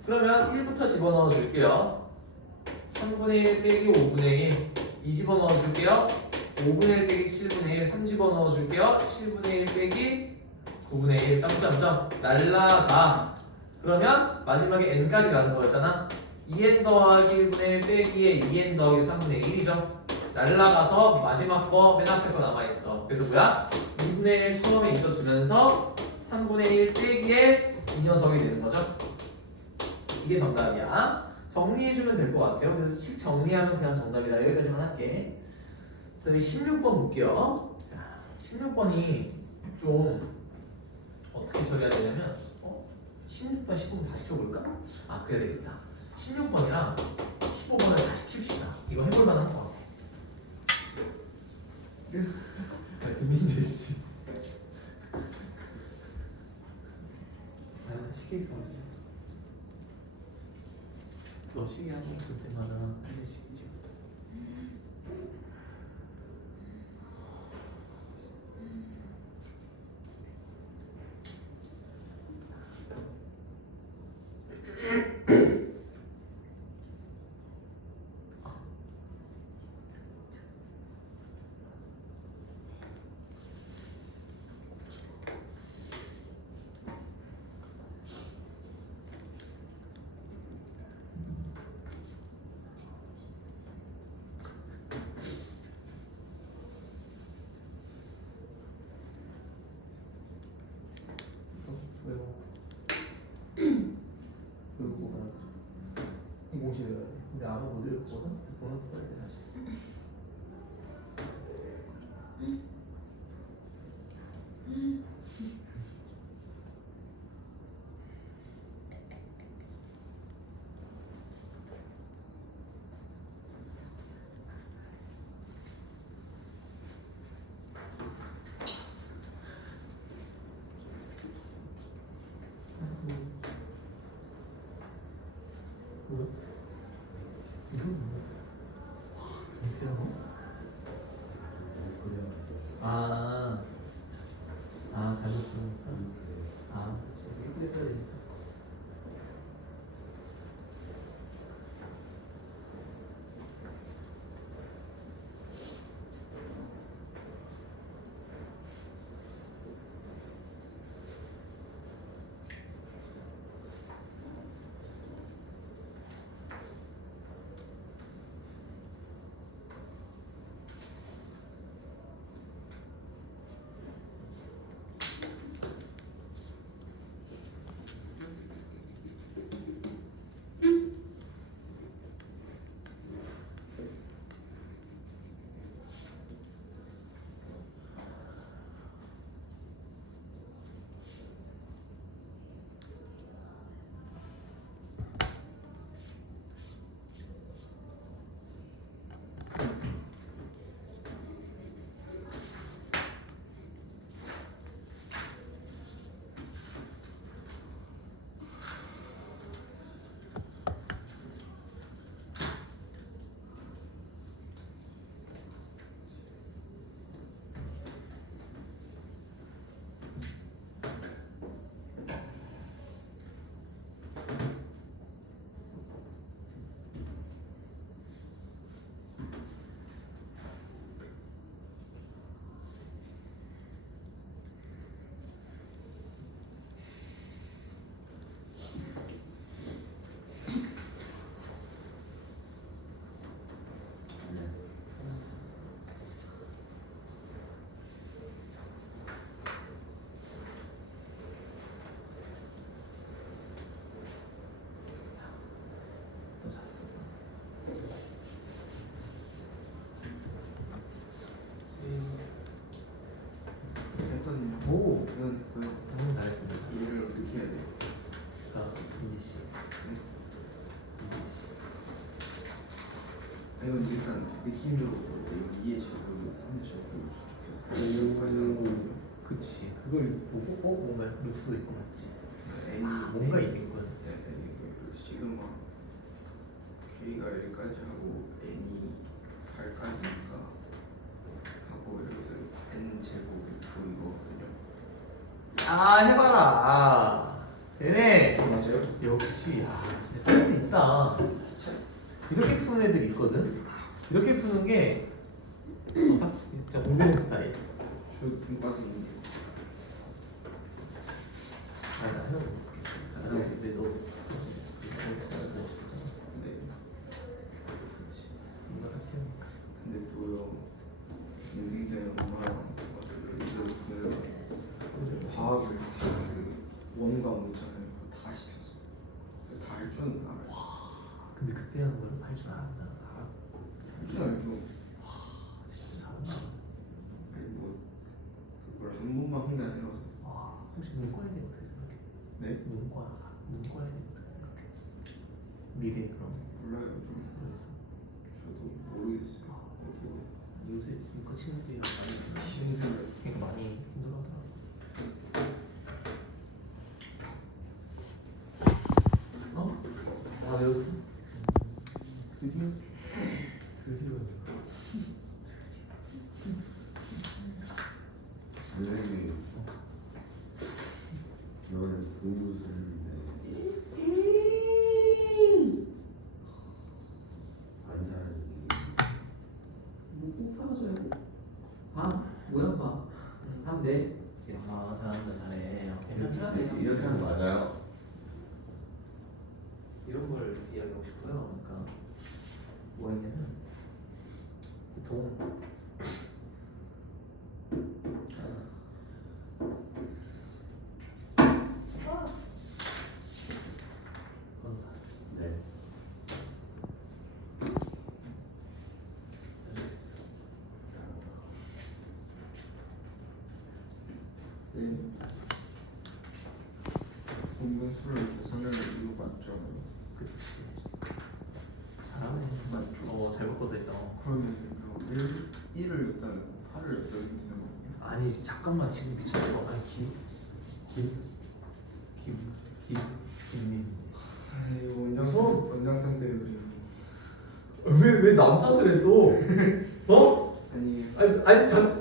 그러면 1부터 집어넣어 줄게요 3분의 1 빼기 5분의 1 2 집어넣어 줄게요 5분의 1 빼기 7분의 1 3 집어넣어 줄게요 7분의 1 빼기 9분의 1 점점점 날라가 그러면 마지막에 n까지 가는 거였잖아 2n 더하기 1분의 1 빼기에 2n 더하기 3분의 1이죠 날라가서 마지막 거 맨 앞에 거 남아있어 그래서 뭐야? 2분의 1 처음에 있어주면서 3분의 1 빼기에 이 녀석이 되는 거죠 이게 정답이야 정리해주면 될 것 같아요 그래서 식 정리하면 그냥 정답이다 여기까지만 할게 그래서 16번 볼게요 자 16번이 좀 어떻게 처리해야 되냐면 16번, 15번 다시 시켜볼까? 아 그래야 되겠다 16번이랑 15번을 다시 킵시다 이거 해볼 만한 거 같아 김민재 씨. 아, 시계 뭐지? 너 시계 하고 그때마다 한 대씩 찍었다. 이거 옷이 외워야 돼. 근데 아마 못 읽었거든? 그래서 번호 써야 돼 다시. 뭐야? 이건 뭐야? 변태라고? 잘못 쓰니까. 그렇지. 예쁘게 써야 되니까. 아니 근데 일단 느낌적으로 이해 제곱이 3 제곱이 좋겠어. 그치. 그걸 보고 뭔가 루트도 있고 맞지. N 뭔가 있겠군. 시그마 K가 1까지 하고 N이 8까지니까 하고 여기서 N 제곱 F이거든요. 아 해봐라. 되네. 맞아요? 역시 진짜 센스 있다. 이렇게 푸는 애들이 있거든. 이렇게 푸는 게 딱 진짜 공부생 스타일. 주 분과생인데. 아니 나 해볼게. 근데 너 네. 그렇지. 뭔가 딱 튀니까. 근데 또요 중딩 때는 엄마랑 그 과학을 그 원과목 있잖아요. 그거 다 시켰어. 다 할 줄은 알아요. 근데 그때 하는 거는 할 줄 알았다. 알아? 할 줄 알고 진짜 잘한다. 아니 뭐 그걸 한 번만 한 게 아니라서. 와 혹시 문과에 대해 어떻게 생각해? 네? 문과에 대해 어떻게 생각해? 미래 그럼 몰라요 좀. 모르겠어. 저도 모르겠어요. 어떻게 요새 문과 친구들이랑 많이 힘들어요. 그러니까 많이 힘들어하더라고. 어? 다 외웠어? 드디어? 선생님 너는 공부를 했는데 안 사라지니. 뭐꼭 사라져요? 아 모양 봐. 하면 돼. 아 잘한다 잘해. 괜찮아. 이렇게 하면 맞아요? 이런 걸 이야기하고 싶어요. 그러니까 뭐였냐면 보통 네. 네. 공분수를 계산을 이거 맞죠? 그치 잘하네. 맞죠? 잘 바꿔서 했다. 그러면 1을 여기다 넣고 8을 여기다 넣으면 되는 거예요? 아니 잠깐만 지금 미쳤어. 아니 김민. 아이 무서워. 원장 상태 그래요. 왜 남 탓을 해 또? 어? 아니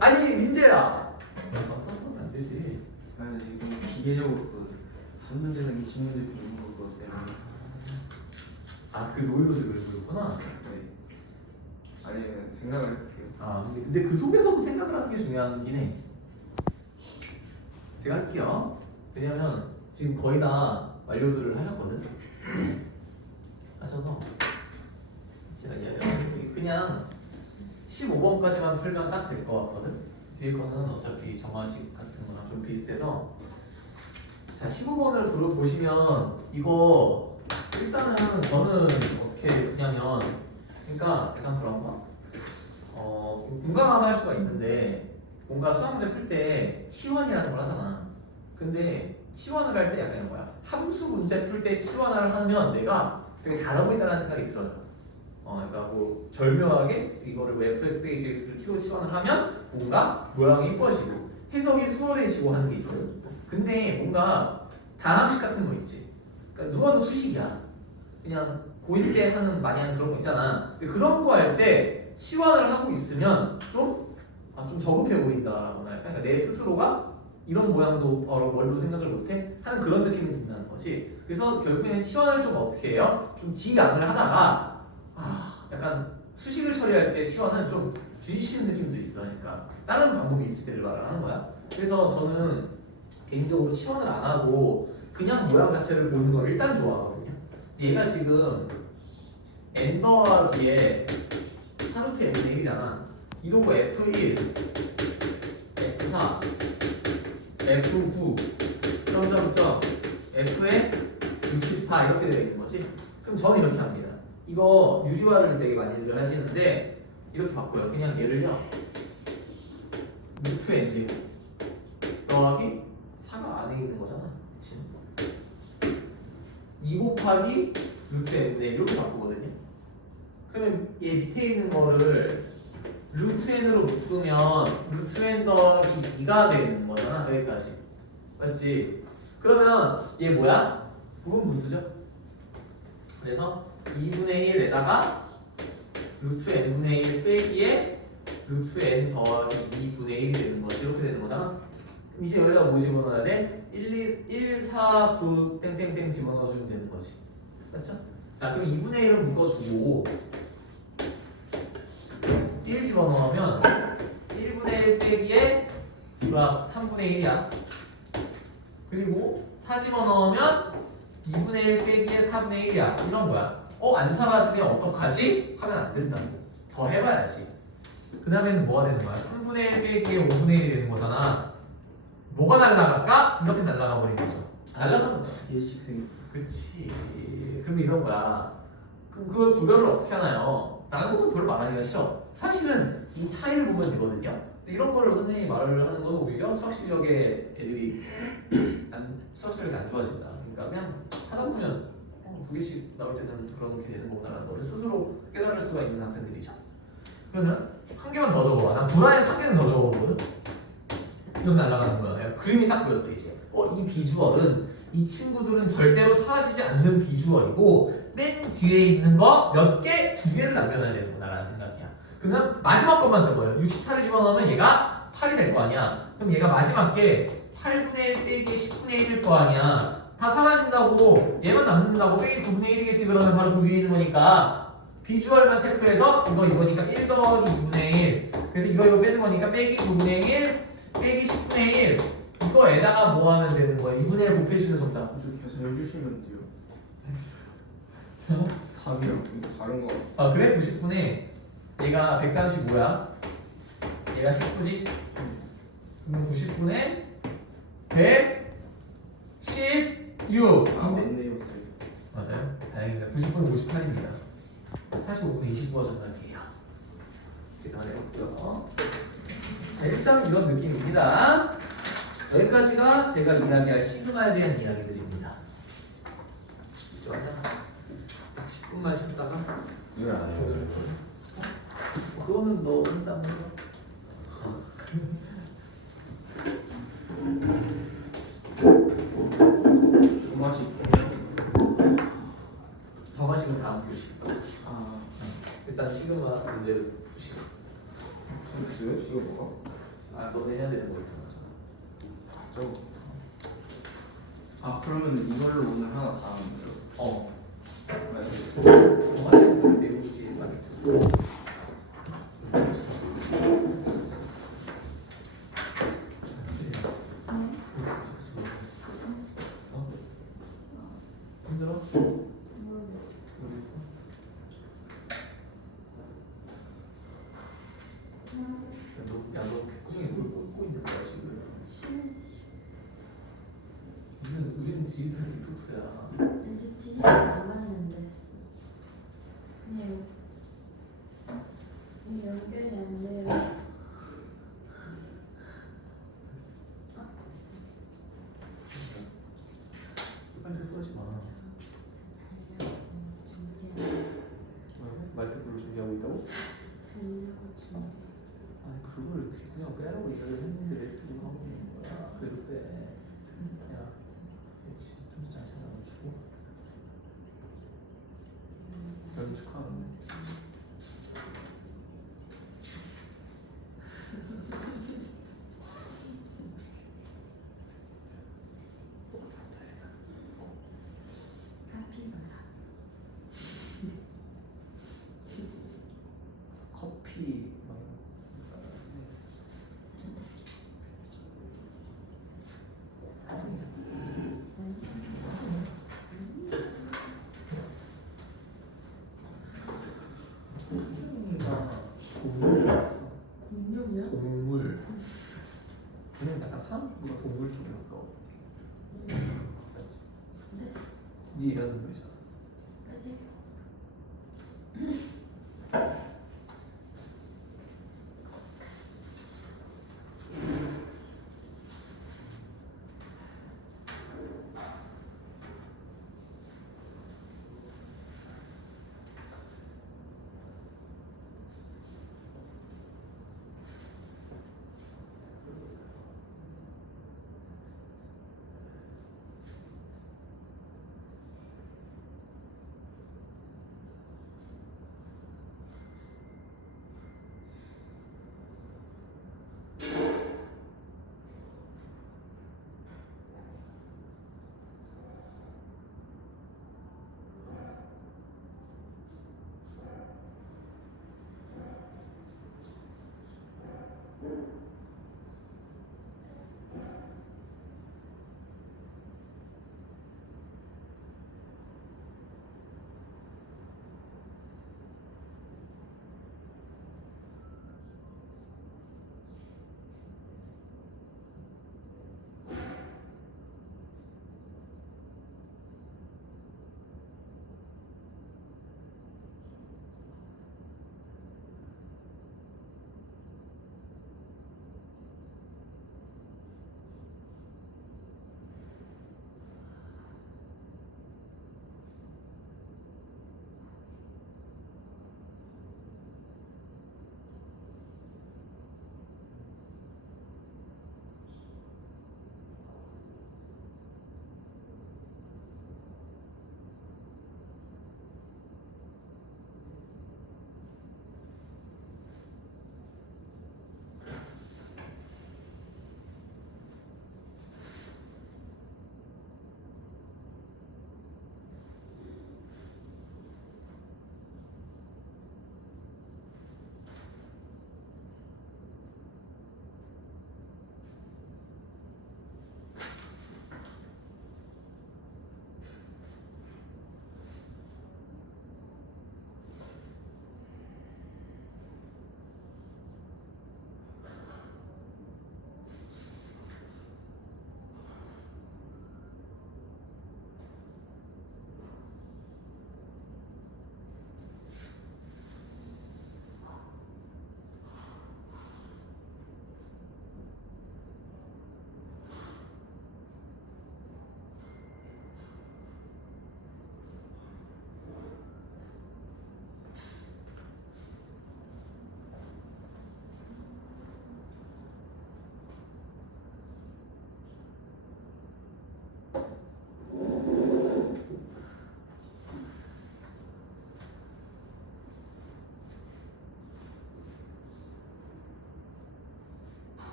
아니 민재야. 남 탓하면 안 되지. 아니 이거 기계적으로 한 문제는 20문제 푸는 거거 때문에. 그 노이로즈 그리고 그랬구나. 네. 아니면 생각을 해볼게요. 근데 그 속에서도 생각을 하는 게 중요하긴 해. 제가 할게요. 왜냐면 지금 거의 다 완료들을 하셨거든. 하셔서 제가 그냥 15번까지만 풀면 딱 될 것 같거든. 뒤에 거는 어차피 정화식 같은 거랑 좀 비슷해서 자 15번을 보시면 이거 일단은 저는 어떻게 푸냐면 그러니까 약간 그런 거 공감하면 할 수가 있는데 뭔가 수학 문제 풀 때 치환이라는 걸 하잖아. 근데 치환을 할 때 약간 이런 거야. 함수 문제 풀 때 치환을 하면 내가 되게 잘하고 있다는 생각이 들어요. 그러니까 뭐 절묘하게 이거를 뭐 fx 빼기 gx를 t로 치환을 하면 뭔가 모양이 이뻐지고 해석이 수월해지고 하는 게 있거든. 근데 뭔가 단항식 같은 거 있지. 그러니까 누가 더 수식이야. 그냥 고1 때 많이 하는 그런 거 있잖아. 근데 그런 거 할 때 치환을 하고 있으면 좀 저급해 보인다라고나 할까? 그러니까 내 스스로가 이런 모양도 뭘로 생각을 못해? 하는 그런 느낌이 든다는 거지. 그래서 결국에는 치환을 좀 어떻게 해요? 좀 지양을 하다가 약간 수식을 처리할 때 치환은 좀 주시는 느낌도 있어. 그러니까 다른 방법이 있을 때를 말을 하는 거야. 그래서 저는 개인적으로 치환을 안 하고 그냥 모양 자체를 보는 걸 일단 좋아하거든요. 얘가 지금 n 더하기에 4루트 n 얘기잖아. 이러고 F1, F4, F9, 점점점 F에 64 이렇게 되어 있는 거지. 그럼 저는 이렇게 합니다. 이거 유리화를 되게 많이들 하시는데 이렇게 바꿔요. 그냥 얘를요 루트 n제곱 더하기 4가 안에 있는 거잖아. 그치? 2 곱하기 루트 n분의 1 이렇게 바꾸거든요. 그럼 저는 이렇게 합니다. 이거 유리화를 되게 많이들 하시는데 이렇게 바꿔요. 그냥 얘를요 루트 n제곱 더하기 4가 안에 있는 거잖아. 그치? 2 곱하기 루트 n분의 1 이렇게 바꾸거든요. 그럼 저는 이렇게 합니다. 이거 그러면 얘 밑에 있는 거를 루트 n으로 묶으면 루트 n 더하기 2가 되는 거잖아. 여기까지. 맞지? 그러면 얘 뭐야? 부분 분수죠? 그래서 2분의 1에다가 루트 n분의 1 빼기에 루트 n 더하기 2분의 1이 되는 거지. 이렇게 되는 거잖아. 이제 여기다 뭐 집어넣어야 돼? 1, 4, 9 땡땡땡 집어넣어주면 되는 거지. 맞죠? 자, 그럼 2분의 1은 묶어주고 1 집어넣으면 1분의 1 빼기에 3분의 1이야. 그리고 4 집어넣으면 2분의 1 빼기에 4분의 1이야. 이런 거야. 안 사라지면 어떡하지? 하면 안 된다고. 더 해봐야지. 그 다음에는 뭐가 되는 거야? 3분의 1 빼기에 5분의 1이 되는 거잖아. 뭐가 날라갈까? 이렇게 날라가 버리는 거죠. 날라가는 거야. 예식생. 그치. 그럼 이런 거야. 그럼 그 구별을 어떻게 하나요? 라는 것도 별로 말하기가 싫어. 사실은 이 차이를 보면 되거든요. 근데 이런 거를 선생님이 말을 하는 건 오히려 수학 실력에 애들이 수학 실력이 안 좋아진다. 그러니까 그냥 하다 보면 두 개씩 나올 때는 그렇게 되는 거구나라는 거를 스스로 깨달을 수가 있는 학생들이죠. 그러면 한 개만 더 적어봐. 난 불안에 3개는 더 적어보거든. 이렇게 날아가는 거야. 내가 그림이 딱 보였어 이제. 이 비주얼은 이 친구들은 절대로 사라지지 않는 비주얼이고 맨 뒤에 있는 거 몇 개? 2개를 남겨놔야 되는구나라는 생각이야. 그러면 마지막 것만 적어요. 64를 집어넣으면 얘가 8이 될 거 아니야. 그럼 얘가 마지막 게 8분의 1 빼기 10분의 1일 거 아니야. 다 사라진다고 얘만 남는다고 빼기 9분의 1이겠지. 그러면 바로 그 위에 있는 거니까 비주얼만 체크해서 이거니까 1 더하기 2분의 1. 그래서 이거 빼는 거니까 빼기 9분의 1 빼기 10분의 1. 이거에다가 뭐 하면 되는 거야? 2분의 1 곱해주면 정답. 좀 계산해 주시면 돼요. 알겠어. 답이랑 다른 거. 그래? 90분에 얘가 135야. 얘가 19지? 그럼 90분에 116. 맞네요. 맞아요. 다행입니다. 90분은 58입니다. 45분은 29가 정답이에요. 계산해볼게요. 자, 일단 이런 느낌입니다. 여기까지가 제가 이야기할 시그마에 대한 이야기들입니다. 좀 하다가 10분만 쉬었다가 왜 안 해요? 그거는 너 혼자 하는 거. 조마식. 정하식은 다음 교시. 일단 시그마 문제를 푸시고. 무슨요? 이거 뭐가? 너네 해야 되는 거 있잖아. 그러면 이걸로 오늘 하나 다 하면 돼요? 맞습니다. 정하식은 내용이 많이 힘들어? 모르겠어. 너 귓구멍에 뭘 꽂고 있는 거야 지금? 우리는 디지털 디톡스야. NCT 안 맞는데 그냥 이 연결이 안 돼요. 빨리 끄지 마. 말투를 준비하고 있다고? 자려고 준비. 아니 그걸 그냥 빼라고 이야기를 했는데 랩도 하고 있는 거야. 그래도 빼. 야, 그렇지. 좀 자신 안 주고. 결혼 축하하는. 카피바라. 커피 막 공룡이야? 동물 그냥 약간 사람보다 동물 쪽에 가까워. 맞지? 네. 네 이런 동물이잖아. 그지?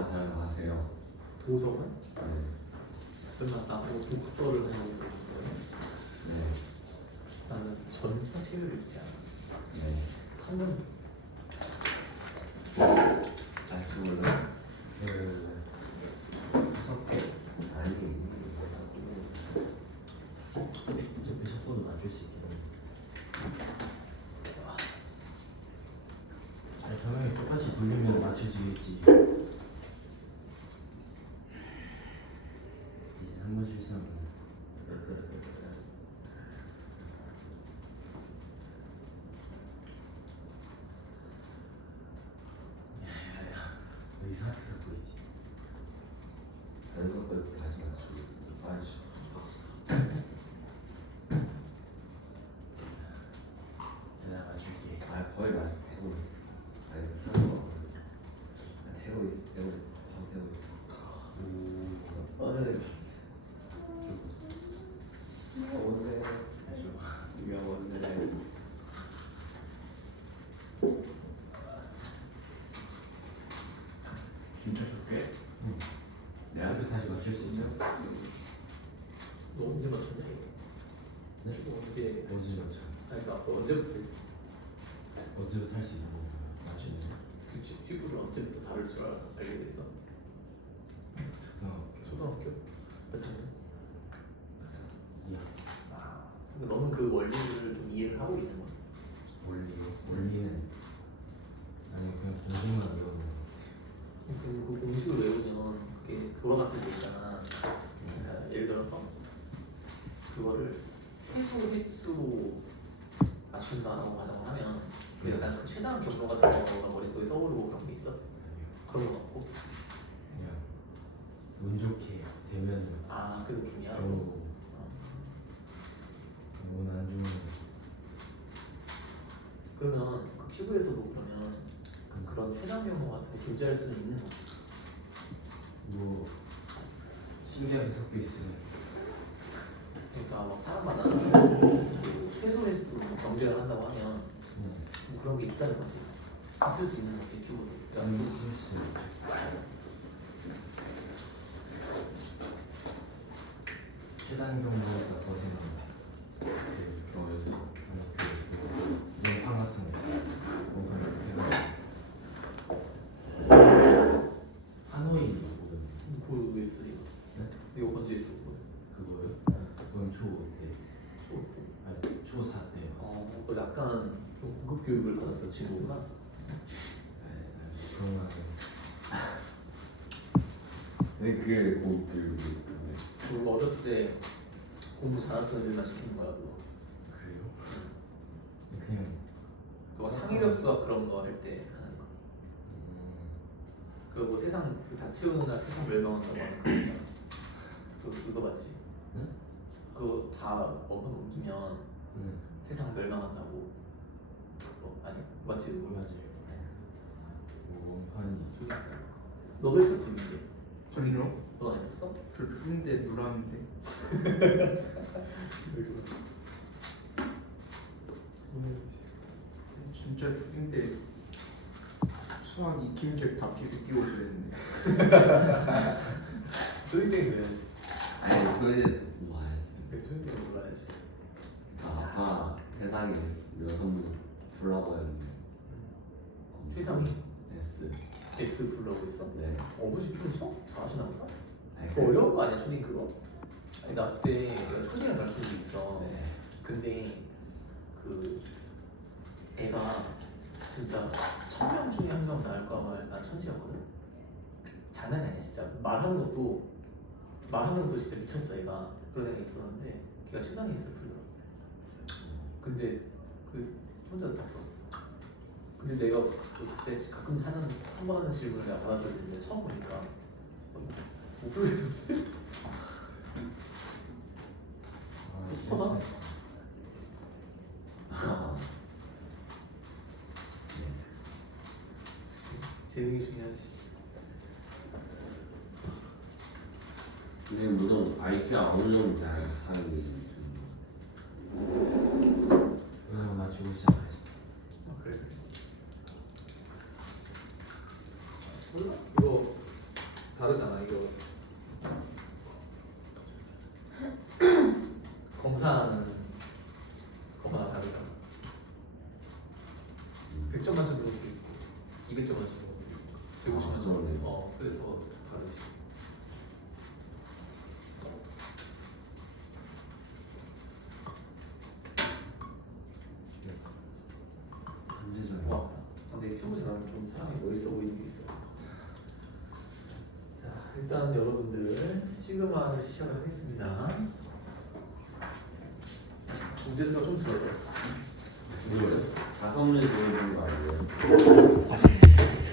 도서관 사용하세요. 도서관? 네. 설마 나보고 독서를 하냐고 그러는 거예요? 네. 나는 전파책을 읽지 않아. 네. 한번 알겠습니다. 아니. 어차피 속도도 맞출 수 있겠네. 아니 당연히 똑같이 돌리면 맞춰지겠지. 이제 한 번 실수하면 야야야 너 이상하게 섞고 있지. 연속 걸 다시 맞추고. 아이씨. 내가 맞출게. 아 거의 맞 되고 있어. 아니 사고. 되고 있어. 되고 있어. 바로 되고 있어. 네. 뭔데? 이거 뭔데? 진짜 좋게? 응. 내가 나도 다시 맞출 수 있죠? 너 언제 맞췄냐 이거? 네? 이거 언제? 어제 맞춰. 아니 그러니까 아까 언제부터 했어? 언제부터 할 수 있는 거 맞추는 거? 그치 쥐뿔을 언제부터 다룰 줄 알았어? 알게 됐어? 초등학교. 초등학교? 몇 학년? 이야. 아 근데 너는 그 원리를 좀 이해를 하고 있구만. 원리는 아니 그냥 공식만 외우는 거. 그 공식을 외우면 그게 돌아갔을 때 있잖아. 그러니까 예를 들어서 그거를 최소 횟수로 맞춘다라고 가정을 하면 그 약간 그 최단 경로 같은 거가 머릿속에 떠오르고 그런 게 있어? 그런 거 같고 그냥 운 좋게 되면 아 그 느낌이야? 겨우 운안 좋으면 그러면 그 큐브에서도 그러면 그런 최단 경로 같은 거 존재할 수는 있는 거지. 뭐 신기하게 섞여 있으면 그러니까 막 사람 만나는 최소 횟수 경쟁을 한다고 하면 그냥 뭐 그런 게 있다는 거지. 있을 수 있는 거지 큐브도. 안 그러니까 쓸 수 있죠. 최단 경보다 더 생각나. 그 경우에서 원판 같은 거 있어요. 원판 해가지고 하노이 모르는 그왜 있어 이거? 네? 이거 언제 있어 그거? 그거요? 그건 초5 때 어때? 아니 초4 때 그 약간 좀 고급 교육을 받았던 친구구나. 그런 거 근데 그게 고급교육이 그 어렸을 때 공부 잘하던 애들만 시키는 거야 그거. 그래요? 그냥 그거 창의력 수학 그런 거 할 때 하는 거. 그 뭐 세상 그 다 채우는 날 세상 멸망한다고 하는 거 있잖아. 그거 맞지? 응? 그거 다 원판 옮기면 세상 멸망한다고. 아니 맞지? 그거 맞아요. 뭐 원판이 저기 있다. 너도 했었지 근데. 저기요? 너 안 했었어? 저 초딩 때 놀았는데. 진짜 초딩 때 수학 익힘책 다 끼고 그랬는데. 초딩 때는 그래야지. 아니 소리에서 와야지. 초딩 때는 몰라야지. 아빠 세상에 여성분 불러고 했는데 최상위 S. S 부르라고 했어? 네. 어머니 좀 수업 잘하시나 보다. 아니, 그거 어려운 거 아니야 초딩 그거? 아니 나 그때 내가 초딩을 가르친 적 있어. 네. 근데 그 애가 진짜 1000명 중에 한 명 나올까 말까 천재였거든. 장난이 아니야 진짜. 말하는 것도 진짜 미쳤어 애가. 그런 애가 있었는데 걔가 최상위 S 풀더라고. 근데 그 혼자 다 풀었어. 근데 내가 그때 가끔 한 번 하는 질문을 내가 받아들였는데 처음 보니까 못 풀겠는데? 똑똑하다. 아, 재능이 중요하지. 근데 무슨 IQ 안 올려면 잘 사람이 이거 맞추고 시작했어. 아 그래. 몰라. 이거 있어 보이는 게 있어. 자, 일단 여러분들 시그마를 시작을 하겠습니다. 문제 수가 좀 줄어들었어. 이거 5문제 보여주는 거 아니에요?